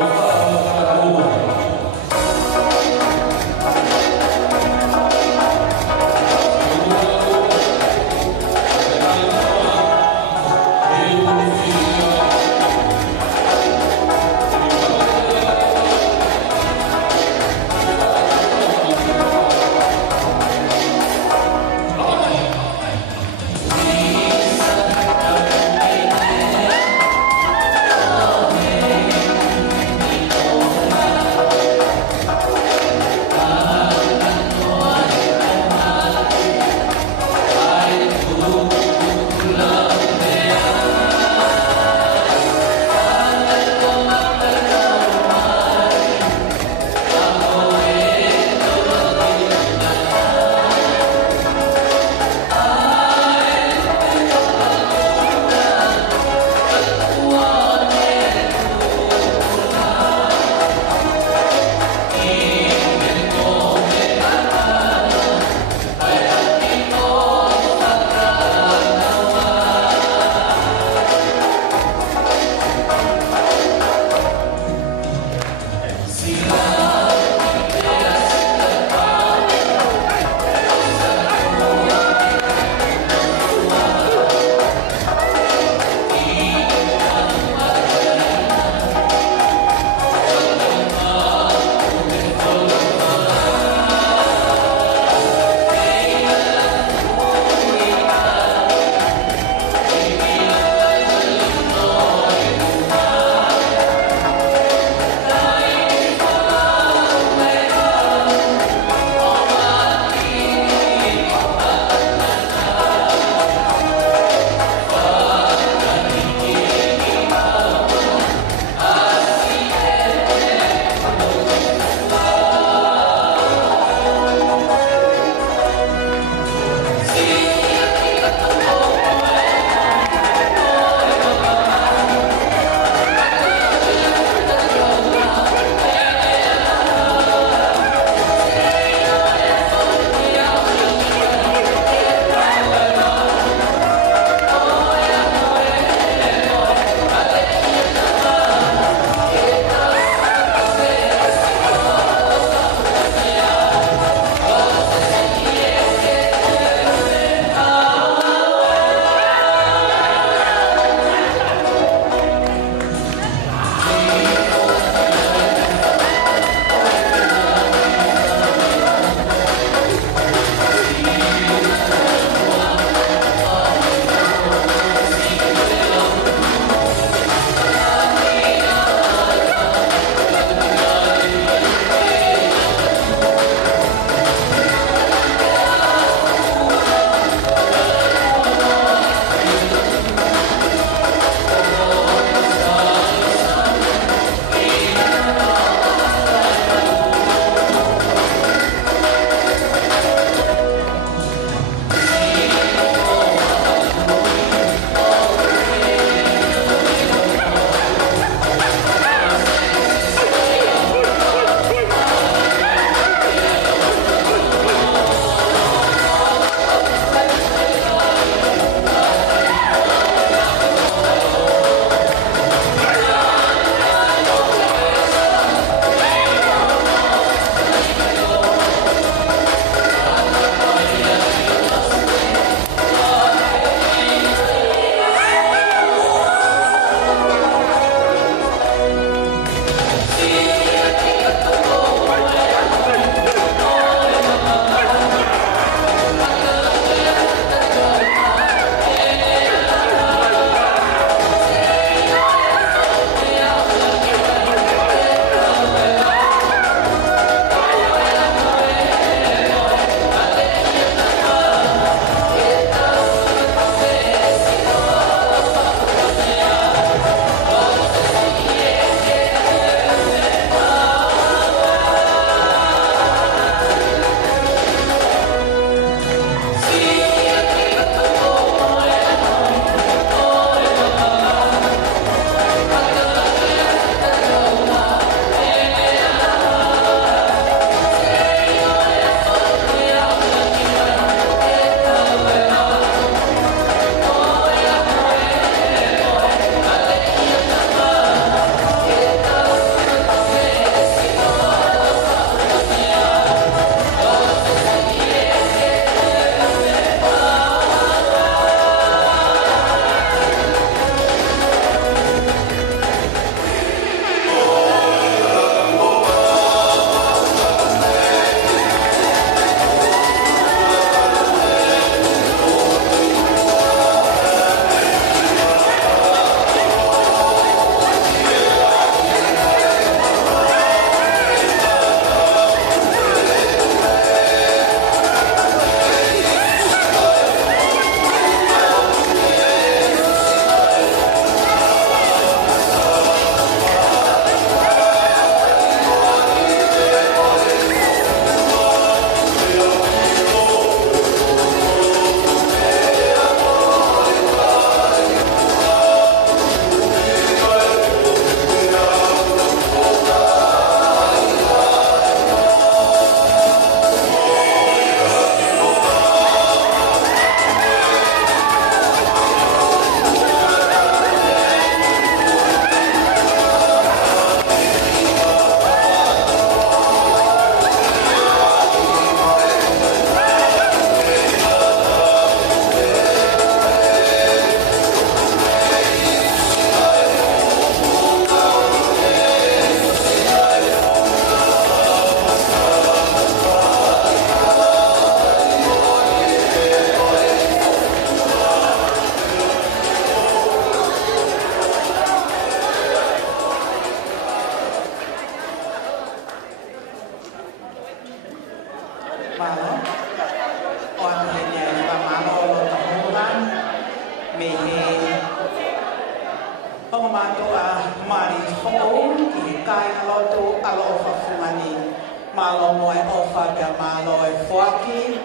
malo mo e ofa pe malo e fuaki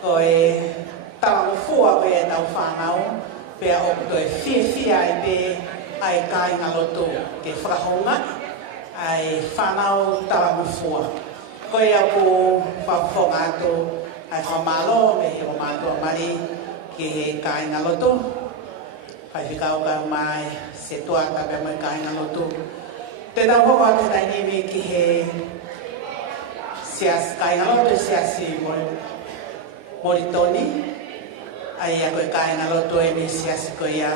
ko e tau fua ko e tau whanau pe o to e fia i pe ai kai ngaloto ke whakahonga ai whanau tau fua ko e aku whawhonga ato ai whamalo me he o mātua mari ki he kai ngaloto pai whikau kau mai se tuata pe mai kai ngaloto te tau hoa te tainimi ki he sias kai ngaloto siasi moritoni ai a koe kai ngaloto e me siasi ko ia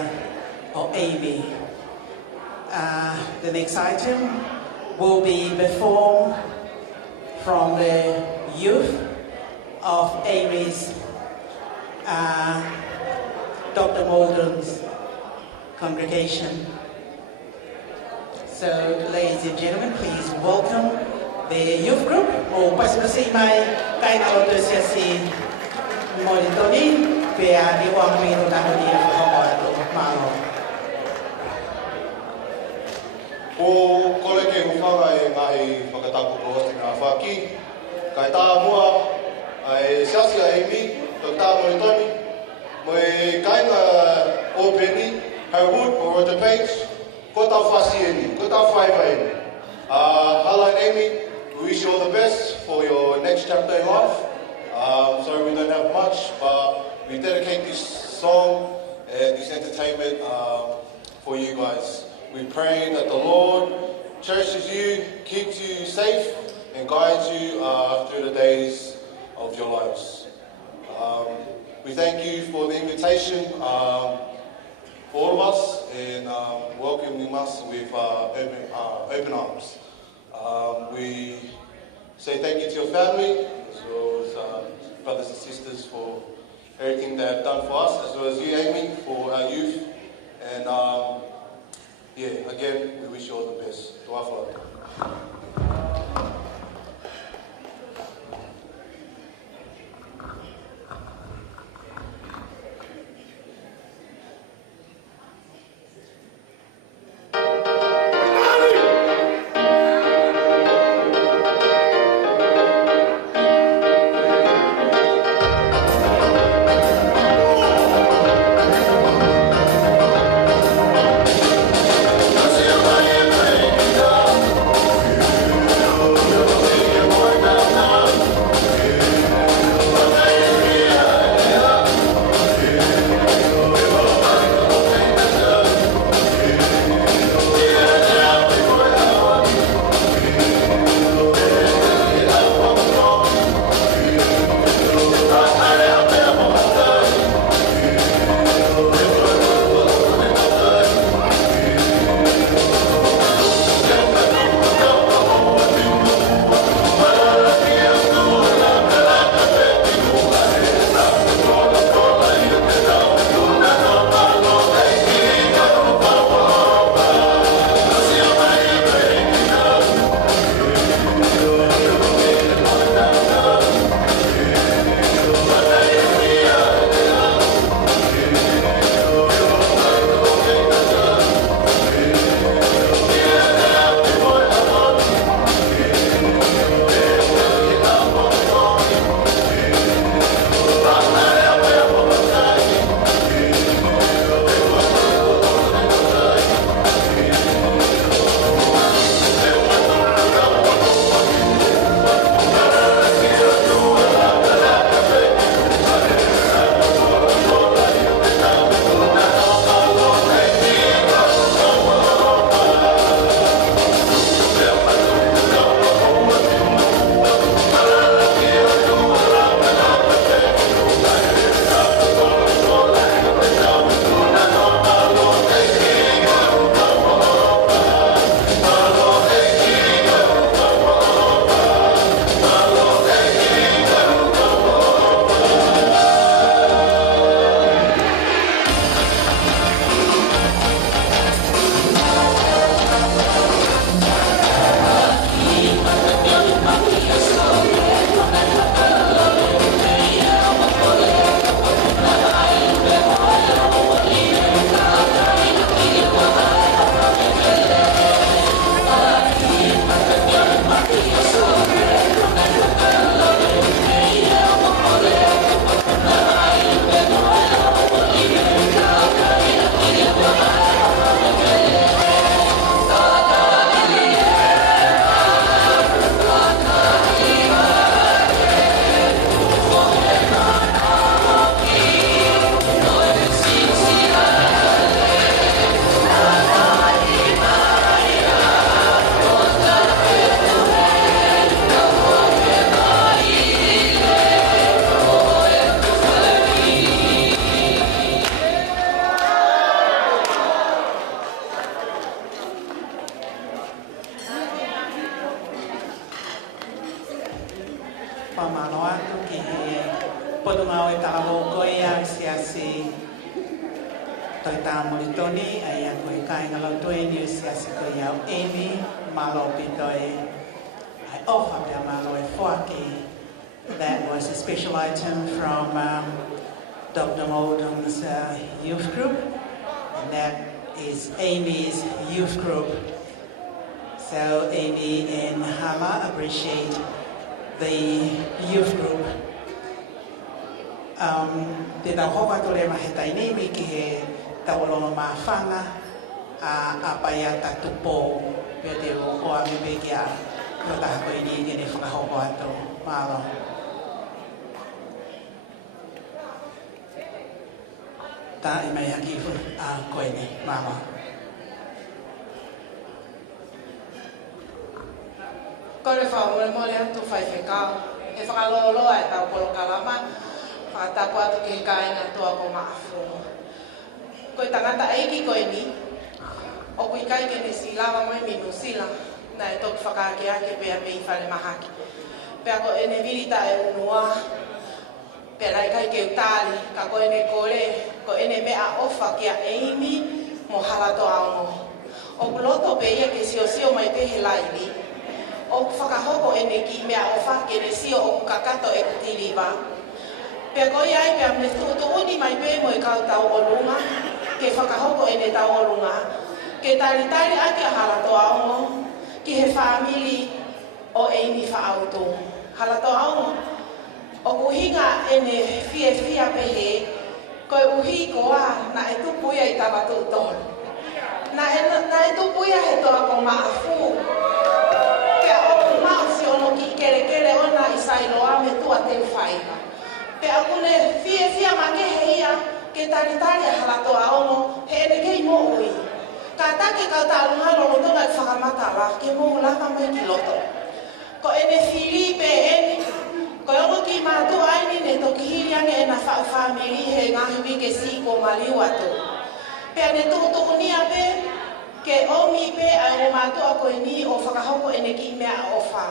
o Amy. The next item will be performed from the youth of Amy's Dr. Morgan's congregation. So, ladies and gentlemen, please welcome the youth group. O pasipasi mai kai ngaloto siasi moritoni pe a ni wang mi no tano ni a hoa to malo. O kole ke hufanga e ngahi whakatapu ko te ngā whaki. Kai tā mua ai siasi a Amy, to tā moritoni. Mo e kainga o Penny, Howard o Roger Page, ko tau whasi eni, ko tau whaiva eni. Hala and Amy, we wish you all the best for your next chapter in life. Sorry we don't have much, but we dedicate this song and this entertainment for you guys. We pray that the Lord cherishes you, keeps you safe, and guides you through the days of your lives. We thank you for the invitation for all of us and welcoming us with open arms. We say thank you to your family, as well as brothers and sisters for everything they have done for us, as well as you, Amy, for our youth. And again, we wish you all the best. Dua Faautu. Let's siasi toi tamuri toni ai a koe kainga lau toi ni siasi koe iau Amy malo pitoi ai ofa pia malo e fuaki. That was a special item from Dr. Molden's youth group, and that is Amy's youth group. So Amy and Hala appreciate the youth group. Te tau hoka tole mahetai nimi ki he taulono mawhanga a paiata tupo pia te o ame pekia no taha koe ni kene whakahoko ato malo. Ta I mai haki a koe ni malo. Kore whaumole atu whai whekau. He whakaloloa e tau polo kalama. Whakatapu atu ke kainga tua ko maafu. Koe tangata eiki koe ni. O kui kai kene silawa mai minu sila. Na e toki whakaake ake pia mei whale mahaki. Pea ko ene virita e unua. Pea nai kai ke utali. Ka ko ene kore. Ko ene mea ofa kia Amy mo Halatoaongo. O kuloto pe ia ke sio mai pehe laini. O whakahoko ene ki mea ofa ke ne sio o kakato e kutiliwa. Pea ko iai pea me tuto uni mai pe mo I kau tau olunga. Ke whakahoko ene tau olunga. Ke tari ake Halatoaongo. Ki he whaamili o Amy Faautu. Halatoaongo. O kuhinga ene fia pehe. Koe uhi koa na e tupuia I tawa tūtoro. Na e tupuia he toa ko maafu. Pea o kumau si ono ki kere ona I sailoa me tua te whaiva. Pea kune fia makehe ia ke tari Halatoaongo he ene kei mo ui. Ka take kau tālunga lono tonga I whakamatala ke mo laka mai ki loto. Ko ene Filipe ene. Ko ongo ki mātu aini ne toki hiri ange e na whau whamiri he ngahiwi ke siko maliu atu. Pea ne tuku nia pe, ke omi pe ai o mātu a koe ni o whakahoko ene ki mea ofa.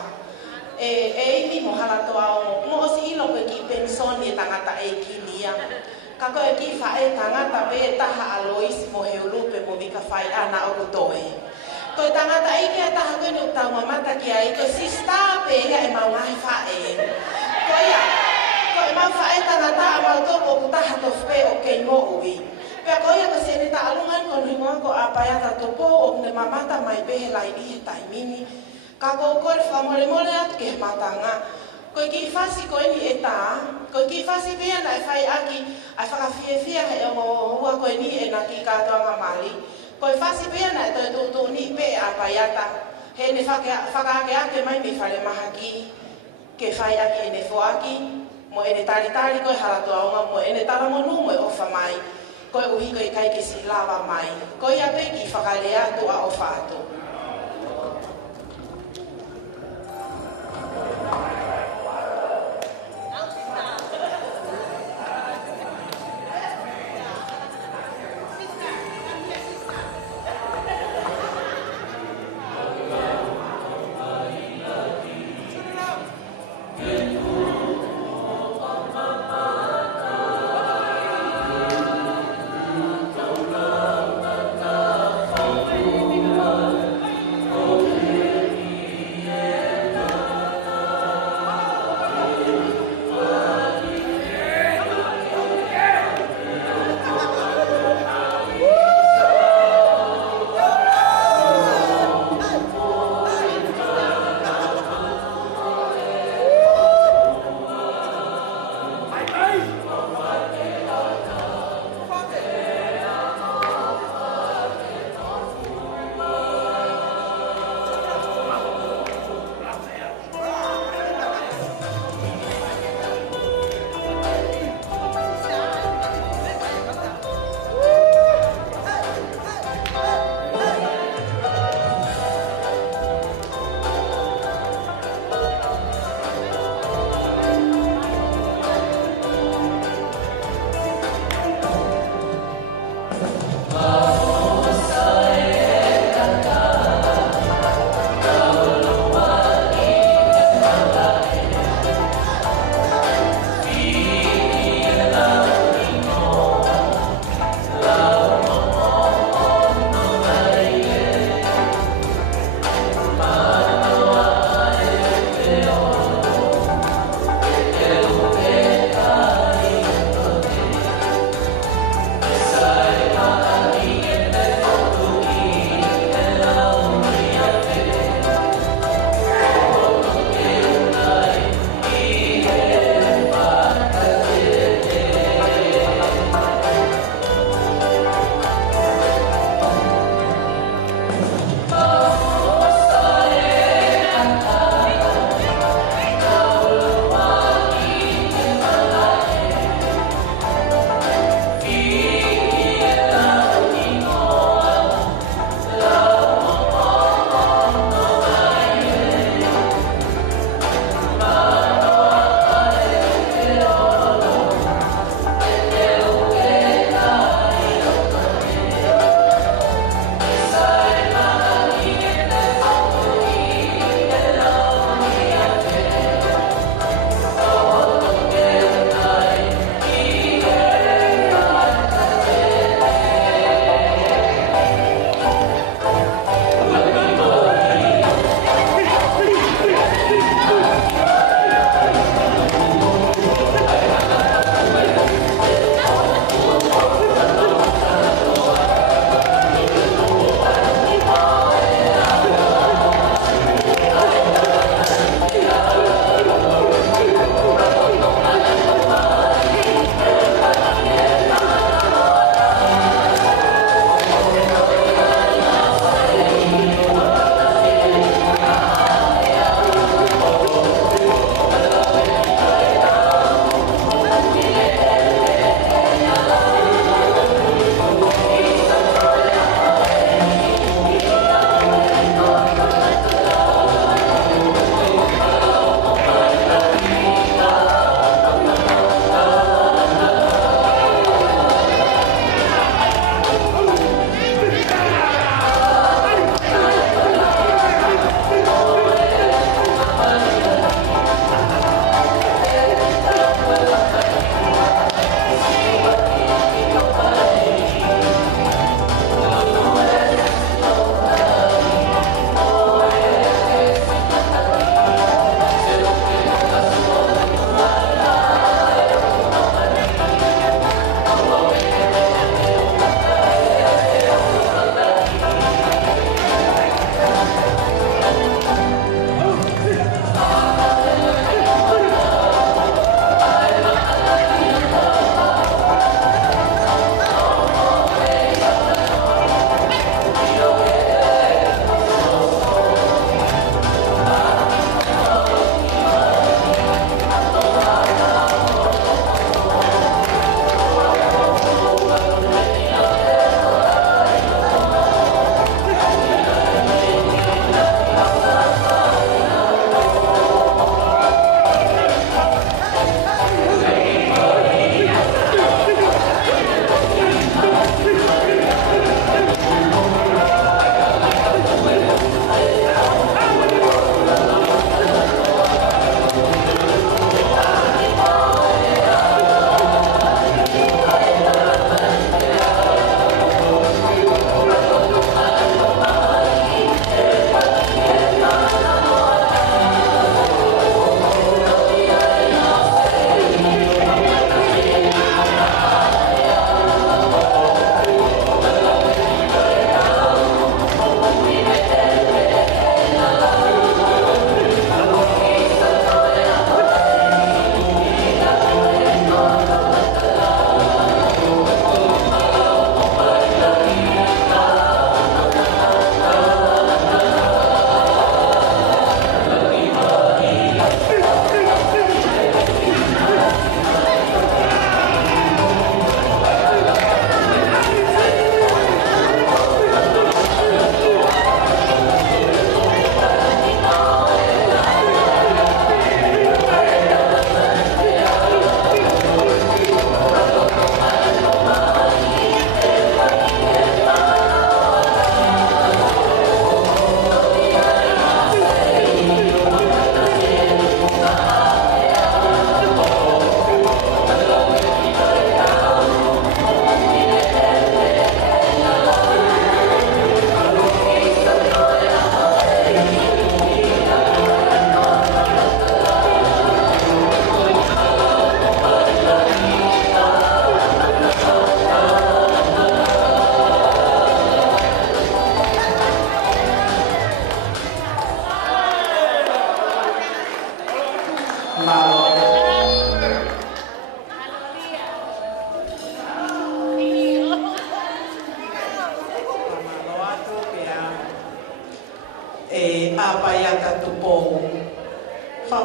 E Amy mo Halatoaongo. Mo osi ilo koe ki pensoni e tangata e ki nia. Ka koe ki whae tangata pe taha Alois mo heulupe mo mika whai ana o kutoe. Koe tangata ike a taha koe ni utau mamata ki a ike sista pe ea e mau ngahi whae. Koe mau whae tangata a mau toko o kutaha tofpe o kei mo ui. Pea koe ko se ne ta alungan ko nuingoa ko a paiata topo o ne mamata mai behe lai ihe taimini. Ka ko kore whamole atu ke he matanga. Koe ki whasi koe ni e tā. Koe ki whasi pia na e whai aki ai whakawhiewhia he o hua koe ni e na ki kātoa ngamali. Koe whasi pia na e toi tūtū ni pe a paiata. He ne whakaake ake mai mi whare mahaki. Ke whai aki e ne whoaki. Mo e ne tari koe Halatoaongo. Mo e ne taramonu mo e ofa mai. Koe uhi koe kai ke si lawa mai. Koe a pe ki whakalea atu a ofa atu. Love.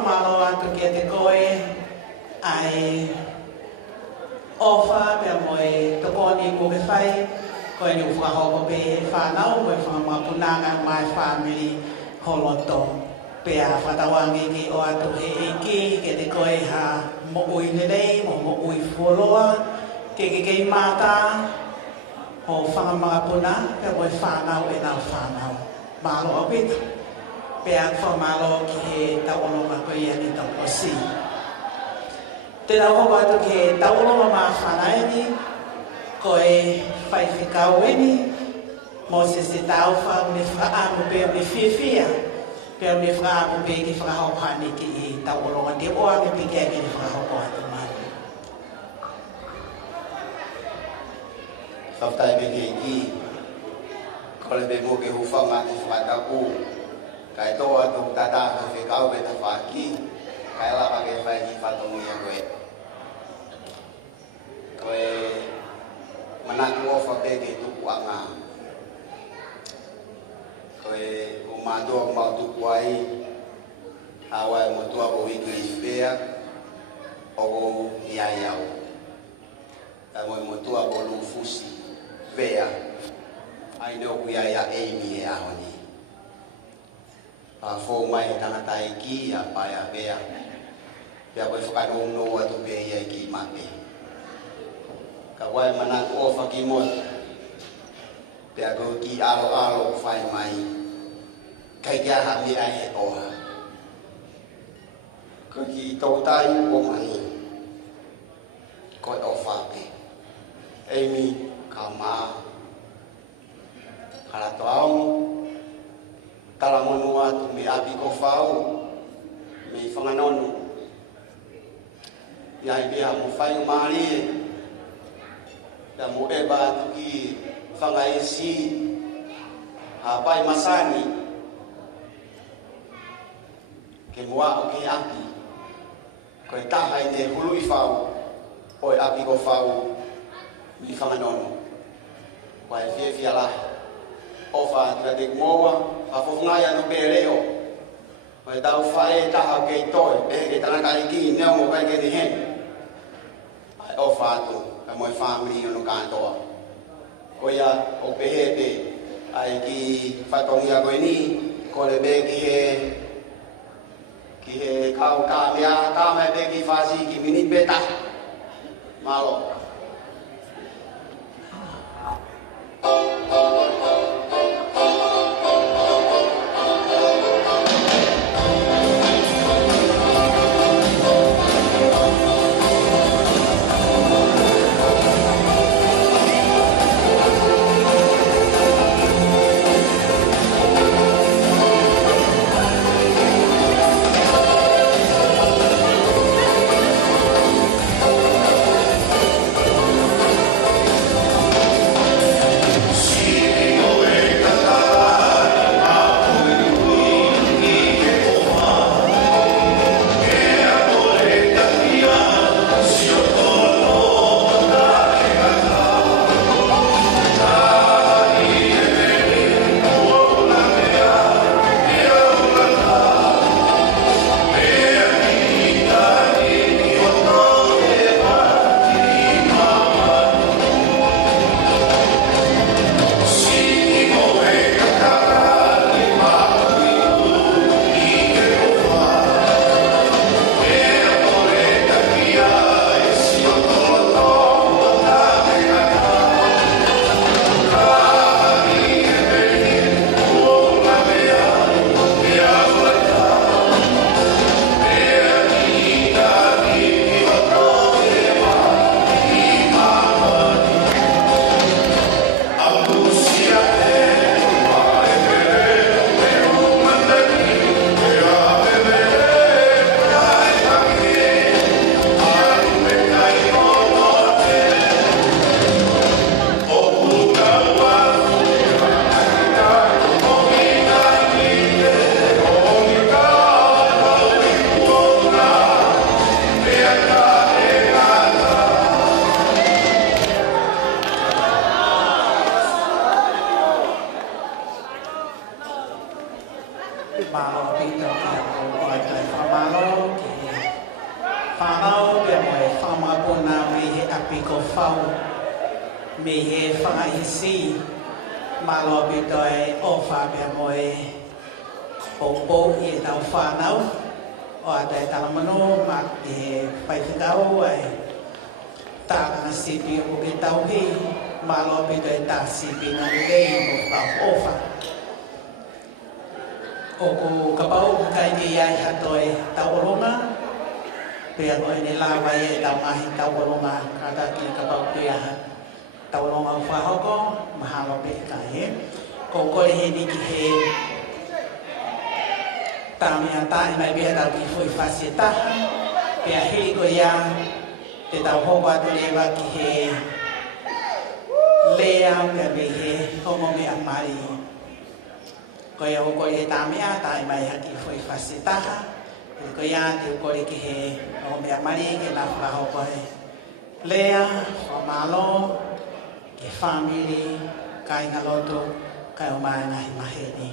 malo atu ke te koe ai ofa pe moe tokoni ko ke whai koe ni whakahoko pe whanau koe whamapunanga mai family holoto pe a whatawangi ki o atu he eki ke te koe ha mo ui nerei mo ui wholoa ke mata o whangamapuna pe moe whanau e nau whanau malo a wita pe a whamalo ki he tauolonga koe ia ni tau osi te rau hoko atu ki he tauolonga ma whanai ni koe whai whikau eni mo se tau wha me whaamu pe me whiawhia pe me whaamu pe ki whakahohani ki i tauolonga te oa me pike ki ni whakahoko atu manu. Whaftai me ke ki kole be mo ke hufanga ki whataku kai toa tu tata ka whikau pe ta whaki kai lapa ke whai ki whatongu ia koe koe manatu ofa pe ke tuku anga koe umatua mau tuku ai hawai motua ko English pea o iaiau ta mo motua ko lufusi pea ai no ku iaia Amy e ahoni pa fo mai tangata iki a paia pea pea koe whakanong no atu pea ia ki mape ka wai manang ofa ki mot pea ko ki alo whai mai kai kia ha mi ai e oha ko ki tautai o mani koe ofa pe Amy ka maa Halatoaongo talamonua tu me api ko fau me whanganonu iai bea mo whai maari da mo eba tu ki whangaisi ha pai masani ke moa o ke api koe taha i te hului whau oi api ko whau me whanganonu koe whiawhia lahi ofa tra de moa a fofunga ya no peleo mai tau fae ta ha ke toi e ke tana kai ki ne mo kai ke ni hen ai ofa tu ka mo family no kan to ko ya o pehe ai ki fa tong ya ko ni ko le be ki he kau ka mia ka me be ki fa si ki mini beta malo me he whakaisi malo pito e ofa pia moe popo i tau whanau o atai talamano ma he whaithikau ai tākana sipi o ke tau hi malo pito e tā sipi na rei mo tau ofa o ko kapau kai ke iai hato e tau oronga pia ko e ne lawa e tau mahi tau oronga kata ki kapau ke aha tau longa whahoko, mahalo pe kai ko kore he niki he tamia tae mai bea tau ki fui whasia taha pea he ko ia te tau hoko atu lewa ki he lea pea me he homo mea mari ko ia hoko he tamia tae mai haki fui whasia taha ko ia te kore ki he homo mea mari ke na whahoko he lea, whamalo ke family, kai ngaloto, kai o mai ngahi maheni.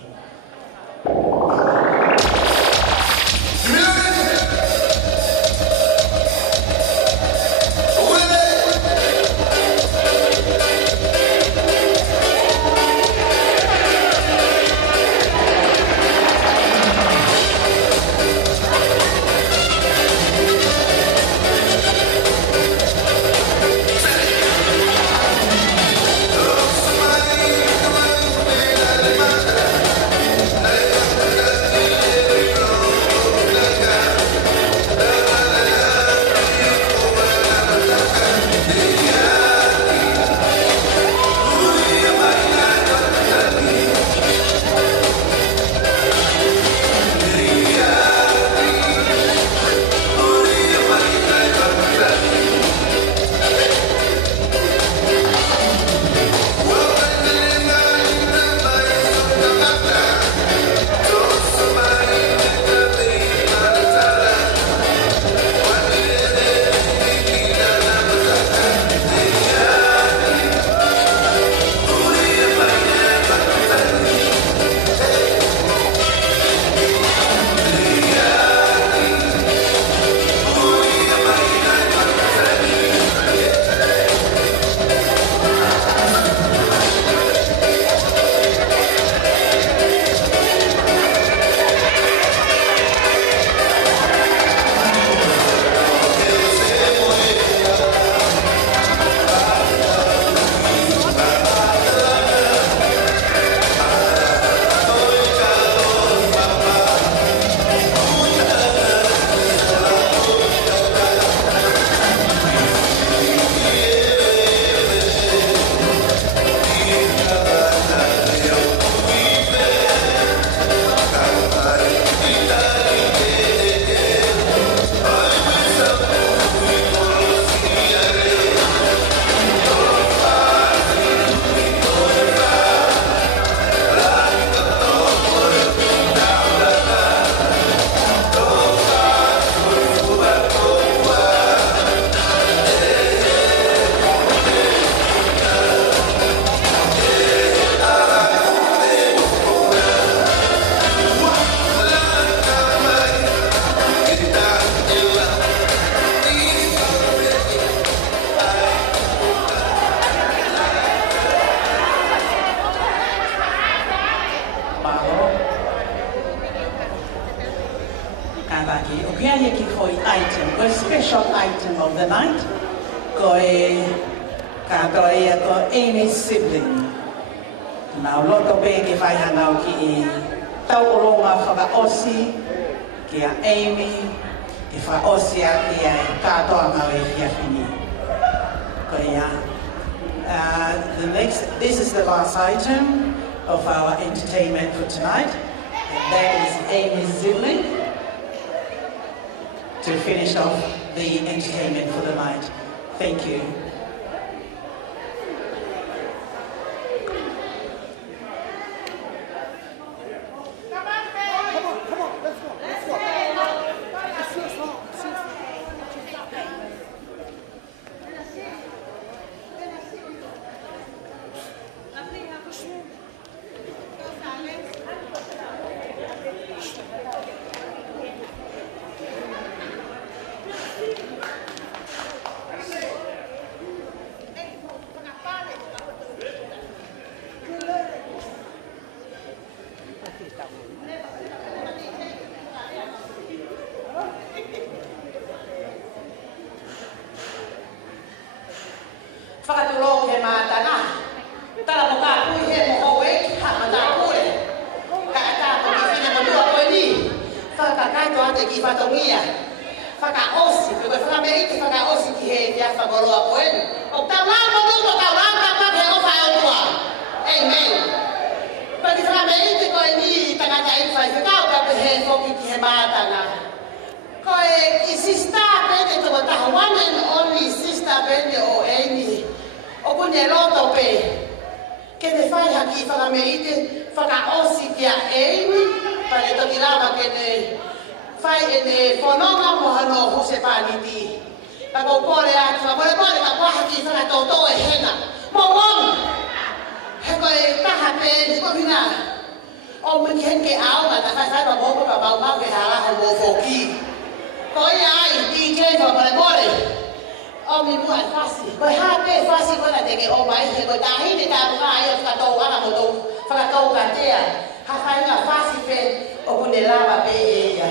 This is the last item of our entertainment for tonight, and that is Amy's sibling to finish off the entertainment for the night. Thank you. lo ke matanga. Tala mo ka kui he mo howe ha mata kure. Ka ta ko ki fina mo dua ko ni. Fa ka ka to ate ki fa to mia. Fa ka osi, ko fa me ki fa ka osi ki he ya fa golo a ko en. O ta la mo do ta la ka pa he o fa o tua. Amen. Pa ki fa me ki ko ni ta ka tai fa ka ka he fo ki he matanga. Ko e ki sista bene to ta one and only sister bene o eni. O kune roto pe. Ke te whai haki whakameite, whakaosi kia eimi, pare toki lava ke ne whai e ne whanonga mohano hose pāniti. Tako kore atu, kore ka wahaki whakatoto e hena. Mo wong! He koe taha pe, ko hina. O mwiki henke au, ma ta whai pa moko pa mau ke haraha mo whoki. Ko ia ai, DJ whakore. O mi mua fasi. Koe hape fasi koe na teke o mai he koe tahi ni tāpu ngā ia whakatou ana mo tau whakatou ka tea. Ha whai ngā fasi pe o kune lava pe e ia.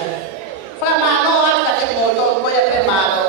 Whakamano ana ka teke mo tau koe pe mano.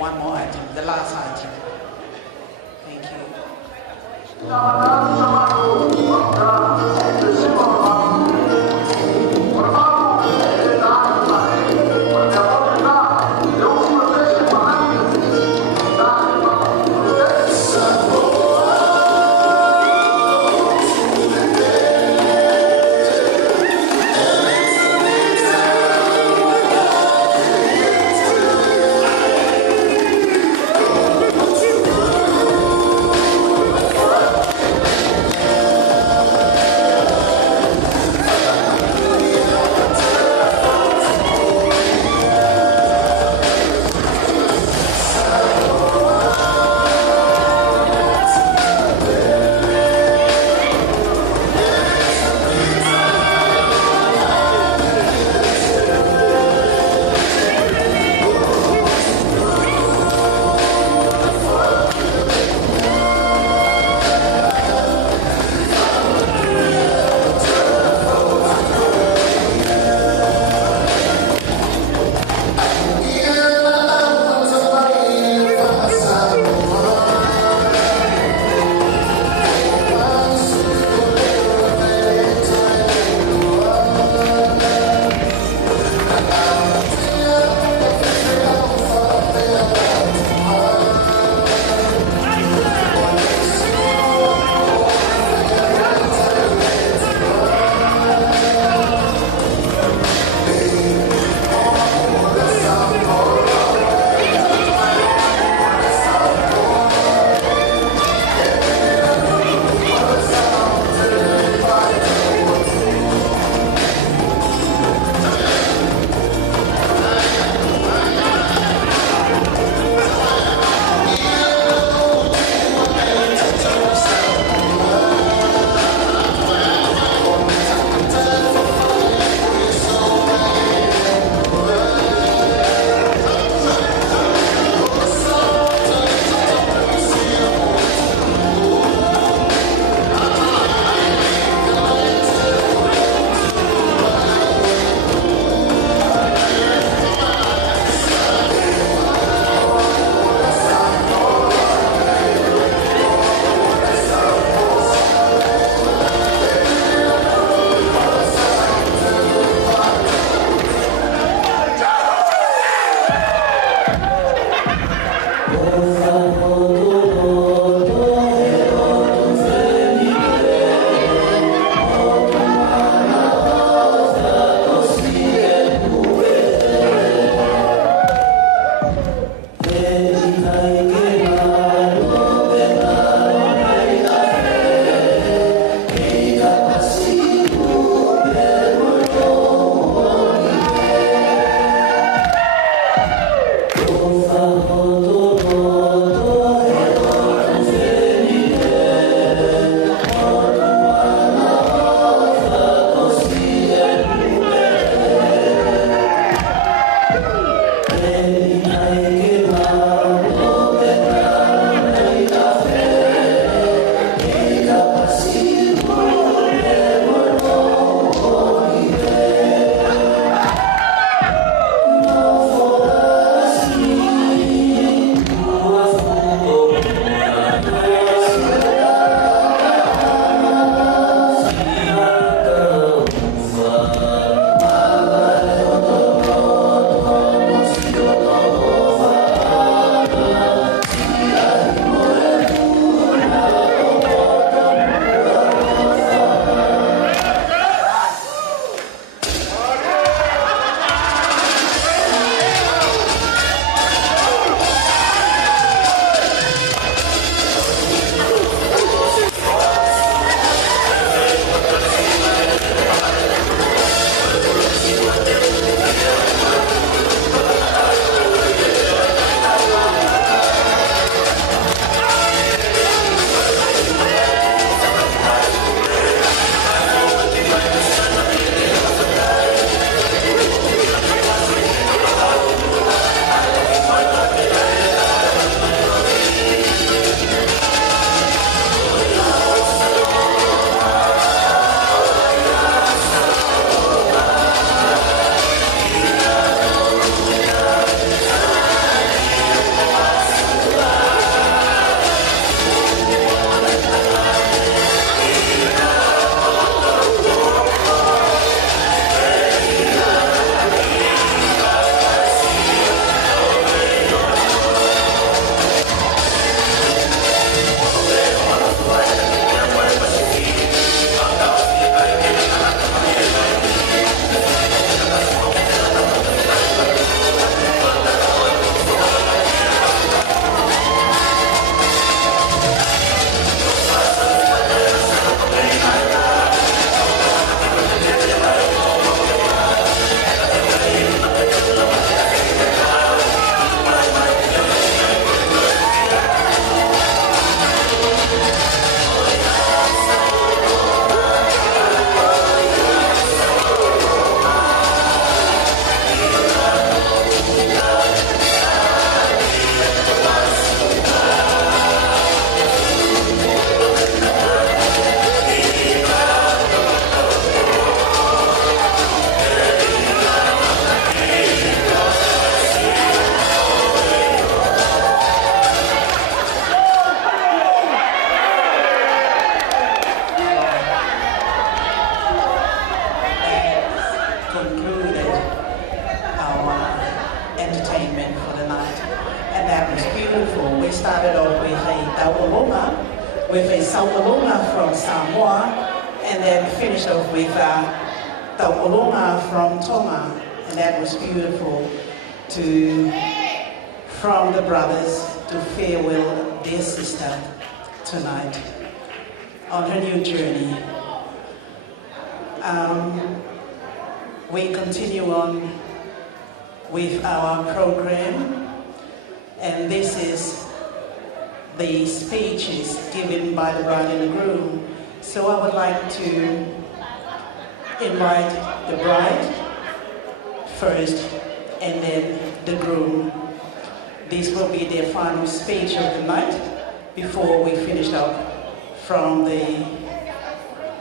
One more item, the last item. Thank you. started off with a Tau'olonga, with a Sau'olonga from Samoa, and then finished off with Tau'olonga from Tonga. And that was beautiful from the brothers to farewell their sister tonight on her new journey. We continue on with our program, and this is the speeches given by the bride and the groom. So I would like to invite the bride first and then the groom. This will be their final speech of the night before we finish up from the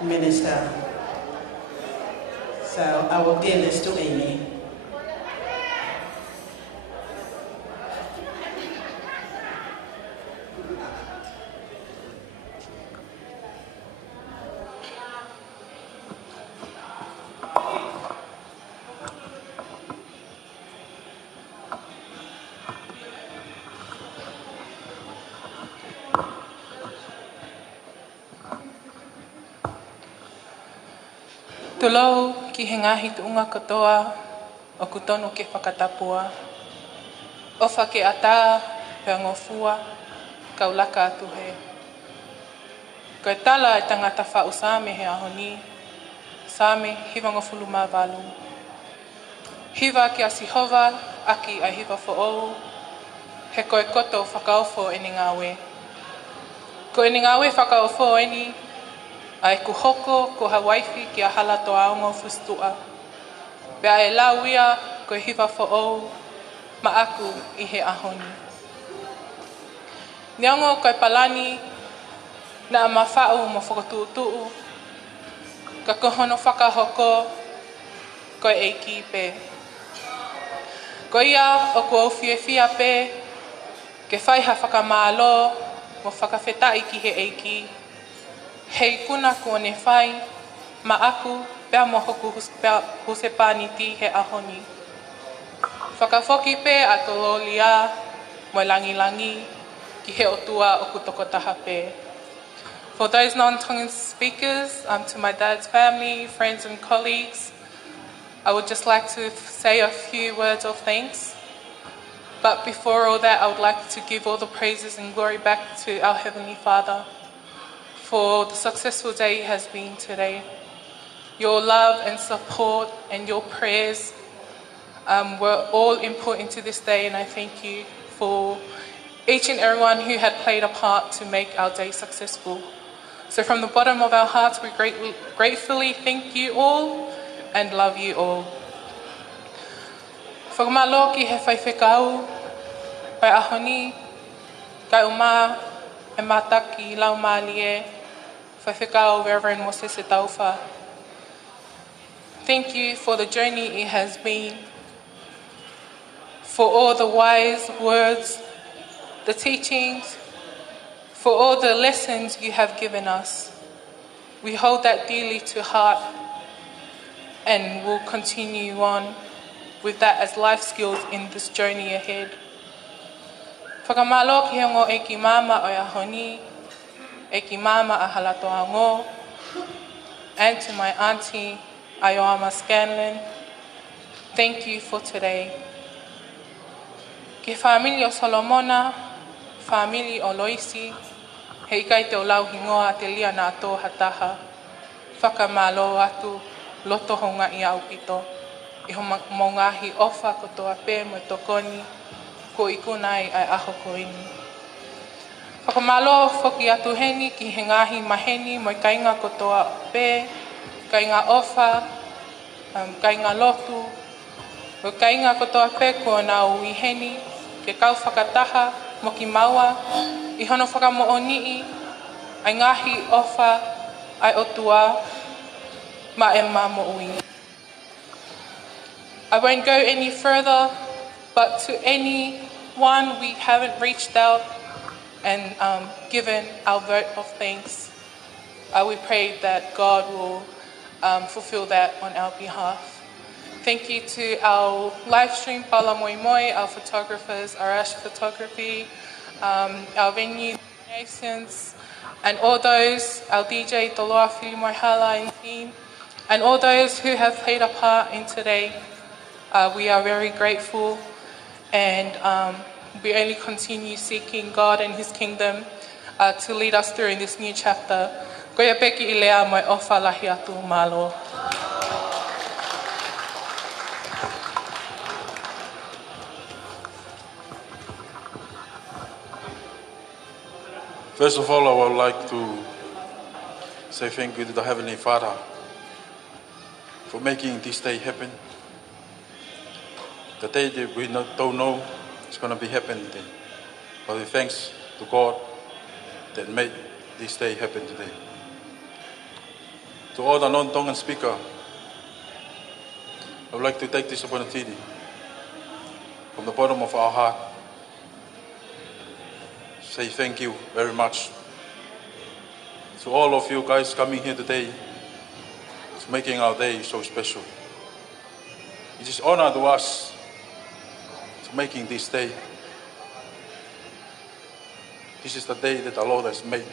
minister. So I will give this to Amy. Tulou ki he ngahi tuunga katoa o kutonu ke whakatapua. Ofa ke ata pia ngofua kaulaka atu he. Koe tala e tangata whau Same he ahoni. Same hiva ngofulu mawalu. Hiva ki a Sihova aki a hiva fo'ou. He koe koto whakaofo e ni ngawe. Ko e ni ngawe whakaofo e ni ai ku hoko ko Hawaifi ki a Halatoaongo Fusitu'a. Pea e lauia ko hiva fo'ou ma aku i he ahoni. Neongo koe palani na mawhau mo whakatuutuu. Ka kohono whakahoko koe eiki pe. Ko ia o ko awhiawhia pe ke whaiha whakamālo mo whakawhetai ki he eiki. Hei kuna ko ne whai, ma aku pea mohoku huse pāniti he ahoni. Whakawhoki pe a to lolia mo langi ki he otua o kutokotaha pe. For those non-Tongan speakers, to my dad's family, friends and colleagues, I would just like to say a few words of thanks. But before all that, I would like to give all the praises and glory back to our Heavenly Father for the successful day it has been today. Your love and support and your prayers were all important to this day, and I thank you for each and everyone who had played a part to make our day successful. So from the bottom of our hearts, we gratefully thank you all and love you all. Whakamalo ki he whaiwhekau, pai ahoni, kai uma e mataki lau malie, whaiwhekau Reverend Moses Taufa. Thank you for the journey it has been, for all the wise words, the teachings, for all the lessons you have given us. We hold that dearly to heart and will continue on with that as life skills in this journey ahead. Whakamalo ki hongo e ki mama o ahoni, e ki mama a Halatoaongo, and to my auntie Ierome Scanlon, thank you for today. Ke family o Solomona, family o Loisi, he ikai te o lau hingoa te lia na ato hataha, whakamalo atu loto honga i au pito, i ho mongahi ofa ko toa pē mo tokoni, ko ikunai ai aho ko ini. Whakamalo whoki atu heni ki he ngahi maheni mo kainga ko toa pē, kainga ofa, kainga lotu, mo kainga ko toa pē ko na ui heni, ke kau whakataha mo ki maua, i hono whakamoonii, ai ngahi ofa, ai otua, ma e mo ui. I won't go any further, but to anyone we haven't reached out and given our vote of thanks, we pray that God will fulfill that on our behalf. Thank you to our live stream, Paula Moimoi, our photographers, Arash Photography, our venue donations, and all those, our DJ, Toloa Mohala and team, and all those who have played a part in today. We are very grateful, and we only continue seeking God and His kingdom to lead us through in this new chapter. Koia peki I lea mai ofa lahi atu malo. First of all, I would like to say thank you to the Heavenly Father for making this day happen. The day that we don't know it's going to be happening today. But we thanks to God that made this day happen today. To all the non-Tongan speaker, I would like to take this opportunity from the bottom of our heart say thank you very much to all of you guys coming here today. It's making our day so special. It is honor to us to making this day. This is the day that the Lord has made,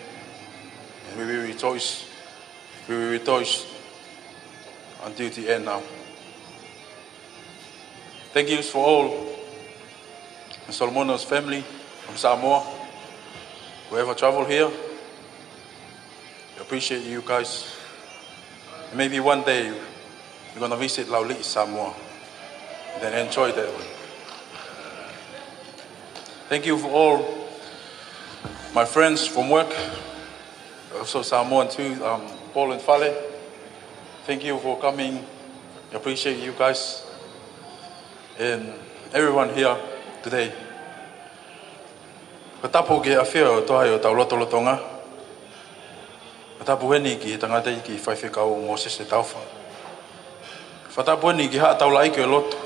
and we will rejoice. We will rejoice until the end now. Thank you for all the Solomono's family from Samoa. Whoever traveled here, I appreciate you guys. And maybe one day you're going to visit Lauli, Samoa, and then enjoy that one. Thank you for all my friends from work, also Samoan too, Paula and Fale. Thank you for coming. I appreciate you guys and everyone here today. Katapu ke afia o tohai o tau lotolotonga. Katapu heni ki tangata ki whaiwhekau Moses e tauwha. Katapu heni ki haa tau lai ke o loto.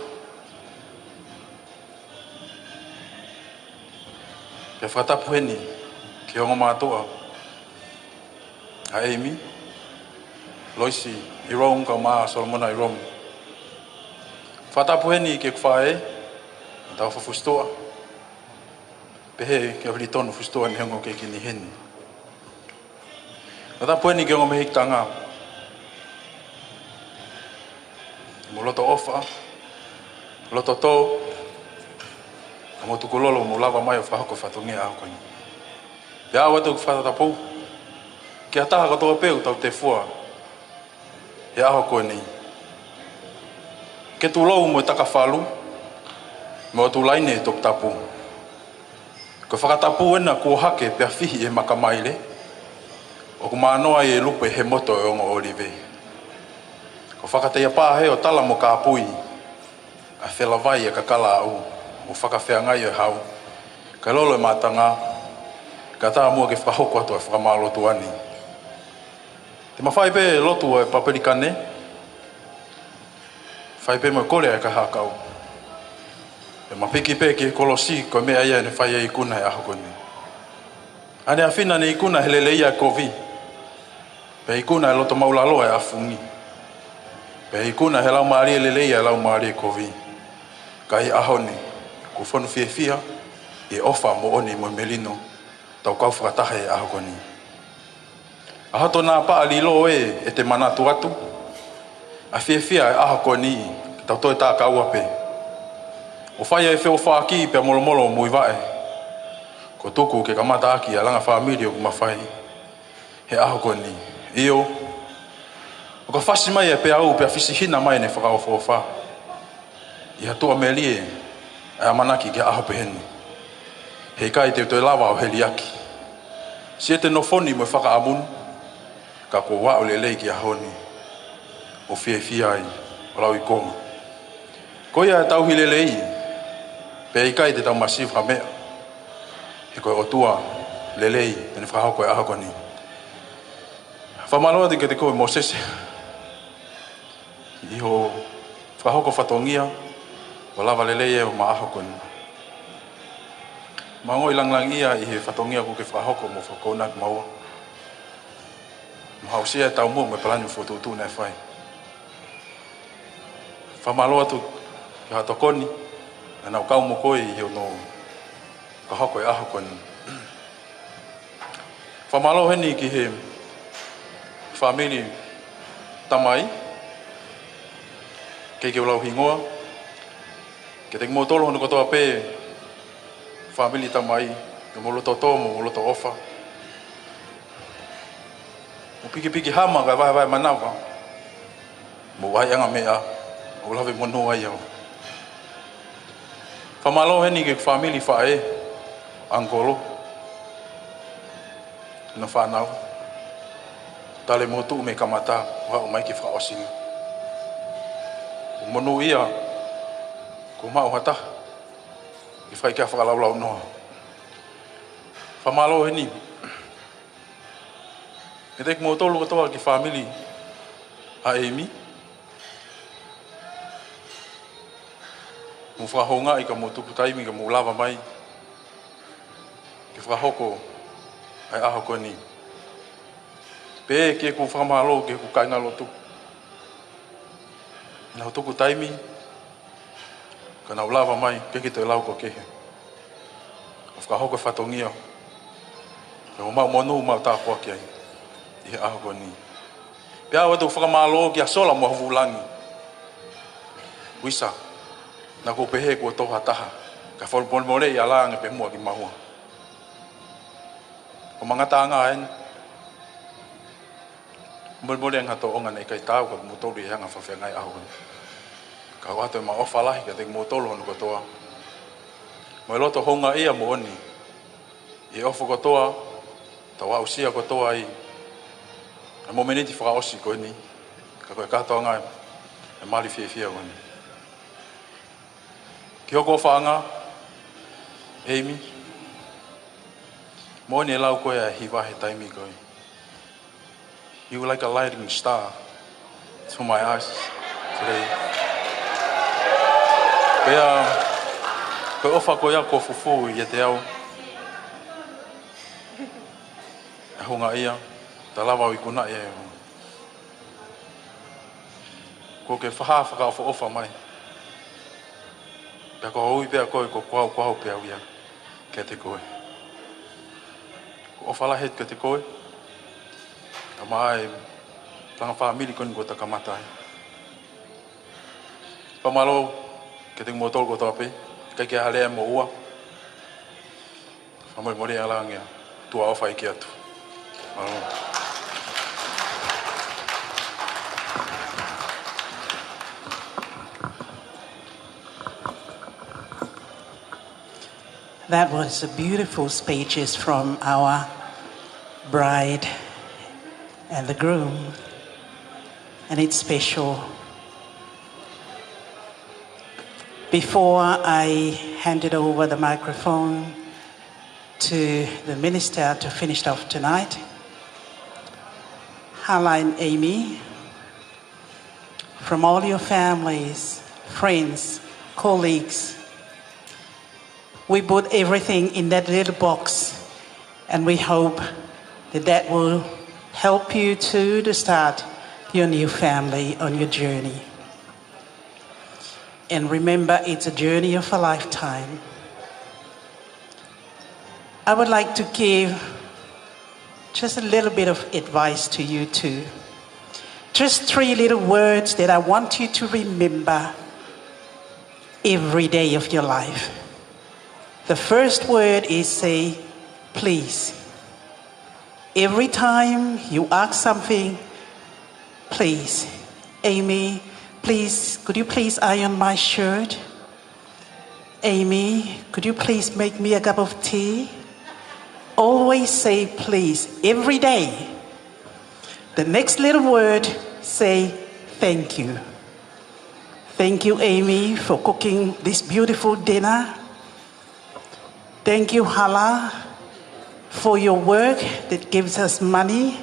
Ke whatapu heni ki hongo mātua. A Amy, Loisi, Ierome ka maa Solomona Ierome. Whatapu heni ke kwhae, tau Fusitu'a. Pehe ke awhiri tonu Fusitu'a ni hongo ke kini heni. Whatapu heni ke hongo mehik tanga. Mo loto ofa, loto tō, mo tukulolo mo lava mai o whahoko whatongia a koe. Pea watu ku whatatapu. Kia taha katoa peu tau te fua. He aho koe nei. Ke tu lau mo taka whalu. Mo tu laine e tok tapu. Ko whakatapu ena kua hake pia whihi e makamaile. O ku mānoa e lupe he moto e ongo olive. Ko whakateia pāhe o tala mo ka pui. A whelawai e kakala au. O whakawhea ngai e hau. Ka lolo e mātanga. Ka tā mua ke whahoko atu e whakamalotu ani. Te mawhai pe lotu e paperikane. Whai pe mo kore e ka hakau. E mapiki pe ki kolosi ko mea ia ne whai e ikuna e aho koni. Ane a whina ne ikuna helele ia kovi. Pe ikuna e loto maulalo e afungi. Pe ikuna he lau maari e lele ia e lau maari e kovi. Ka i ahoni. Ku whanu fia e ofa mo oni mo melino. Tau kau whakatahe e aho koni. Ahato nā paa li lo e te manatu atu. A whia e aho koni. Tau toi tā kaua pe. O whai e whio whaaki pia molomolo mui vae. Ko tuku ke kamata aki a langa whaamiri o kumawhai. He aho koni. Io. O ka whasi mai e pia au pia whisi mai ne whakaofo wha. I hatua me lie. E a manaki ke aho peheni. Hei kai te toi lawa o heliaki. Si e te nofoni mo whaka amun. Ka ko wa o lelei ki ahoni. O whia ai. O lau i konga. Ko ia e tau hi lelei. Pe i kai te tau masif ha mea. He koe o tua lelei. Tene whahoko e ahoko ni. Whamaloa te ke te koe Moses. Iho whahoko whatongia. O lava lelei e o ma ahoko ni. Mango ilang ia I he whatongia ko ke whahoko mo whakona ki maua. Mahausia e tau mua me palanyo whotutu nei whai. Whamaloa tu ki hatokoni. E nau kau mo koe I heo no ka hoko e ahoko ni. Whamalo heni ki he family tamai. Ke ulau hingoa. Ke te motolo hono kotoa pe family tamai. Ke moloto tomo, moloto ofa. Mo piki hama ka vai manawa. Mo vai anga mea. O lave mono ai au. Whamalo heni ke family whae. Angolo. Na whanau. Tale motu me kamata. Wa o mai ki whaosinga. O mono ia. Ko mao hata. I whai kia whakalaulau noa. Whamalo heni. E te mo tolu katoa ki family a Amy. Mo whahonga i ka mo tupu taimi ka mo lava mai. Ke whahoko ai aho ko ni. Pe ke ku whamalo ke ku kainga lotu. Nau tuku taimi. Ka nau lava mai ke ki te lau ko kehe. O whahoko whatongia. Ke o mau monu mau tāpua ki ai. I aho ko ni. Pea watu whakamalo ki a sola mo havulangi. Wisa. Na ko pehe ko toha taha. Ka whalpon more i alanga pe mua ki mahua. O mga tanga en. More ang hato onga nei kai tau ka motolo i hanga whawhengai aho ni. Ka wato e ma ofalahi ka te motolo honu kotoa. Mo loto honga ia mo oni. I ofo kotoa. Tawa usia kotoa i. A momeniti whakaosi koe ni. Ka koe katoa ngai. E mali fia koe ni. Ki hoko whaanga. Amy. Moni e lau koe a hiwahe taimi koe. You were like a lighting star to my eyes today. Pea, koe ofa koe a ko fufu i te au. E hunga ia. Ta lawa i kuna ia e hunga. Ko ke whaha whaka ofa mai. Pea ko hui pea koe ko kuau pea uia. Ke te koe. Ko ofa la het ke te koe. Ka mai tanga family kon ko takamata. Pamalo ke te motol ko tope. Ka ke hale mo ua. Famoi mori ala ngia. Tua ofa i ki atu. That was a beautiful speeches from our bride and the groom. And it's special. Before I handed over the microphone to the minister to finish off tonight, Hala and Amy, from all your families, friends, colleagues, we put everything in that little box, and we hope that that will help you to start your new family on your journey. And remember, it's a journey of a lifetime. I would like to give just a little bit of advice to you too. Just 3 little words that I want you to remember every day of your life. The first word is say, please. Every time you ask something, please. Amy, please, could you please iron my shirt? Amy, could you please make me a cup of tea? Always say please, every day. The next little word, say thank you. Thank you, Amy, for cooking this beautiful dinner. Thank you, Hala, for your work that gives us money.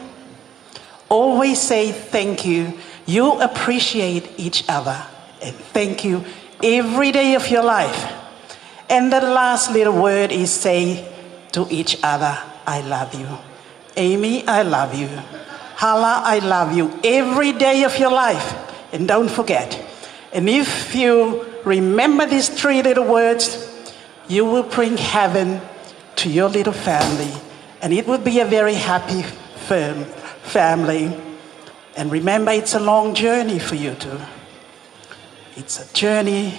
Always say thank you. You appreciate each other. And thank you every day of your life. And the last little word is say to each other, I love you. Amy, I love you. Hala, I love you every day of your life. And don't forget. And if you remember these 3 little words, you will bring heaven to your little family, and it will be a very happy family. And remember, it's a long journey for you too. It's a journey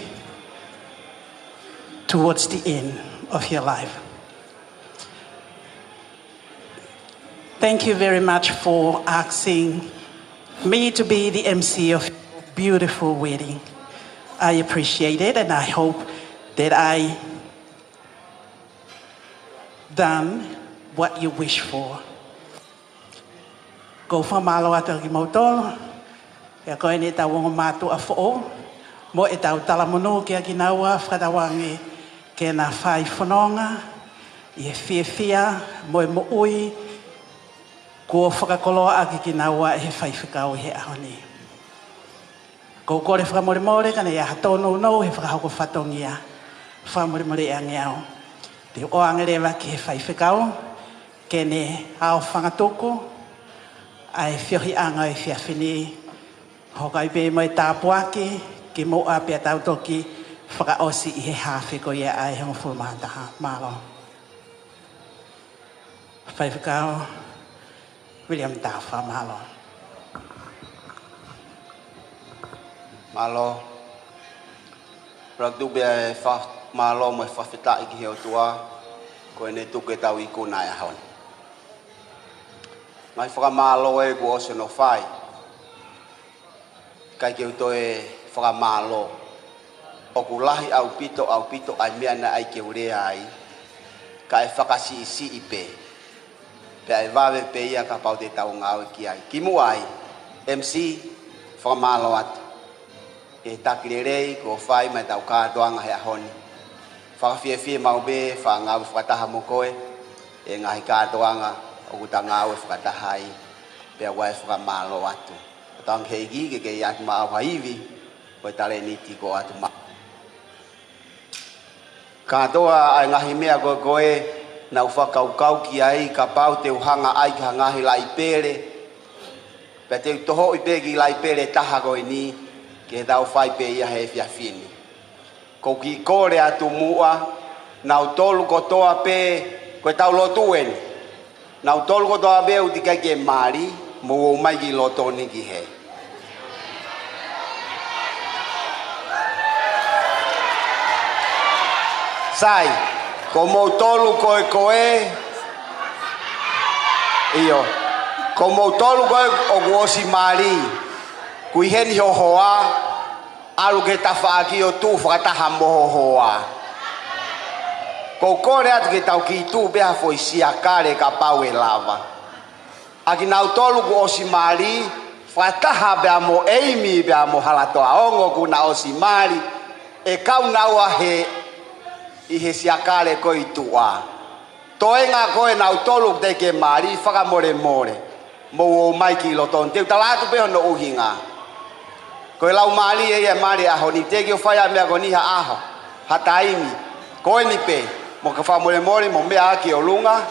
towards the end of your life. Thank you very much for asking me to be the MC of your beautiful wedding. I appreciate it, and I hope that I done what you wish for. Ko whamalo ata ki mautolo, e koe ne tau ongo mātu a fo'o, mo e tau talamono ki a ki naua whatawangi ke na whai whanonga, i e whiawhia, mo e mo ui, ko whakakoloa a ki naua e he whai whikau he ahoni. Ko kore whakamoremore ka ne ia hatono no he whakahoko whatongia, whamoremore e angeau. Te o angerewa ki he whai whikau, ke ne ao whangatoko, ai whiohi anga e whiawhini, hokai pe mo e tāpuaki, ki mo a pia tautoki, whakaosi i he hawhi ko ia ai hongo whumataha, mālo. Whai whikau, William Tawha, mālo. Mālo, raktu bea mālo mo e whawhita i ki heo tua, ko e ne tuke tau i kuna e haon. Ngai whakamālo e kua ose no whai. Kai keu to e whakamālo. O ku lahi au pito ai mea na ai keu rea ai. Ka e whakasi isi i pe. Pea e wawe pe ia ka pau te tau ngau e ki ai. Kimu ai, MC, whakamālo atu. E takirerei ko whai mai tau kātoanga he ahoni. Whakawhiawhia mau be, whangau whakataha mo koe. E ngahi kātoanga. O kuta ngau e whakatahai, pia wai whakamālo atu. O tang heigi ke kei atu maa whaiwi, koe tare niti ko atu maa. Kātoa ai ngahi mea koe koe, nau whakaukau ki ai, ka pau te uhanga ai ka ngahi lai pere. Pia te utoho i pe ki lai pere taha koe ni, ke tau whai pe ia he whiawhini. Ko ki kore atu mua, nau tolu kotoa pe, koe tau lotu eni. Nau tolu ko toa beu tika ke mari, mo mai ki loto ni ki he. Sai, ko mo tolu koe, iyo, ko mo tolu koe o kuosi mari, kui heni ho hoa, alu ke tawhaaki o tu whakataha moho hoa. Ko kore atu ke tau ki tu beha foi sia kare ka pau e lava. Aki nau tolu ku osi mari, whataha bea mo eimi bea mo Halatoaongo ku na osi mari, e kau nau ahe i he sia kare ko i tua. Toenga koe nau tolu te ke mari, whakamore more, mo o mai ki loton. Te utalatu peho no uhinga. Koe lau mari e ia mari aho, ni te ki o whaia mea ko niha aho, hataimi, koe ni pe. Mo ka whamore mori mo mea aki o lunga.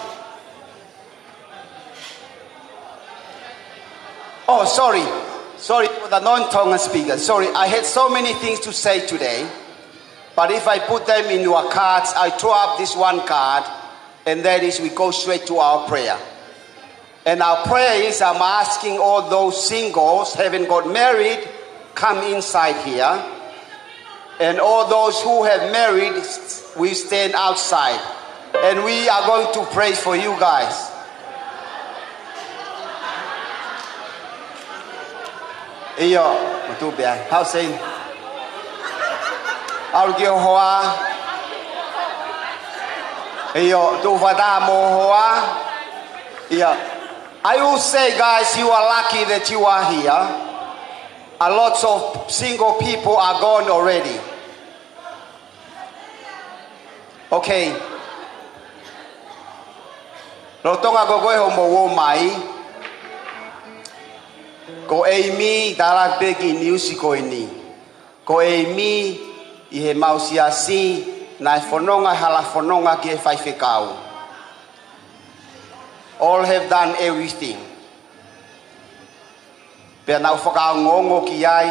Oh, sorry for the non-tongue speaker. Sorry, I had so many things to say today. But if I put them in your cards, I throw up this one card, and that is we go straight to our prayer. And our prayer is I'm asking all those singles haven't got married, come inside here. And all those who have married, we stand outside. And we are going to pray for you guys. Iyo, matubia. How say? Algio hoa. Iyo, tu fada mo hoa. Yeah. I will say, guys, you are lucky that you are here. A lot of single people are gone already. Okay. Rotonga ko koe ho mo mai. Ko Amy dala peki niusi ko ini. Ko Amy i he mausiasi na fononga hala fononga ki e whaiwhekau. All have done everything. Pea nau whakaongongo ki ai,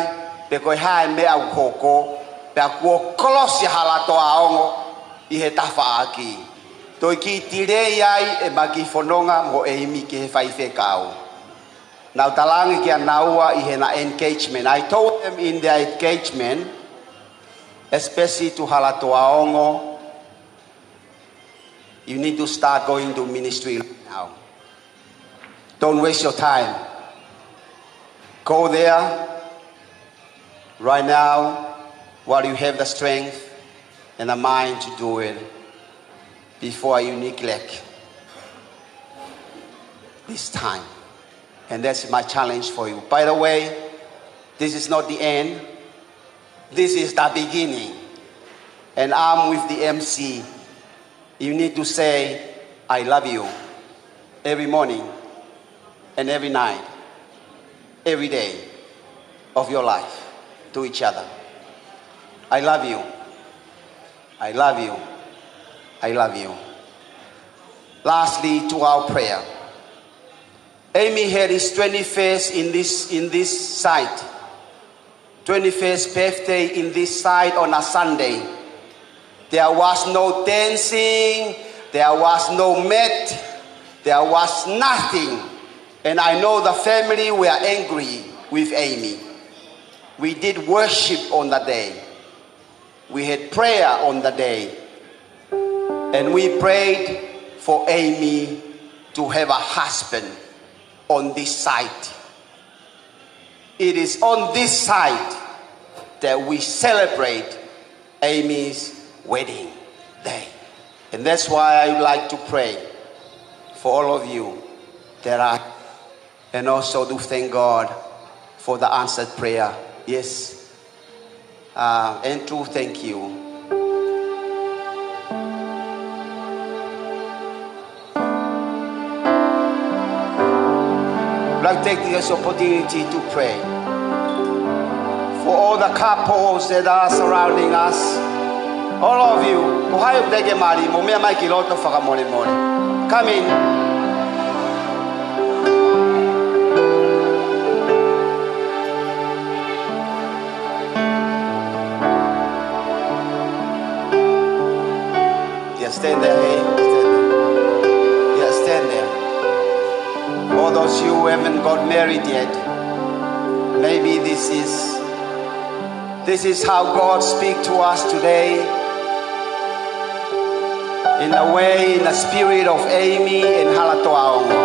pe koe hae mea au hoko, pea kua kolosi Halatoaongo i he tawha aki. Toi ki tire ai e maki fononga mo Amy ke he whai whekau. Nau talangi kia naua I he na engagement. I told them in their engagement, especially to Halatoaongo, you need to start going to ministry now. Don't waste your time. Go there right now while you have the strength and the mind to do it before you neglect this time. And that's my challenge for you. By the way, this is not the end. This is the beginning. And I'm with the MC. You need to say, I love you every morning and every night, every day of your life to each other. I love you. I love you. I love you. Lastly, to our prayer. Amy had his 21st in this site. 21st birthday in this site on a Sunday. There was no dancing. There was no mat. There was nothing. And I know the family were angry with Amy. We did worship on the day. We had prayer on the day. And we prayed for Amy to have a husband on this site. It is on this site that we celebrate Amy's wedding day. And that's why I would like to pray for all of you that are, and also to thank God for the answered prayer. Yes. Andrew, thank you. I'd like to take this opportunity to pray for all the couples that are surrounding us. All of you, come in. Yeah, stand there, hey. Stand there. Yeah, stand there. All those you who haven't got married yet, maybe this is how God speaks to us today. In a way, in the spirit of Amy and Halatoaongo.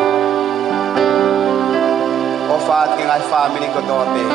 Ofat king ay family ko dobe.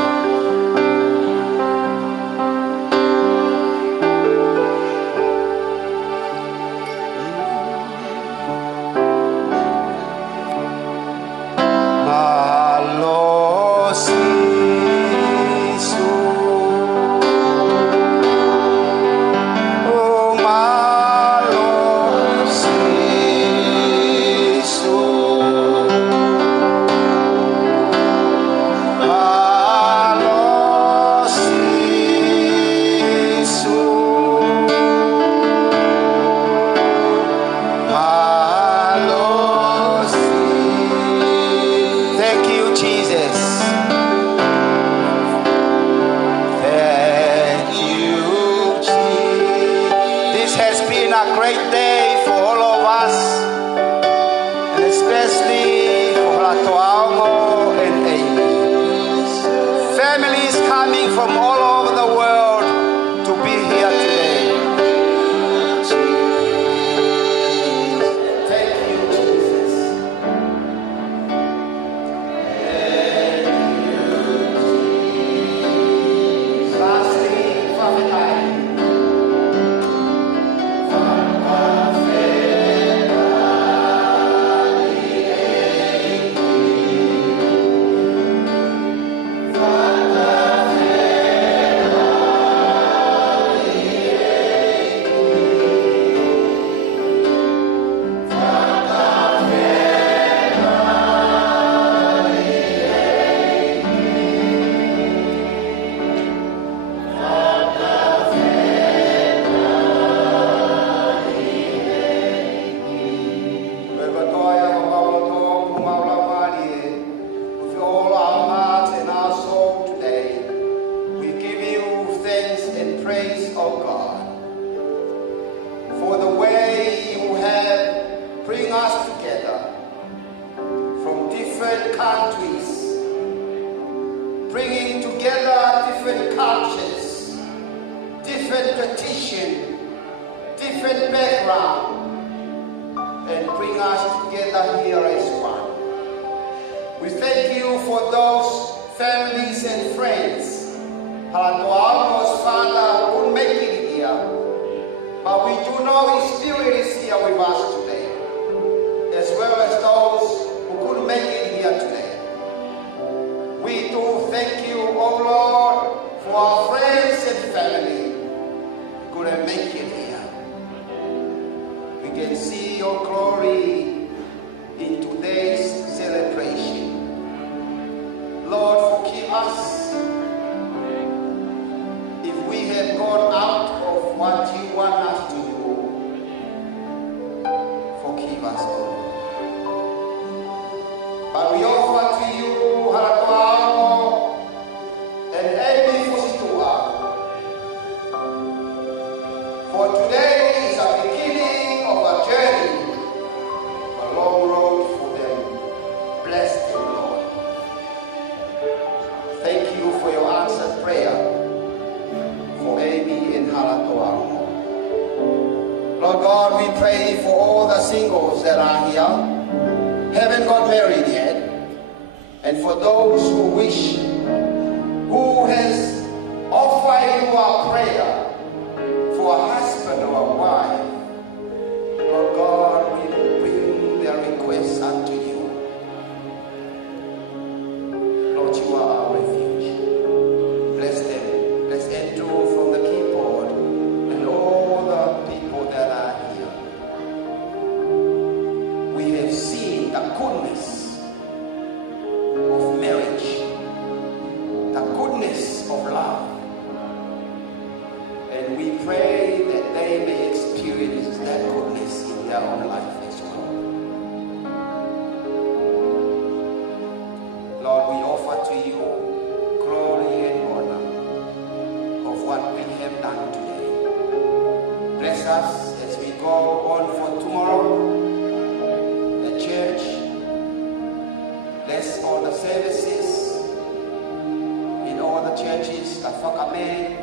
For the way you have tradition, different background, and bring us together here as one. We thank you for those families and friends. Halatoaongo's father couldn't make it here, but we do know his spirit is here with us today, as well as those who couldn't make it here today. We do thank you, oh Lord, for our friends and family who couldn't make it here. We can see your glory in today's celebration. Lord, forgive us if we have gone out of what you want us to do. Forgive us, Lord. But we offer to you, Halatoaongo and Fusitu'a. For today is a beginning of a journey, a long road for them. Bless them, Lord. Thank you for your answered prayer for Amy and Halatoaongo. Lord God, we pray for all the singles that are here, haven't got married yet, and for those who wish, who has offered you a prayer for a husband or a wife. Lord God, we bring their requests unto you. Lord, you are our refuge. Bless them. Bless Andrew from the keyboard and all the people that are here. We have seen the goodness of marriage, the goodness of love. And we pray that they may experience that goodness in their own life as well. Lord, we offer to you glory and honor of what we have done today. Bless us as we go on for tomorrow, the church. Bless all the services in all the churches, the Fakame,